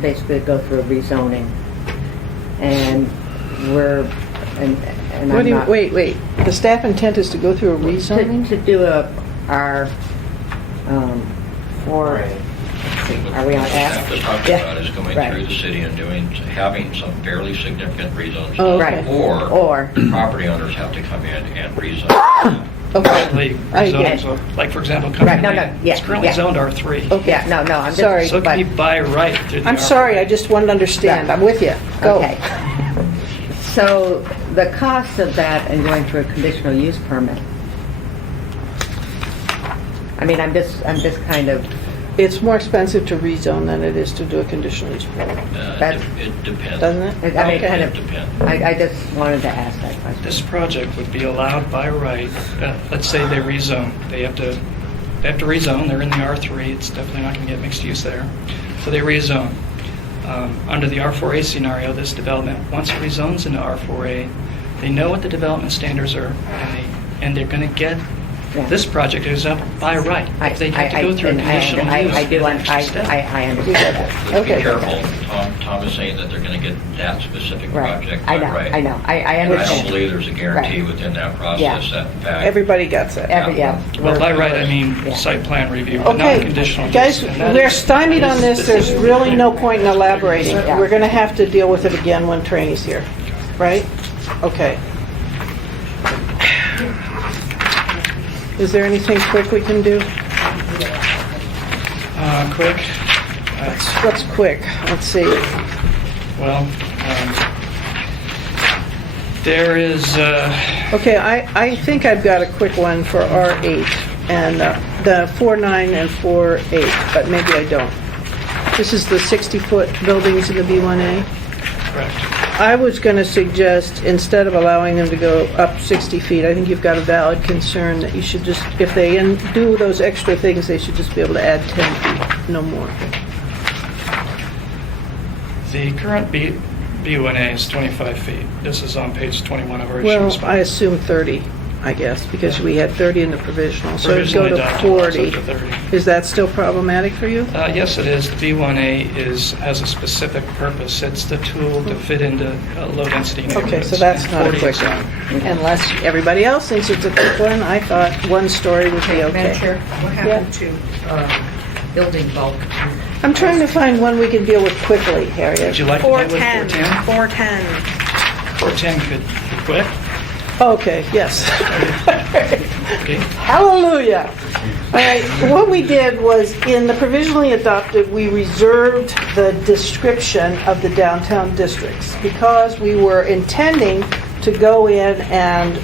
basically to go through a rezoning. And we're, and What I'm do you, not... wait. The staff intent is to go through a rezoning? To do our, for, are we on What F? staff is talking Yeah. about is going Right. through the city and having some fairly significant rezones. Oh, okay. Or- property owners have to come in and rezone. Okay. Actually, I get rezone, it. so, like, for example, Right, Cumberland no, Lane, yeah, it's currently yeah. zoned R3. Okay. Yeah, no, I'm just... Sorry. So it but- can be by right through the I'm R4. sorry, I just wanted to understand. Right. I'm with you. Go. Okay. So the cost of that and going through a conditional use permit, I mean, I'm just kind of, It's more expensive to rezone than it is to do a conditional use permit, That's- It depends. doesn't it? I mean, Okay. kind It of, depends. I just wanted to ask that question. This project would be allowed by right, let's say they rezone. They have to rezone, they're in the R3, it's definitely not going to get mixed use there. So they rezone. Under the R4A scenario, this development, once it rezones into R4A, they know what the development standards are, and they're going to get, Yeah. this project is up by right. If they have to go through a and conditional use. I do, it's an extra step. I understand that. Let's be Okay. careful. Tom is saying that they're going to get that specific Right. project I by know, right. I know, I And I don't understand. believe there's a guarantee Right. within that process Yeah. that in fact. Everybody gets it. Yeah. Well, by right, I mean Yeah. site plan review, but not Okay, conditional use. guys, And that we're is- stymied on this. There's specific. really no point in elaborating. Yeah. We're going to have to deal with it again when Trainee's here, right? Okay. Is there anything quick we can do? Quick, that's, What's quick? Let's see. well, there is, Okay, I think I've got a quick one for R8 and the 4.9 and 4.8, but maybe I don't. This is the 60-foot buildings in the B1A. correct. I was going to suggest, instead of allowing them to go up 60 feet, I think you've got a valid concern that you should just, if they do those extra things, they should just be able to add 10 feet, no more. The current B1A is 25 feet. This is on page 21 of our issue Well, response. I assume 30, I guess, because we had 30 in the provisional, so it'd go Provisionally to adopted, allows 40. up to 30. Is that still problematic for you? Yes, it is. The B1A has a specific purpose. It's the tool to fit into low-density neighborhoods. Okay, so that's and not a 40 quick is one. Unless everybody else thinks it's a quick one, I thought one story would be Madam okay. Chair, what happened to building bulk? I'm trying to find one we can deal with quickly, Harriet. Would you like to deal with 410? 410. 410 could quick. Okay, yes. Okay. Hallelujah. All right, what we did was, in the provisionally adopted, we reserved the description of the downtown districts because we were intending to go in and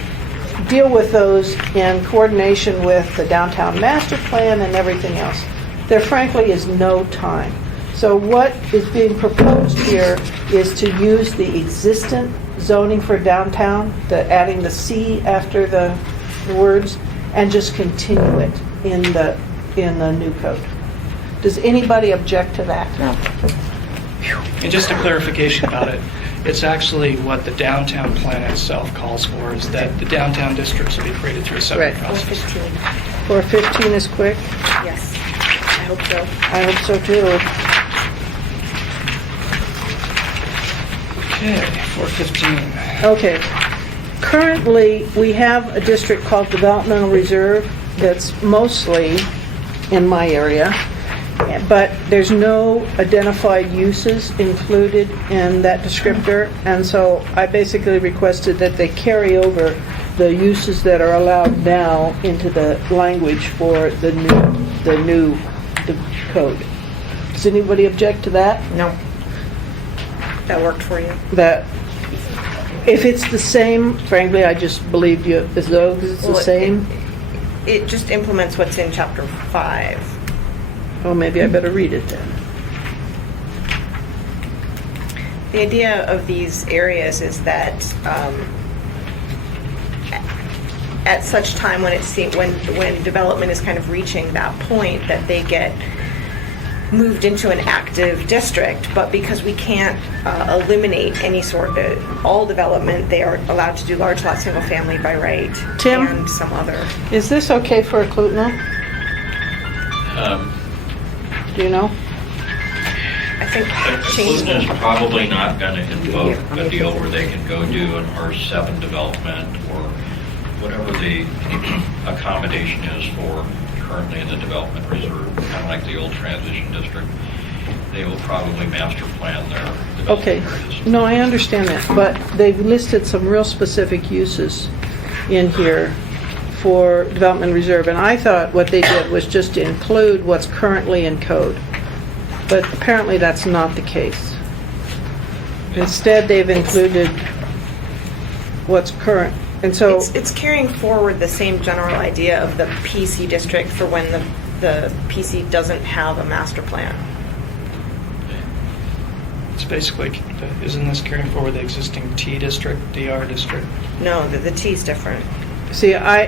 deal with those in coordination with the downtown master plan and everything else. There frankly is no time. So what is being proposed here is to use the existing zoning for downtown, adding the C after the words, and just continue it in the new code. Does anybody object to that? No. And just a clarification about it, it's actually what the downtown plan itself calls for, is that the downtown districts will be created through a separate Right. process. 415 is quick? Yes, I hope so. I hope so too. Okay, 415. Okay. Currently, we have a district called Developmental Reserve that's mostly in my area, but there's no identified uses included in that descriptor, and so I basically requested that they carry over the uses that are allowed now into the language for the new code. Does anybody object to that? No. That worked for you? That, if it's the same, frankly, I just believe you as though it's the Well, same. It just implements what's in chapter 5. Oh, maybe I better read it then. The idea of these areas is that at such time when when development is kind of reaching that point that they get moved into an active district, but because we can't eliminate any sort of all development, they are allowed to do large lot single family by right. Tim? And some other. Is this okay for Eklutna? Do you know? I think Eklutna is probably not going to invoke a deal where they can go do an R7 development or whatever the accommodation is for currently in the development reserve, kind of like the old transition district. They will probably master plan their development Okay. areas. No, I understand that, but they've listed some real specific uses in here for development reserve, and I thought what they did was just to include what's currently in code. But apparently that's not the case. Instead, they've included what's current. And so, it's carrying forward the same general idea of the PC district for when the PC doesn't have a master plan. It's basically, isn't this carrying forward the existing T district, DR district? No, the T is different. see, I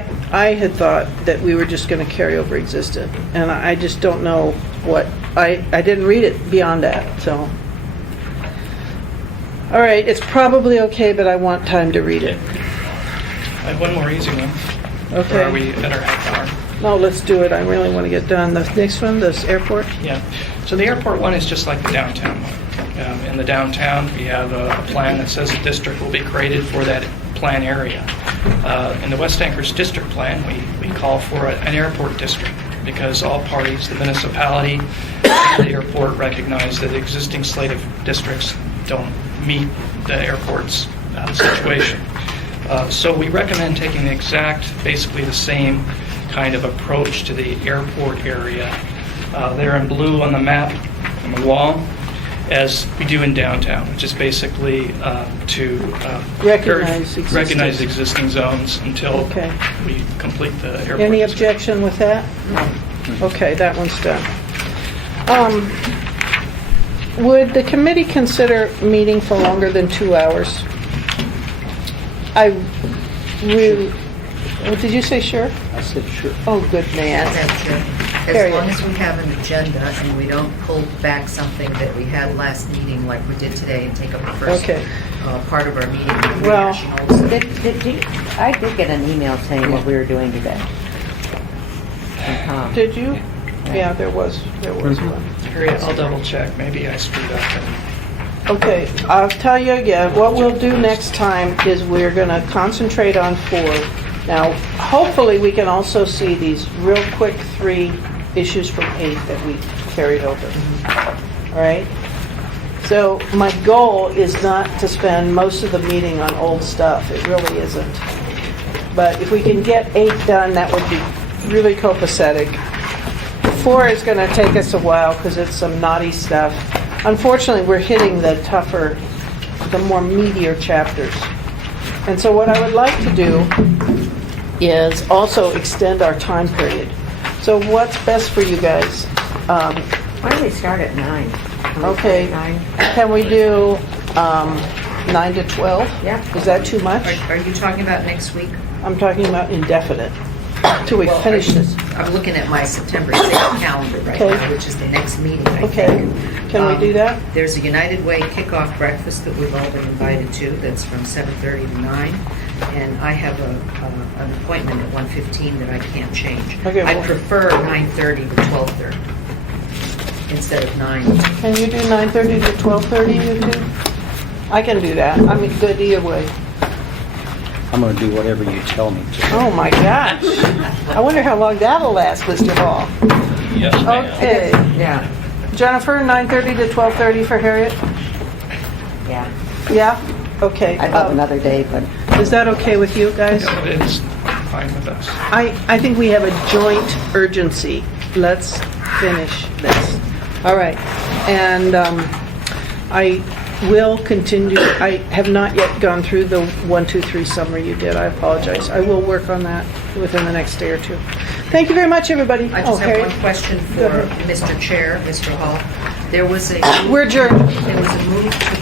had thought that we were just going to carry over existent, and I just don't know what, I didn't read it beyond that, so. All right, it's probably okay, but I want time to read it. I have one more easy one. Okay. Or are we at our half hour? No, let's do it. I really want to get done. The next one, this airport? Yeah. So the airport one is just like the downtown one. In the downtown, we have a plan that says a district will be created for that plan area. In the West Anchorage district plan, we call for an airport district because all parties, the municipality and the airport, recognize that the existing slate of districts don't meet the airport's situation. So we recommend taking the exact, basically the same kind of approach to the airport area there in blue on the map, on the wall, as we do in downtown, which is basically to recognize existing zones until Okay. we complete the airport. Any district. objection with that? Okay, that one's done. Would the committee consider meeting for longer than 2 hours? I really, what did you say, sure? I said sure. Oh, good man. Madam Chair, as Harriet. long as we have an agenda and we don't pull back something that we had last meeting like we did today and take up the first Okay. part of our meeting. with Well, rehashing old stuff. I did get an email saying what we were doing today. From Tom. Did you? Yeah, there was one. Harriet, I'll double check. Maybe I screwed up. Okay, I'll tell you again, what we'll do next time is we're going to concentrate on 4. Now, hopefully, we can also see these real quick 3 issues from 8 that we carried over. All right? So my goal is not to spend most of the meeting on old stuff. It really isn't. But if we can get 8 done, that would be really copacetic. 4 is going to take us a while because it's some naughty stuff. Unfortunately, we're hitting the tougher, the more meatier chapters. And so what I would like to do is also extend our time period. So what's best for you guys? Why don't we start at 9? Okay, 9? can we do 9 to 12? Yeah. Is that too much? Are you talking about next week? I'm talking about indefinite, till we Well, finish this. I'm looking at my September 6th calendar right Okay. now, which is the next meeting, I Okay, think. can we do that? There's a United Way kickoff breakfast that we've all been invited to, that's from 7:30 to 9. And I have an appointment at 1:15 that I can't change. Okay, I well- prefer 9:30 to 12:30 instead of 9. Can you do 9:30 to 12:30, you two? I can do that. I mean, good either way. I'm going to do whatever you tell me to. Oh, my gosh. I wonder how long that'll last, Mr. Hall. Yes, ma'am. Okay. Yeah. Jennifer, 9:30 to 12:30 for Harriet? Yeah. Yeah? Okay. I'd love another day, but Is that okay with you guys? Yeah, it's fine with us. I think we have a joint urgency. Let's finish this. All right. And I will continue. I have not yet gone through the 1, 2, 3 summary you did. I apologize. I will work on that within the next day or two. Thank you very much, everybody. I just have Harry? one question Go for ahead. Mr. Chair, Mr. Hall. There was a... We're adjourned. There was a move to